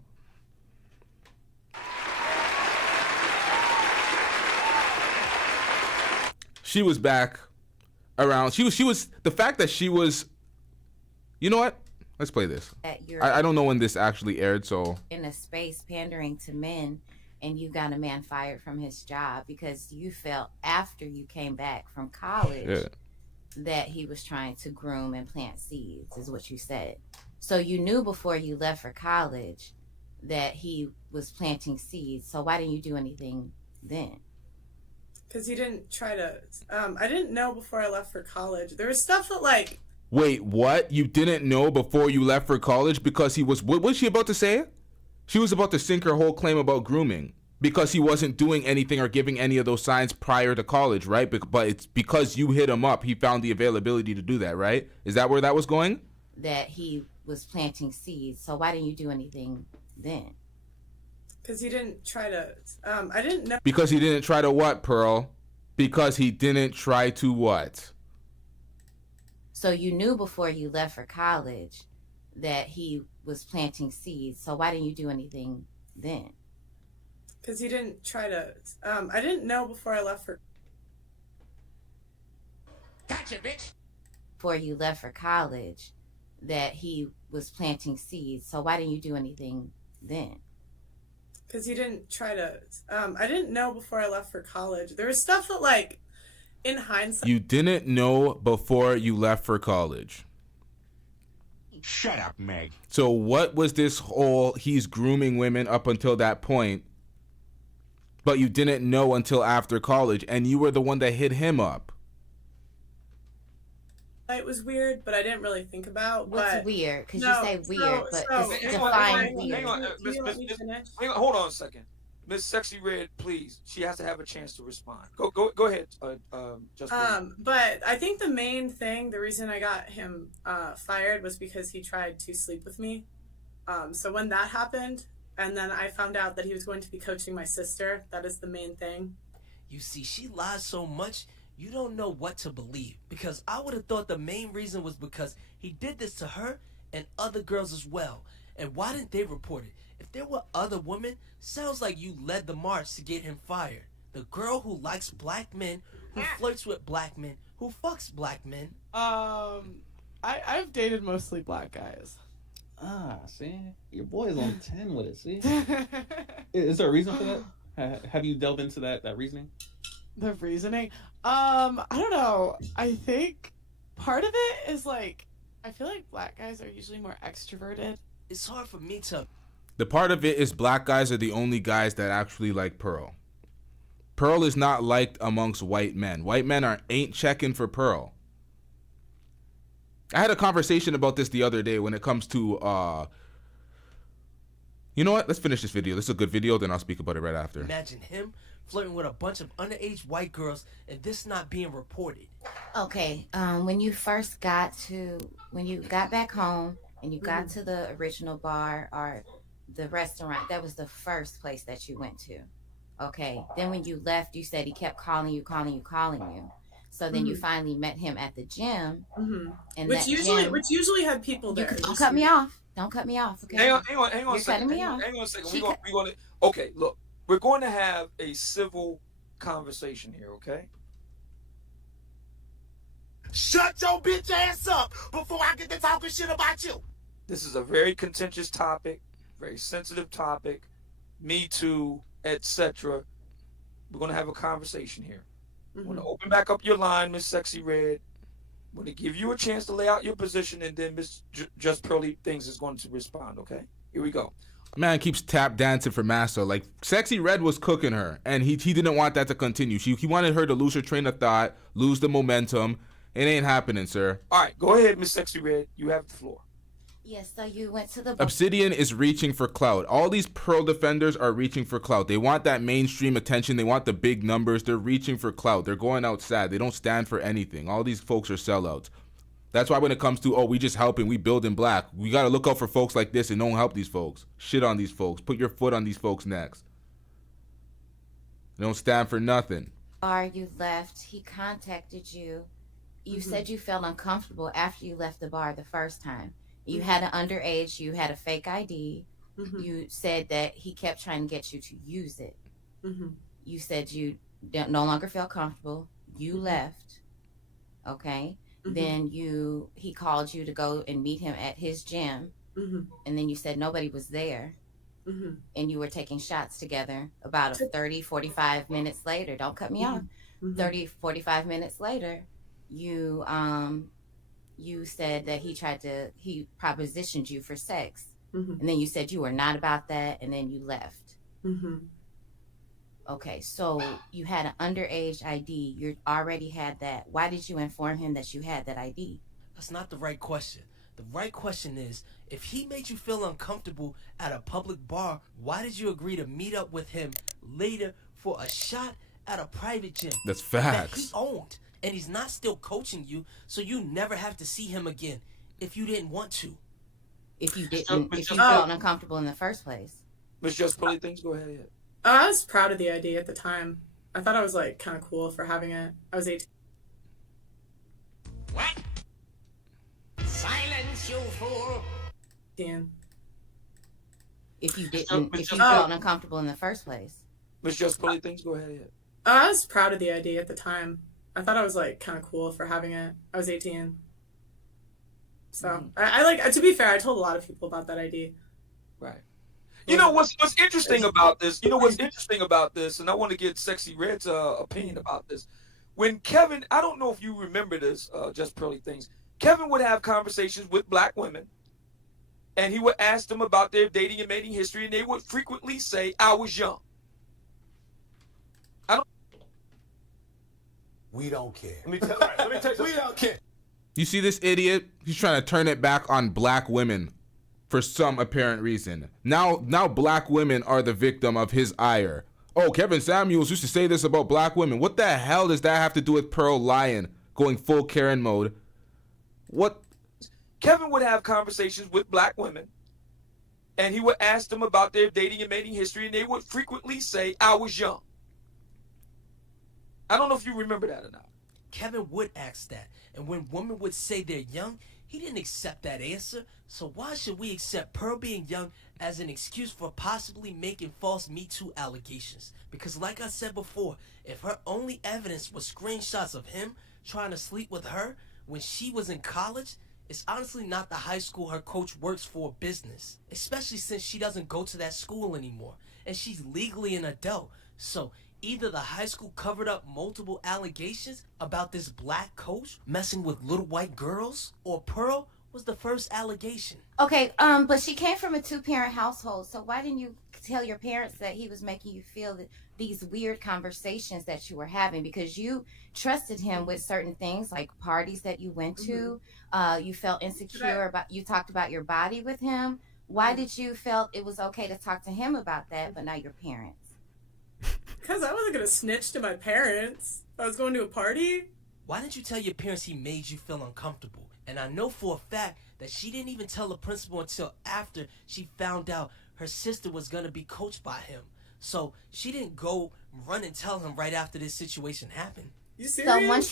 She was back around. She was the fact that she was. You know what? Let's play this. I don't know when this actually aired, so. In a space pandering to men, and you got a man fired from his job because you felt after you came back from college that he was trying to groom and plant seeds, is what you said. So you knew before you left for college that he was planting seeds. So why didn't you do anything then? Because he didn't try to. I didn't know before I left for college. There was stuff that like. Wait, what? You didn't know before you left for college because he was. What was she about to say? She was about to sink her whole claim about grooming because he wasn't doing anything or giving any of those signs prior to college, right? But it's because you hit him up, he found the availability to do that, right? Is that where that was going? That he was planting seeds. So why didn't you do anything then? Because he didn't try to. I didn't know. Because he didn't try to what, Pearl? Because he didn't try to what? So you knew before you left for college that he was planting seeds. So why didn't you do anything then? Because he didn't try to. I didn't know before I left for. Gotcha, bitch. Before you left for college that he was planting seeds. So why didn't you do anything then? Because he didn't try to. I didn't know before I left for college. There was stuff that like. In hindsight, you didn't know before you left for college. Shut up, Meg. So what was this whole he's grooming women up until that point, but you didn't know until after college, and you were the one that hit him up? It was weird, but I didn't really think about. What's weird? Because you say weird, but define weird. Hang on, hold on a second. Miss Sexy Red, please. She has to have a chance to respond. Go ahead, Justin. But I think the main thing, the reason I got him fired was because he tried to sleep with me. So when that happened, and then I found out that he was going to be coaching my sister, that is the main thing. You see, she lies so much, you don't know what to believe. Because I would have thought the main reason was because he did this to her and other girls as well. And why didn't they report it? If there were other women, sounds like you led the march to get him fired. The girl who likes black men, who flirts with black men, who fucks black men. I've dated mostly black guys. Ah, see? Your boy's on 10 with it, see? Is there a reason for that? Have you delved into that reasoning? The reasoning? I don't know. I think part of it is like, I feel like black guys are usually more extroverted. It's hard for me to... The part of it is black guys are the only guys that actually like Pearl. Pearl is not liked amongst white men. White men ain't checking for Pearl. I had a conversation about this the other day when it comes to, you know what? Let's finish this video. This is a good video, then I'll speak about it right after. Imagine him flirting with a bunch of underage white girls and this not being reported. Okay, when you got back home and you got to the original bar or the restaurant, that was the first place that you went to. Okay, then when you left, you said he kept calling you. So then you finally met him at the gym, and which usually had people there. Don't cut me off. Don't cut me off. Okay. Hang on You're a second. Cutting me off. Hang on a second. Okay, look, we're going to have a civil conversation here. Okay. Shut your bitch ass up before I get to talking shit about you. This is a very contentious topic, very sensitive topic. Me Too, etc. We're going to have a conversation here. I'm going to open back up your line, Miss Sexy Red. I'm going to give you a chance to lay out your position, and then Miss Just Pearly Things is going to respond, okay? Here we go. Man keeps tap dancing for Master. Like, Sexy Red was cooking her, and he didn't want that to continue. He wanted her to lose her train of thought, lose the momentum. It ain't happening, sir. All right, go ahead, Miss Sexy Red. You have the floor. Yes, so you went to the... Obsidian is reaching for clout. All these Pearl defenders are reaching for clout. They want that mainstream attention. They want the big numbers. They're reaching for clout. They're going outside. They don't stand for anything. All these folks are sellouts. That's why when it comes to, we just helping, we building black, we got to look out for folks like this and don't help these folks. Shit on these folks. Put your foot on these folks' necks. They don't stand for nothing. bar, you left. He contacted you. You said you felt uncomfortable after you left the bar the first time. You had an underage. You had a fake ID. You said that he kept trying to get you to use it. You said you no longer felt comfortable. You left. Okay. Then he called you to go and meet him at his gym. And then you said nobody was there. And you were taking shots together about 30, 45 minutes later. Don't cut me off. 30, 45 minutes later, you said that he propositioned you for sex. And then you said you were not about that, and then you left. Okay, so you had an underage ID. You already had that. Why did you inform him that you had that ID? That's not the right question. The right question is, if he made you feel uncomfortable at a public bar, why did you agree to meet up with him later for a shot at a private gym? That's facts. That he owned, and he's not still coaching you, so you never have to see him again if you didn't want to. If you didn't, if you felt uncomfortable in the first place. Miss Just Pearly, things, go ahead. Yeah. I was proud of the ID at the time. I thought I was like kind of cool for having it. I was 18. What? Silence, you fool! Dan. If you didn't, if you felt uncomfortable in the first place. Miss Just Pearly, things, go ahead. Yeah. I was proud of the ID at the time. I thought I was like kind of cool for having it. I was 18. So I like, to be fair, I told a lot of people about that ID. Right. You know what's interesting about this? You know what's interesting about this, and I want to get Sexy Red's opinion about this. When Kevin, I don't know if you remember this, Just Pearly things. Kevin would have conversations with black women, and he would ask them about their dating and mating history, and they would frequently say, "I was young." We don't care. Let me tell you something. We don't care. You see this idiot? He's trying to turn it back on black women for some apparent reason. Now black women are the victim of his ire. Oh, Kevin Samuels used to say this about black women. What the hell does that have to do with Pearl lying, going full Karen mode? What? Kevin would have conversations with black women, and he would ask them about their dating and mating history, and they would frequently say, "I was young." I don't know if you remember that or not. Kevin would ask that, and when women would say they're young, he didn't accept that answer. So why should we accept Pearl being young as an excuse for possibly making false Me Too allegations? Because like I said before, if her only evidence was screenshots of him trying to sleep with her when she was in college, it's honestly not the high school her coach works for business, especially since she doesn't go to that school anymore, and she's legally an adult. So either the high school covered up multiple allegations about this black coach messing with little white girls, or Pearl was the first allegation. Okay, but she came from a two-parent household, so why didn't you tell your parents that he was making you feel that these weird conversations that you were having? Because you trusted him with certain things, like parties that you went to. You felt insecure about, you talked about your body with him. Why did you felt it was okay to talk to him about that, but not your parents? Because I wasn't going to snitch to my parents. I was going to a party. Why didn't you tell your parents he made you feel uncomfortable? And I know for a fact that she didn't even tell the principal until after she found out her sister was going to be coached by him. So she didn't go run and tell him right after this situation happened. You serious? So once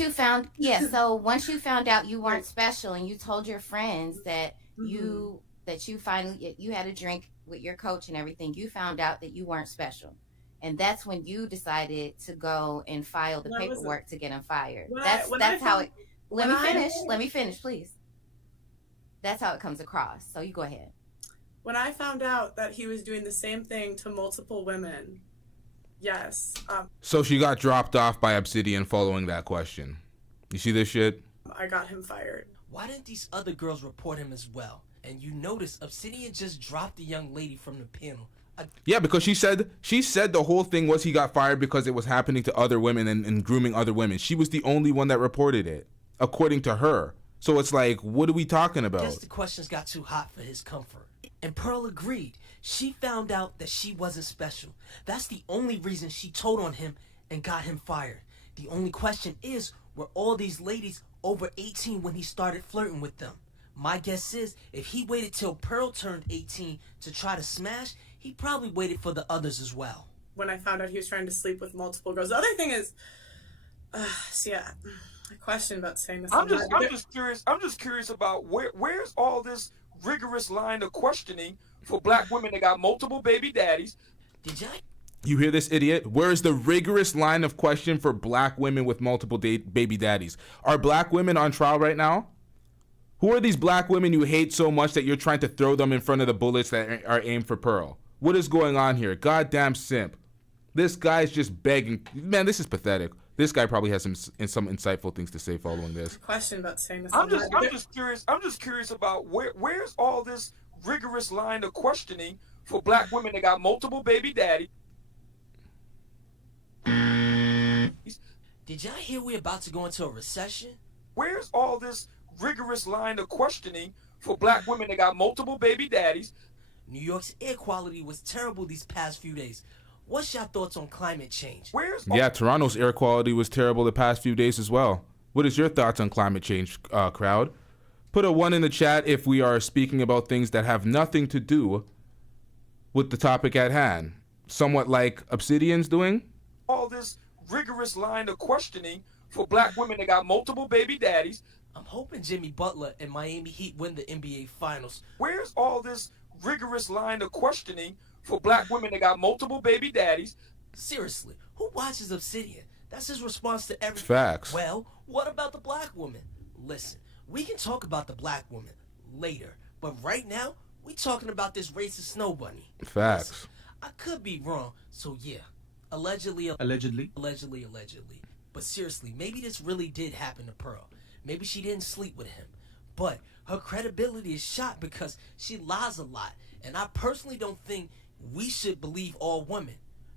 you found out you weren't special, and you told your friends that you finally had a drink with your coach and everything, you found out that you weren't special. And that's when you decided to go and file the paperwork to get him fired. Let me finish, please. That's how it comes across. So you go ahead. When I found out that he was doing the same thing to multiple women, yes. So she got dropped off by Obsidian following that question. You see this shit? I got him fired. Why didn't these other girls report him as well? And you notice Obsidian just dropped the young lady from the panel. Yeah, because she said the whole thing was he got fired because it was happening to other women and grooming other women. She was the only one that reported it, according to her. So it's like, what are we talking about? I guess the questions got too hot for his comfort. And Pearl agreed. She found out that she wasn't special. That's the only reason she told on him and got him fired. The only question is, were all these ladies over 18 when he started flirting with them? My guess is, if he waited till Pearl turned 18 to try to smash, he probably waited for the others as well. When I found out he was trying to sleep with multiple girls. The other thing is, Yeah, a question about saying this. I'm just curious. I'm just curious about where's all this rigorous line of questioning for black women that got multiple baby daddies? Did y'all? You hear this, idiot? Where's the rigorous line of question for black women with multiple baby daddies? Are black women on trial right now? Who are these black women you hate so much that you're trying to throw them in front of the bullets that are aimed for Pearl? What is going on here? Goddamn simp. This guy's just begging. Man, this is pathetic. This guy probably has some insightful things to say following this. Question about saying this. I'm just curious. I'm just curious about where's all this rigorous line of questioning for black women that got multiple baby daddies? Did y'all hear we're about to go into a recession? Where's all this rigorous line of questioning for black women that got multiple baby daddies? New York's air quality was terrible these past few days. What's your thoughts on climate change? Yeah, Toronto's air quality was terrible the past few days as well. What is your thoughts on climate change, crowd? Put a 1 in the chat if we are speaking about things that have nothing to do with the topic at hand. Somewhat like Obsidian's doing. All this rigorous line of questioning for black women that got multiple baby daddies. I'm hoping Jimmy Butler and Miami Heat win the NBA Finals. Where's all this rigorous line of questioning for black women that got multiple baby daddies? Seriously, who watches Obsidian? That's his response to everything. Facts. Well, what about the black woman? Listen, we can talk about the black woman later, but right now, we talking about this racist snow bunny. Facts. Listen, I could be wrong, so yeah. Allegedly. But seriously, maybe this really did happen to Pearl. Maybe she didn't sleep with him. But her credibility is shot because she lies a lot. And I personally don't think we should believe all women.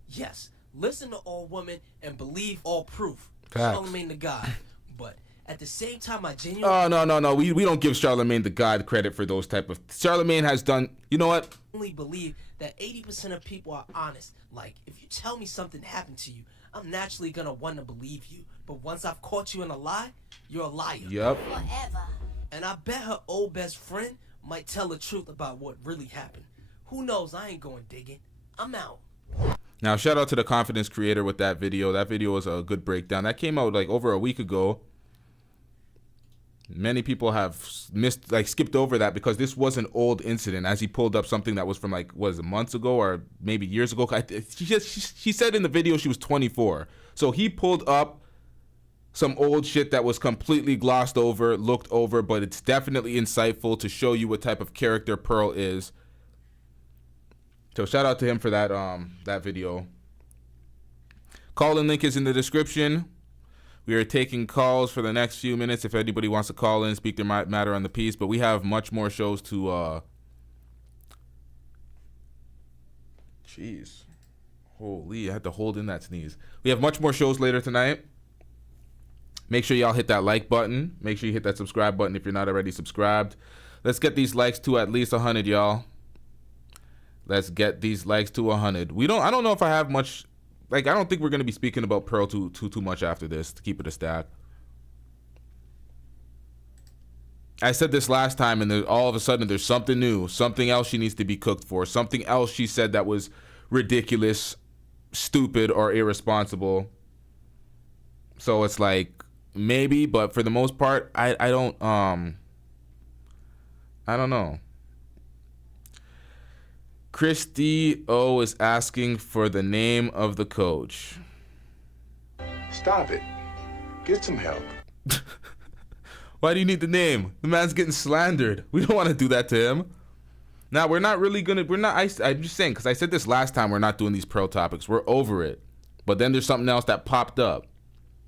Yes, listen to all women and believe all proof. Facts. Charlemagne the God. But at the same time, I genuinely... Oh, no. We don't give Charlemagne the God credit for those type of... Charlemagne has done... You know what? I only believe that 80% of people are honest. Like, if you tell me something happened to you, I'm naturally gonna want to believe you. But once I've caught you in a lie, you're a liar. Yep. Forever. And I bet her old best friend might tell the truth about what really happened. Who knows? I ain't going digging. I'm out. Now, shout out to the confidence creator with that video. That video was a good breakdown. That came out like over a week ago. Many people have skipped over that because this was an old incident, as he pulled up something that was from like, was it months ago or maybe years ago? She said in the video she was 24. So he pulled up some old shit that was completely glossed over, looked over, but it's definitely insightful to show you what type of character Pearl is. So shout out to him for that that video. Call-in link is in the description. We are taking calls for the next few minutes if anybody wants to call in, speak their matter on the piece. But we have much more shows to... Jeez. Holy, I had to hold in that sneeze. We have much more shows later tonight. Make sure y'all hit that like button. Make sure you hit that subscribe button if you're not already subscribed. Let's get these likes to at least 100, y'all. Let's get these likes to 100. I don't know if I have much... Like, I don't think we're going to be speaking about Pearl too much after this, to keep it a stack. I said this last time, and all of a sudden there's something new, something else she needs to be cooked for, something else she said that was ridiculous, stupid, or irresponsible. So it's like, maybe, but for the most part, I don't know. Christy O is asking for the name of the coach. Stop it. Get some help. Why do you need the name? The man's getting slandered. We don't want to do that to him. Now, we're not really going to... I'm just saying, because I said this last time, we're not doing these Pearl topics. We're over it. But then there's something else that popped up.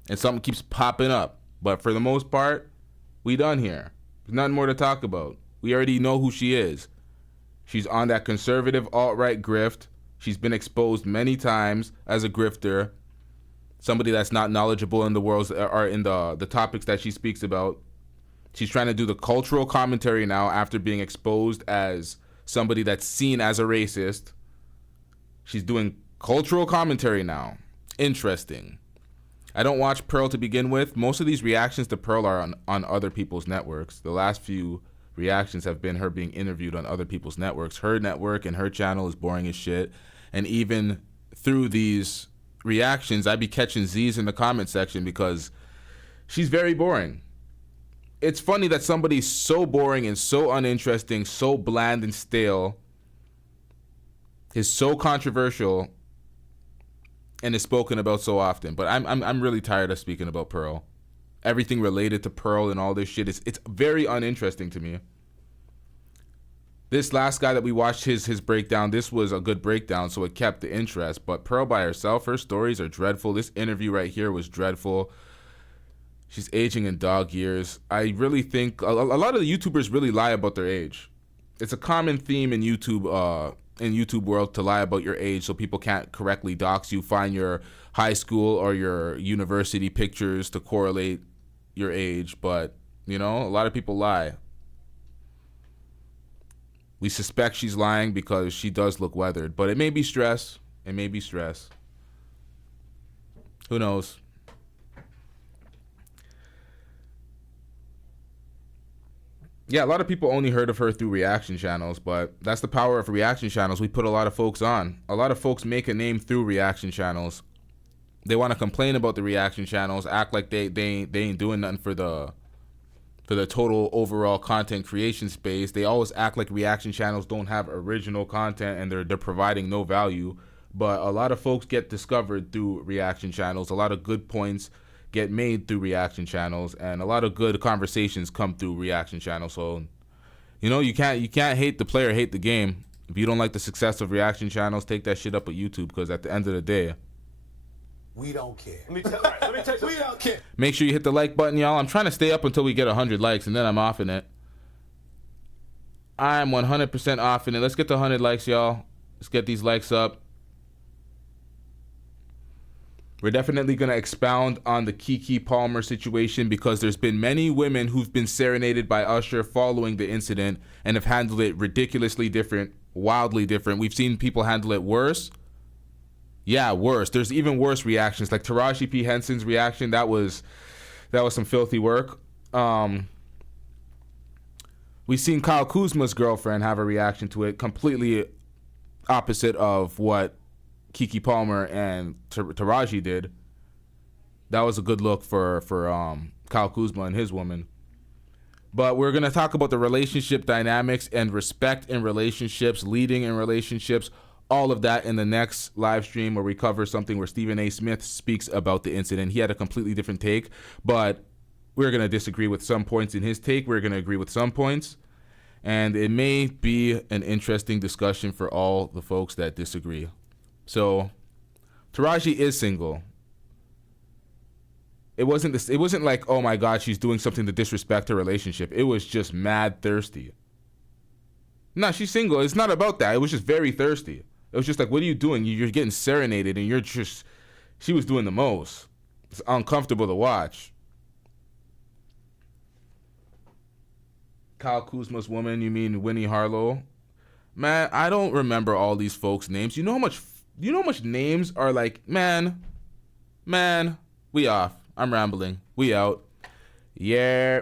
And something keeps popping up. But for the most part, we done here. There's nothing more to talk about. We already know who she is. She's on that conservative alt-right grift. She's been exposed many times as a grifter. Somebody that's not knowledgeable in the world or in the topics that she speaks about. She's trying to do the cultural commentary now after being exposed as somebody that's seen as a racist. She's doing cultural commentary now. Interesting. I don't watch Pearl to begin with. Most of these reactions to Pearl are on other people's networks. The last few reactions have been her being interviewed on other people's networks. Her network and her channel is boring as shit. And even through these reactions, I'd be catching Z's in the comment section because she's very boring. It's funny that somebody so boring and so uninteresting, so bland and stale, is so controversial and is spoken about so often. But I'm really tired of speaking about Pearl. Everything related to Pearl and all this shit it's very uninteresting to me. This last guy that we watched his breakdown, this was a good breakdown, so it kept the interest. But Pearl by herself, her stories are dreadful. This interview right here was dreadful. She's aging in dog years. I really think a lot of the YouTubers really lie about their age. It's a common theme in YouTube world to lie about your age so people can't correctly dox you, find your high school or your university pictures to correlate your age. But, you know, a lot of people lie. We suspect she's lying because she does look weathered, but it may be stress. It may be stress. Who knows? Yeah, a lot of people only heard of her through reaction channels, but that's the power of reaction channels. We put a lot of folks on. A lot of folks make a name through reaction channels. They want to complain about the reaction channels, act like they ain't doing nothing for the total overall content creation space. They always act like reaction channels don't have original content and they're providing no value. But a lot of folks get discovered through reaction channels. A lot of good points get made through reaction channels, and a lot of good conversations come through reaction channels. So, you know, you can't hate the player, hate the game. If you don't like the success of reaction channels, take that shit up with YouTube, because at the end of the day, we don't care. Let me tell you, we don't care. Make sure you hit the like button, y'all. I'm trying to stay up until we get 100 likes, and then I'm offing it. I'm 100% offing it. Let's get to 100 likes, y'all. Let's get these likes up. We're definitely going to expound on the Keke Palmer situation, because there's been many women who've been serenaded by Usher following the incident and have handled it ridiculously different, wildly different. We've seen people handle it worse. Yeah, worse. There's even worse reactions, like Taraji P. Henson's reaction. That was some filthy work. We've seen Kyle Kuzma's girlfriend have a reaction to it, completely opposite of what Keke Palmer and Taraji did. That was a good look for Kyle Kuzma and his woman. But we're going to talk about the relationship dynamics and respect in relationships, leading in relationships, all of that in the next live stream, where we cover something where Stephen A. Smith speaks about the incident. He had a completely different take, but we're going to disagree with some points in his take. We're going to agree with some points. And it may be an interesting discussion for all the folks that disagree. So, Taraji is single. It wasn't like, oh my God, she's doing something to disrespect her relationship. It was just mad thirsty. No, she's single. It's not about that. It was just very thirsty. It was just like, what are you doing? You're getting serenaded, and she was doing the most. It's uncomfortable to watch. Kyle Kuzma's woman, you mean Winnie Harlow? Man, I don't remember all these folks' names. You know how much names are like, man, we off. I'm rambling. We out. Yeah.